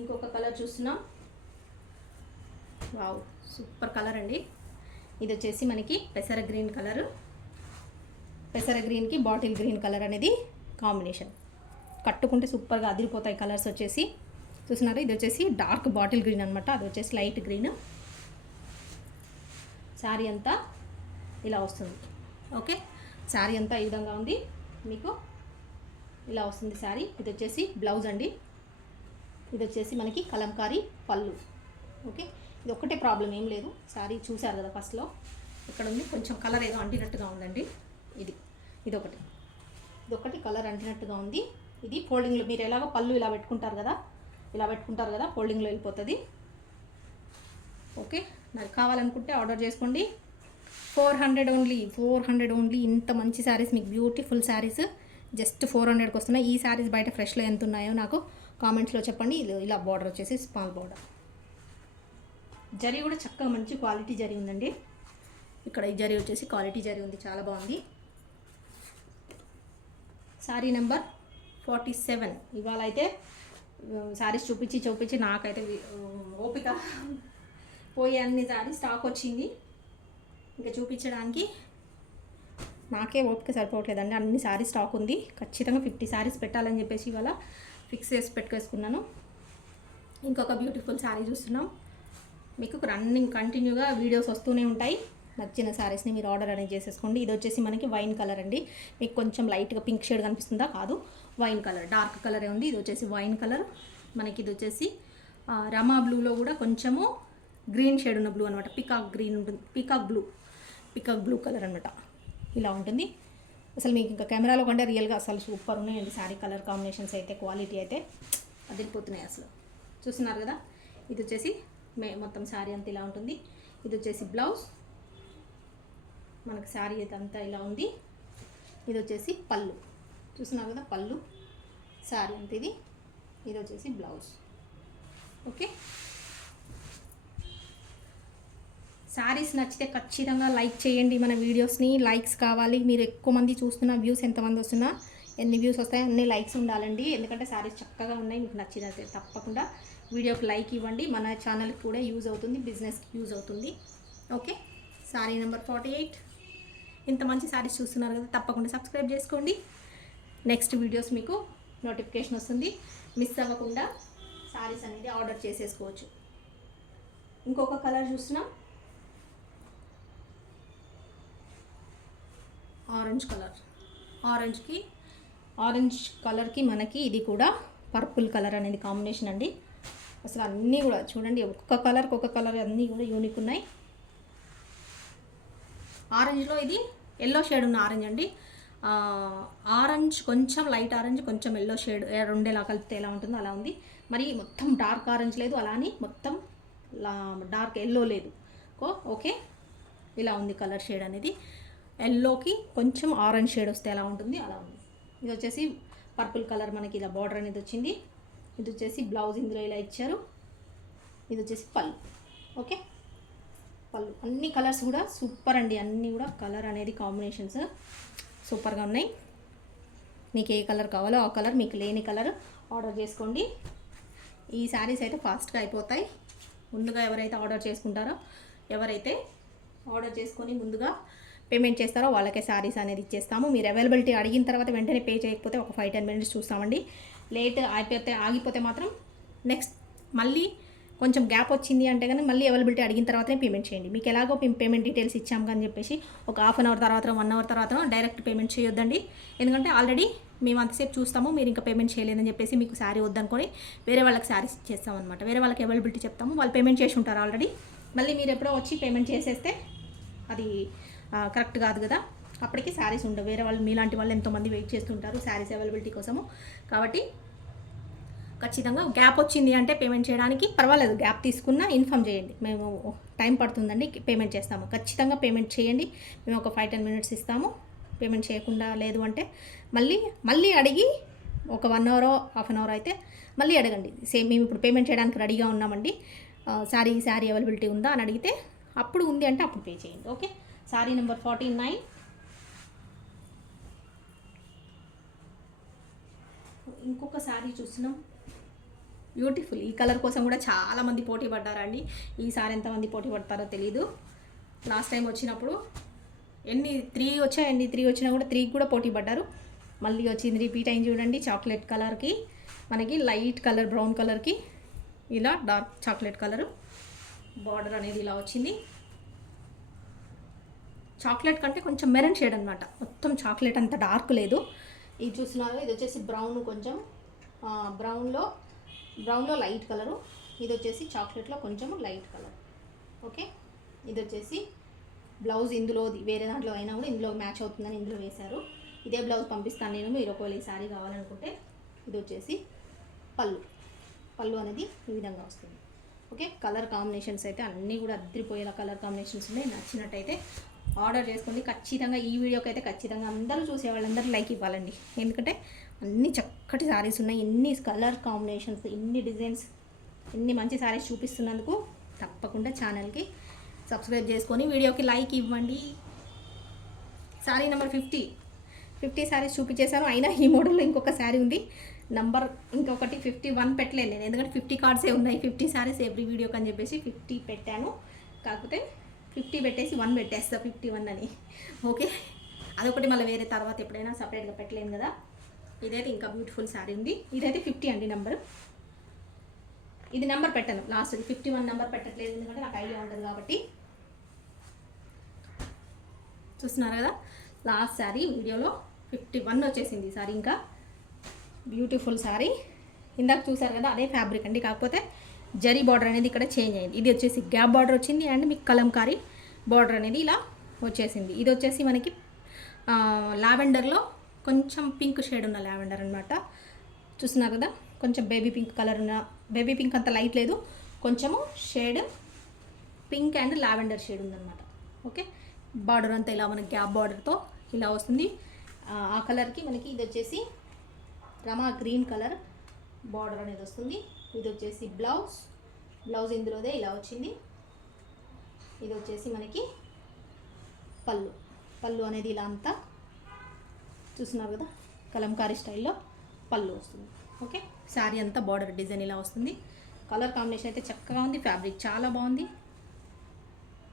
ఇంకొక కలర్ చూస్తున్నాం. వావ్, సూపర్ కలర్ అండి. ఇది వచ్చేసి మనకి పెసర గ్రీన్ కలర్. పెసర గ్రీన్కి బాటిల్ గ్రీన్ కలర్ అనేది కాంబినేషన్. కట్టుకుంటే సూపర్గా అదిరిపోతాయి కలర్స్ వచ్చేసి. చూస్తున్నారు, ఇది వచ్చేసి డార్క్ బాటిల్ గ్రీన్ అనమాట, అది వచ్చేసి లైట్ గ్రీన్. శారీ అంతా ఇలా వస్తుంది. ఓకే, శారీ అంతా ఈ విధంగా ఉంది. మీకు ఇలా వస్తుంది శారీ. ఇది వచ్చేసి బ్లౌజ్ అండి. ఇది వచ్చేసి మనకి కలంకారీ పళ్ళు. ఓకే, ఇది ఒక్కటే ప్రాబ్లం ఏం లేదు. శారీ చూసారు కదా ఫస్ట్లో ఇక్కడ ఉంది, కొంచెం కలర్ ఏదో అంటినట్టుగా ఉందండి. ఇదొకటి కలర్ అంటినట్టుగా ఉంది. ఇది ఫోల్డింగ్లో మీరు ఎలాగో పళ్ళు ఇలా పెట్టుకుంటారు కదా ఫోల్డింగ్లో వెళ్ళిపోతుంది. ఓకే, నాకు కావాలనుకుంటే ఆర్డర్ చేసుకోండి. 400 ఓన్లీ. ఇంత మంచి శారీస్, మీకు బ్యూటిఫుల్ శారీస్ జస్ట్ 400కి వస్తున్నాయి. ఈ శారీస్ బయట ఫ్రెష్లో ఎంత ఉన్నాయో నాకు కామెంట్స్లో చెప్పండి. ఇలా బార్డర్ వచ్చేసి స్మాల్ బార్డర్, జరీ కూడా చక్కగా మంచి క్వాలిటీ జరీ ఉందండి. ఇక్కడ ఈ జరీ వచ్చేసి క్వాలిటీ జరీ ఉంది, చాలా బాగుంది. శారీ నెంబర్ 47. ఇవాళ అయితే శారీస్ చూపించి నాకైతే ఓపిక పోయి అన్ని శారీ స్టాక్ వచ్చింది. ఇంకా చూపించడానికి నాకే ఓపిక సరిపోవట్లేదండి. అన్ని శారీ స్టాక్ ఉంది. ఖచ్చితంగా 50 శారీస్ పెట్టాలని చెప్పేసి ఇవాళ ఫిక్స్ చేసి పెట్టుకేసుకున్నాను. ఇంకొక బ్యూటిఫుల్ శారీ చూస్తున్నాం. మీకు రన్నింగ్ కంటిన్యూగా వీడియోస్ వస్తూనే ఉంటాయి. నచ్చిన శారీస్ని మీరు ఆర్డర్ అనేది చేసేసుకోండి. ఇది వచ్చేసి మనకి వైన్ కలర్ అండి. మీకు కొంచెం లైట్గా పింక్ షేడ్ కనిపిస్తుందా? కాదు, వైన్ కలర్, డార్క్ కలరే ఉంది. ఇది వచ్చేసి వైన్ కలర్. మనకి ఇది వచ్చేసి రమా బ్లూలో కూడా కొంచెము గ్రీన్ షేడ్ ఉన్న బ్లూ అనమాట. పికాక్ గ్రీన్ ఉంటుంది, పికాక్ బ్లూ కలర్ అనమాట. ఇలా ఉంటుంది. అసలు మీకు ఇంకా కెమెరాలో కంటే రియల్గా అసలు సూపర్ ఉన్నాయండి శారీ కలర్ కాంబినేషన్స్ అయితే. క్వాలిటీ అయితే అదిరిపోతున్నాయి అసలు. చూస్తున్నారు కదా, ఇది వచ్చేసి మొత్తం శారీ అంతా ఇలా ఉంటుంది. ఇది వచ్చేసి బ్లౌజ్, మనకు శారీ అయితే అంతా ఇలా ఉంది. ఇది వచ్చేసి పళ్ళు, చూస్తున్నారు కదా పళ్ళు, శారీ అంత ఇది. ఇది వచ్చేసి బ్లౌజ్. ఓకే, శారీస్ నచ్చితే ఖచ్చితంగా లైక్ చేయండి. మన వీడియోస్ని లైక్స్ కావాలి. మీరు ఎక్కువ మంది చూస్తున్న వ్యూస్ ఎంతమంది వస్తున్నా, ఎన్ని వ్యూస్ వస్తాయి అన్ని లైక్స్ ఉండాలండి. ఎందుకంటే శారీస్ చక్కగా ఉన్నాయి. మీకు నచ్చినట్లయితే తప్పకుండా వీడియోకి లైక్ ఇవ్వండి. మన ఛానల్కి కూడా యూజ్ అవుతుంది, బిజినెస్కి యూజ్ అవుతుంది. Okay, sari number 48. ఇంత మంచి శారీస్ చూస్తున్నారు కదా, తప్పకుండా సబ్స్క్రైబ్ చేసుకోండి. నెక్స్ట్ వీడియోస్ మీకు నోటిఫికేషన్ వస్తుంది. మిస్ అవ్వకుండా శారీస్ అనేది ఆర్డర్ చేసేసుకోవచ్చు. ఇంకొక కలర్ చూస్తున్నాం, ఆరెంజ్ కలర్. ఆరెంజ్ కలర్కి మనకి ఇది కూడా పర్పుల్ కలర్ అనేది కాంబినేషన్ అండి. అసలు అన్నీ కూడా చూడండి, ఒక్క కలర్ అన్నీ కూడా యూనిక్ ఉన్నాయి. ఆరెంజ్లో ఇది ఎల్లో షేడ్ ఉన్న ఆరెంజ్ అండి. ఆరెంజ్ కొంచెం లైట్ ఆరెంజ్, కొంచెం ఎల్లో షేడ్, రెండేలా కలిపితే ఎలా ఉంటుందో అలా ఉంది. మరి మొత్తం డార్క్ ఆరెంజ్ లేదు, అలా అని మొత్తం డార్క్ ఎల్లో లేదు. ఓకే, ఇలా ఉంది కలర్ షేడ్ అనేది. ఎల్లోకి కొంచెం ఆరెంజ్ షేడ్ వస్తే ఎలా ఉంటుంది అలా ఉంది. ఇది వచ్చేసి పర్పుల్ కలర్, మనకి ఇలా బార్డర్ అనేది వచ్చింది. ఇది వచ్చేసి బ్లౌజ్ ఇందులో ఇలా ఇచ్చారు. ఇది వచ్చేసి పళ్ళు. ఓకే, పళ్ళు అన్ని కలర్స్ కూడా సూపర్ అండి. అన్నీ కూడా కలర్ అనేది కాంబినేషన్స్ సూపర్గా ఉన్నాయి. మీకు ఏ కలర్ కావాలో ఆ కలర్, మీకు లేని కలర్ ఆర్డర్ చేసుకోండి. ఈ శారీస్ అయితే ఫాస్ట్గా అయిపోతాయి. ముందుగా ఎవరైతే ఆర్డర్ చేసుకుంటారో, ఎవరైతే ఆర్డర్ చేసుకొని ముందుగా పేమెంట్ చేస్తారో వాళ్ళకే శారీస్ అనేది ఇచ్చేస్తాము. మీరు అవైలబిలిటీ అడిగిన తర్వాత వెంటనే పే చేయకపోతే ఒక 5-10 మినిట్స్ చూస్తామండి. లేట్ ఆగిపోతే మాత్రం నెక్స్ట్ మళ్ళీ కొంచెం గ్యాప్ వచ్చింది అంటే కానీ మళ్ళీ అవైలబిలిటీ అడిగిన తర్వాతనే పేమెంట్ చేయండి. మీకు ఎలాగో మేము పేమెంట్ డీటెయిల్స్ ఇచ్చాము కానీ చెప్పేసి ఒక హాఫ్ అన్ అవర్ తర్వాత 1 అవర్ తర్వాత డైరెక్ట్ పేమెంట్ చేయొద్దండి. ఎందుకంటే ఆల్రెడీ మేము అంతసేపు చూస్తాము, మీరు ఇంకా పేమెంట్ చేయలేదని చెప్పేసి మీకు శారీ వద్దనుకొని వేరే వాళ్ళకి శారీస్ ఇచ్చేస్తామన్నమాట. వేరే వాళ్ళకి అవైలబిలిటీ చెప్తాము, వాళ్ళు పేమెంట్ చేసి ఉంటారు ఆల్రెడీ. మళ్ళీ మీరు ఎప్పుడో వచ్చి పేమెంట్ చేసేస్తే అది కరెక్ట్ కాదు కదా. అప్పటికి శారీస్ ఉండవు. వేరే వాళ్ళు మీలాంటి వాళ్ళు ఎంతోమంది వెయిట్ చేస్తుంటారు శారీస్ అవైలబిలిటీ కోసము. కాబట్టి ఖచ్చితంగా గ్యాప్ వచ్చింది అంటే పేమెంట్ చేయడానికి పర్వాలేదు, గ్యాప్ తీసుకున్నా ఇన్ఫామ్ చేయండి. మేము టైం పడుతుందండి, పేమెంట్ చేస్తాము. ఖచ్చితంగా పేమెంట్ చేయండి. మేము ఒక 5-10 మినిట్స్ ఇస్తాము. పేమెంట్ చేయకుండా లేదు అంటే మళ్ళీ అడిగి ఒక 1 అవర్ హాఫ్ అన్ అవర్ అయితే మళ్ళీ అడగండి. సేమ్ మేము ఇప్పుడు పేమెంట్ చేయడానికి రెడీగా ఉన్నామండి, శారీ అవైలబిలిటీ ఉందా అని అడిగితే అప్పుడు ఉంది అంటే అప్పుడు పే చేయండి. Okay, sari number 49. ఇంకొక శారీ చూస్తున్నాం, బ్యూటిఫుల్. ఈ కలర్ కోసం కూడా చాలామంది పోటీ పడ్డారండి. ఈసారి ఎంతమంది పోటీ పడతారో తెలీదు. లాస్ట్ టైం వచ్చినప్పుడు 3 వచ్చాయండి. 3 వచ్చినా కూడా 3 కూడా పోటీ పడ్డారు. మళ్ళీ వచ్చింది రిపీట్ అయింది చూడండి. చాక్లెట్ కలర్కి మనకి లైట్ కలర్ బ్రౌన్ కలర్కి ఇలా డార్క్ చాక్లెట్ కలరు బార్డర్ అనేది ఇలా వచ్చింది. చాక్లెట్ కంటే కొంచెం మెరూన్ షేడ్ అనమాట. మొత్తం చాక్లెట్ అంత డార్క్ లేదు. ఇది చూస్తున్నారు, ఇది వచ్చేసి బ్రౌన్, కొంచెం బ్రౌన్లో లైట్ కలరు, ఇది వచ్చేసి చాక్లెట్లో కొంచెం లైట్ కలర్. ఓకే, ఇది వచ్చేసి బ్లౌజ్. ఇందులో వేరే దాంట్లో అయినా కూడా ఇందులో మ్యాచ్ అవుతుందని ఇందులో వేశారు. ఇదే బ్లౌజ్ పంపిస్తాను నేను, మీరు ఒకవేళ ఈ శారీ కావాలనుకుంటే. ఇది వచ్చేసి పళ్ళు అనేది ఈ విధంగా వస్తుంది. ఓకే, కలర్ కాంబినేషన్స్ అయితే అన్నీ కూడా అద్దరిపోయేలా కలర్ కాంబినేషన్స్ ఉన్నాయి. నచ్చినట్టయితే ఆర్డర్ చేసుకోండి. ఖచ్చితంగా ఈ వీడియోకి అయితే ఖచ్చితంగా అందరూ చూసే వాళ్ళందరూ లైక్ ఇవ్వాలండి. ఎందుకంటే అన్ని చక్కటి శారీస్ ఉన్నాయి, ఎన్ని కలర్ కాంబినేషన్స్, ఎన్ని డిజైన్స్, ఎన్ని మంచి శారీస్ చూపిస్తున్నందుకు తప్పకుండా ఛానల్కి సబ్స్క్రైబ్ చేసుకొని వీడియోకి లైక్ ఇవ్వండి. శారీ నెంబర్ 50 శారీస్ చూపించేశాను. అయినా ఈ మోడల్లో ఇంకొక శారీ ఉంది, నంబర్ ఇంకొకటి 51 పెట్టలేదు నేను, ఎందుకంటే 50 కార్డ్సే ఉన్నాయి. 50 శారీస్ ఎవ్రీ వీడియోకి అని చెప్పేసి 50 పెట్టాను. కాకపోతే 50 పెట్టేసి 1 పెట్టేస్తా, 51 అని. ఓకే, అదొకటి మళ్ళీ వేరే తర్వాత ఎప్పుడైనా సపరేట్గా పెట్టలేను కదా. ఇదైతే ఇంకా బ్యూటిఫుల్ శారీ ఉంది. ఇదైతే 50 అండి నెంబరు. ఇది నెంబర్ పెట్టాను, లాస్ట్ 51 నెంబర్ పెట్టట్లేదు, ఎందుకంటే నాకు ఐడియా ఉంటుంది కాబట్టి. చూస్తున్నారు కదా, లాస్ట్ శారీ వీడియోలో 51 వచ్చేసింది ఈ శారీ. ఇంకా బ్యూటిఫుల్ శారీ. ఇందాక చూసారు కదా, అదే ఫ్యాబ్రిక్ అండి, కాకపోతే జరీ బార్డర్ అనేది ఇక్కడ చేంజ్ అయింది. ఇది వచ్చేసి గ్యాప్ బార్డర్ వచ్చింది, అండ్ మీకు కలంకారీ బార్డర్ అనేది ఇలా వచ్చేసింది. ఇది వచ్చేసి మనకి లావెండర్లో కొంచెం పింక్ షేడ్ ఉన్న లావెండర్ అనమాట. చూస్తున్నారు కదా, కొంచెం బేబీ పింక్ కలర్ ఉన్న, బేబీ పింక్ అంత లైట్ లేదు, కొంచెము shade pink and lavender shade ఉందన్నమాట. ఓకే, బార్డర్ అంతా ఇలా మనకి గ్యాప్ బార్డర్తో ఇలా వస్తుంది. ఆ కలర్కి మనకి ఇది వచ్చేసి రమా గ్రీన్ కలర్ బార్డర్ అనేది వస్తుంది. ఇది వచ్చేసి బ్లౌజ్ ఇందులోదే ఇలా వచ్చింది. ఇది వచ్చేసి మనకి పళ్ళు అనేది ఇలా అంతా చూస్తున్నారు కదా, కలంకారీ స్టైల్లో పళ్ళు వస్తుంది. ఓకే, శారీ అంతా బార్డర్ డిజైన్ ఇలా వస్తుంది. కలర్ కాంబినేషన్ అయితే చక్కగా ఉంది, ఫ్యాబ్రిక్ చాలా బాగుంది.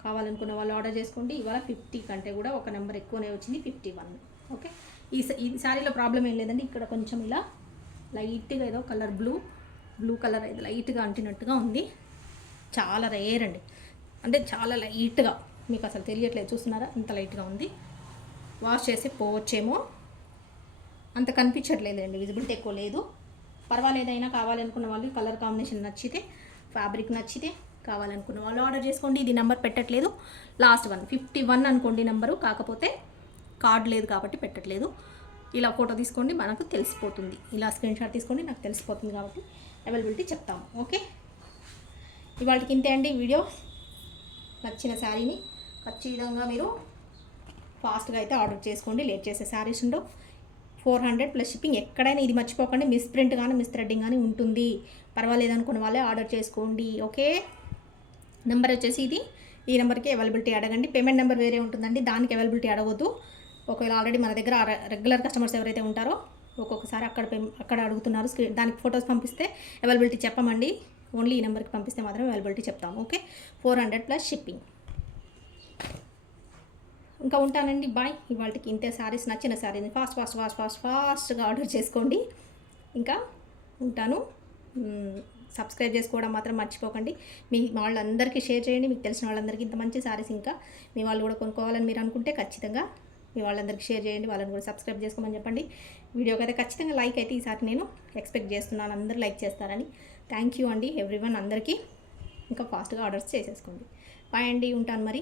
కావాలనుకున్న వాళ్ళు ఆర్డర్ చేసుకోండి. ఇవాళ 50 కంటే కూడా ఒక నెంబర్ ఎక్కువనే వచ్చింది, 51. ఓకే, ఈ శారీలో ప్రాబ్లం ఏం లేదండి. ఇక్కడ కొంచెం ఇలా లైట్గా ఏదో కలర్ బ్లూ కలర్ అయితే లైట్గా అంటినట్టుగా ఉంది. చాలా రేర్ అండి, అంటే చాలా లైట్గా, మీకు అసలు తెలియట్లేదు. చూస్తున్నారా, అంత లైట్గా ఉంది. వాష్ చేసి పోవచ్చేమో, అంత కనిపించట్లేదు అండి, విజిబిలిటీ ఎక్కువ లేదు. పర్వాలేదైనా కావాలనుకున్న వాళ్ళు, కలర్ కాంబినేషన్ నచ్చితే, ఫ్యాబ్రిక్ నచ్చితే కావాలనుకున్న వాళ్ళు ఆర్డర్ చేసుకోండి. ఇది నెంబర్ పెట్టట్లేదు, లాస్ట్ 51 అనుకోండి నెంబరు, కాకపోతే కార్డ్ లేదు కాబట్టి పెట్టట్లేదు. ఇలా ఫోటో తీసుకోండి, మనకు తెలిసిపోతుంది. ఇలా స్క్రీన్ షాట్ తీసుకోండి, నాకు తెలిసిపోతుంది కాబట్టి అవైలబిలిటీ చెప్తాము. ఓకే, ఇవాళకి ఇంతే అండి వీడియో. నచ్చిన శారీని ఖచ్చితంగా మీరు ఫాస్ట్గా అయితే ఆర్డర్ చేసుకోండి, లేట్ చేసే శారీస్ ఉండవు. 400 ప్లస్ షిప్పింగ్. ఎక్కడైనా ఇది మర్చిపోకండి, మిస్ ప్రింట్ కానీ మిస్ థ్రెడ్డింగ్ కానీ ఉంటుంది. పర్వాలేదు అనుకున్న వాళ్ళే ఆర్డర్ చేసుకోండి. ఓకే, నెంబర్ వచ్చేసి ఇది, ఈ నెంబర్కి అవైలబిలిటీ అడగండి. పేమెంట్ నెంబర్ వేరే ఉంటుందండి, దానికి అవైలబిలిటీ అడగవద్దు. ఒకవేళ ఆల్రెడీ మన దగ్గర రెగ్యులర్ కస్టమర్స్ ఎవరైతే ఉంటారో ఒక్కొక్కసారి అక్కడ అడుగుతున్నారు, దానికి ఫొటోస్ పంపిస్తే అవైలబిలిటీ చెప్పమండి. ఓన్లీ ఈ నెంబర్కి పంపిస్తే మాత్రమే అవైలబిలిటీ చెప్తాము. Okay, 400 plus shipping. ఇంకా ఉంటానండి, బాయ్. ఇవాళకి ఇంతే. శారీస్ నచ్చిన శారీని ఫాస్ట్గా ఆర్డర్ చేసుకోండి. ఇంకా ఉంటాను. సబ్స్క్రైబ్ చేసుకోవడం మాత్రం మర్చిపోకండి. మీ వాళ్ళందరికీ షేర్ చేయండి, మీకు తెలిసిన వాళ్ళందరికీ. ఇంత మంచి శారీస్ ఇంకా మీ వాళ్ళు కూడా కొనుక్కోవాలని మీరు అనుకుంటే ఖచ్చితంగా మీ వాళ్ళందరికీ షేర్ చేయండి, వాళ్ళని కూడా సబ్స్క్రైబ్ చేసుకోమని చెప్పండి. వీడియోకి అయితే ఖచ్చితంగా లైక్ అయితే ఈసారి నేను ఎక్స్పెక్ట్ చేస్తున్నాను, అందరూ లైక్ చేస్తారని. థ్యాంక్ యూ అండి ఎవ్రీవన్ అందరికీ. ఇంకా ఫాస్ట్గా ఆర్డర్స్ చేసేసుకోండి. బాయ్ అండి, ఉంటాను మరి.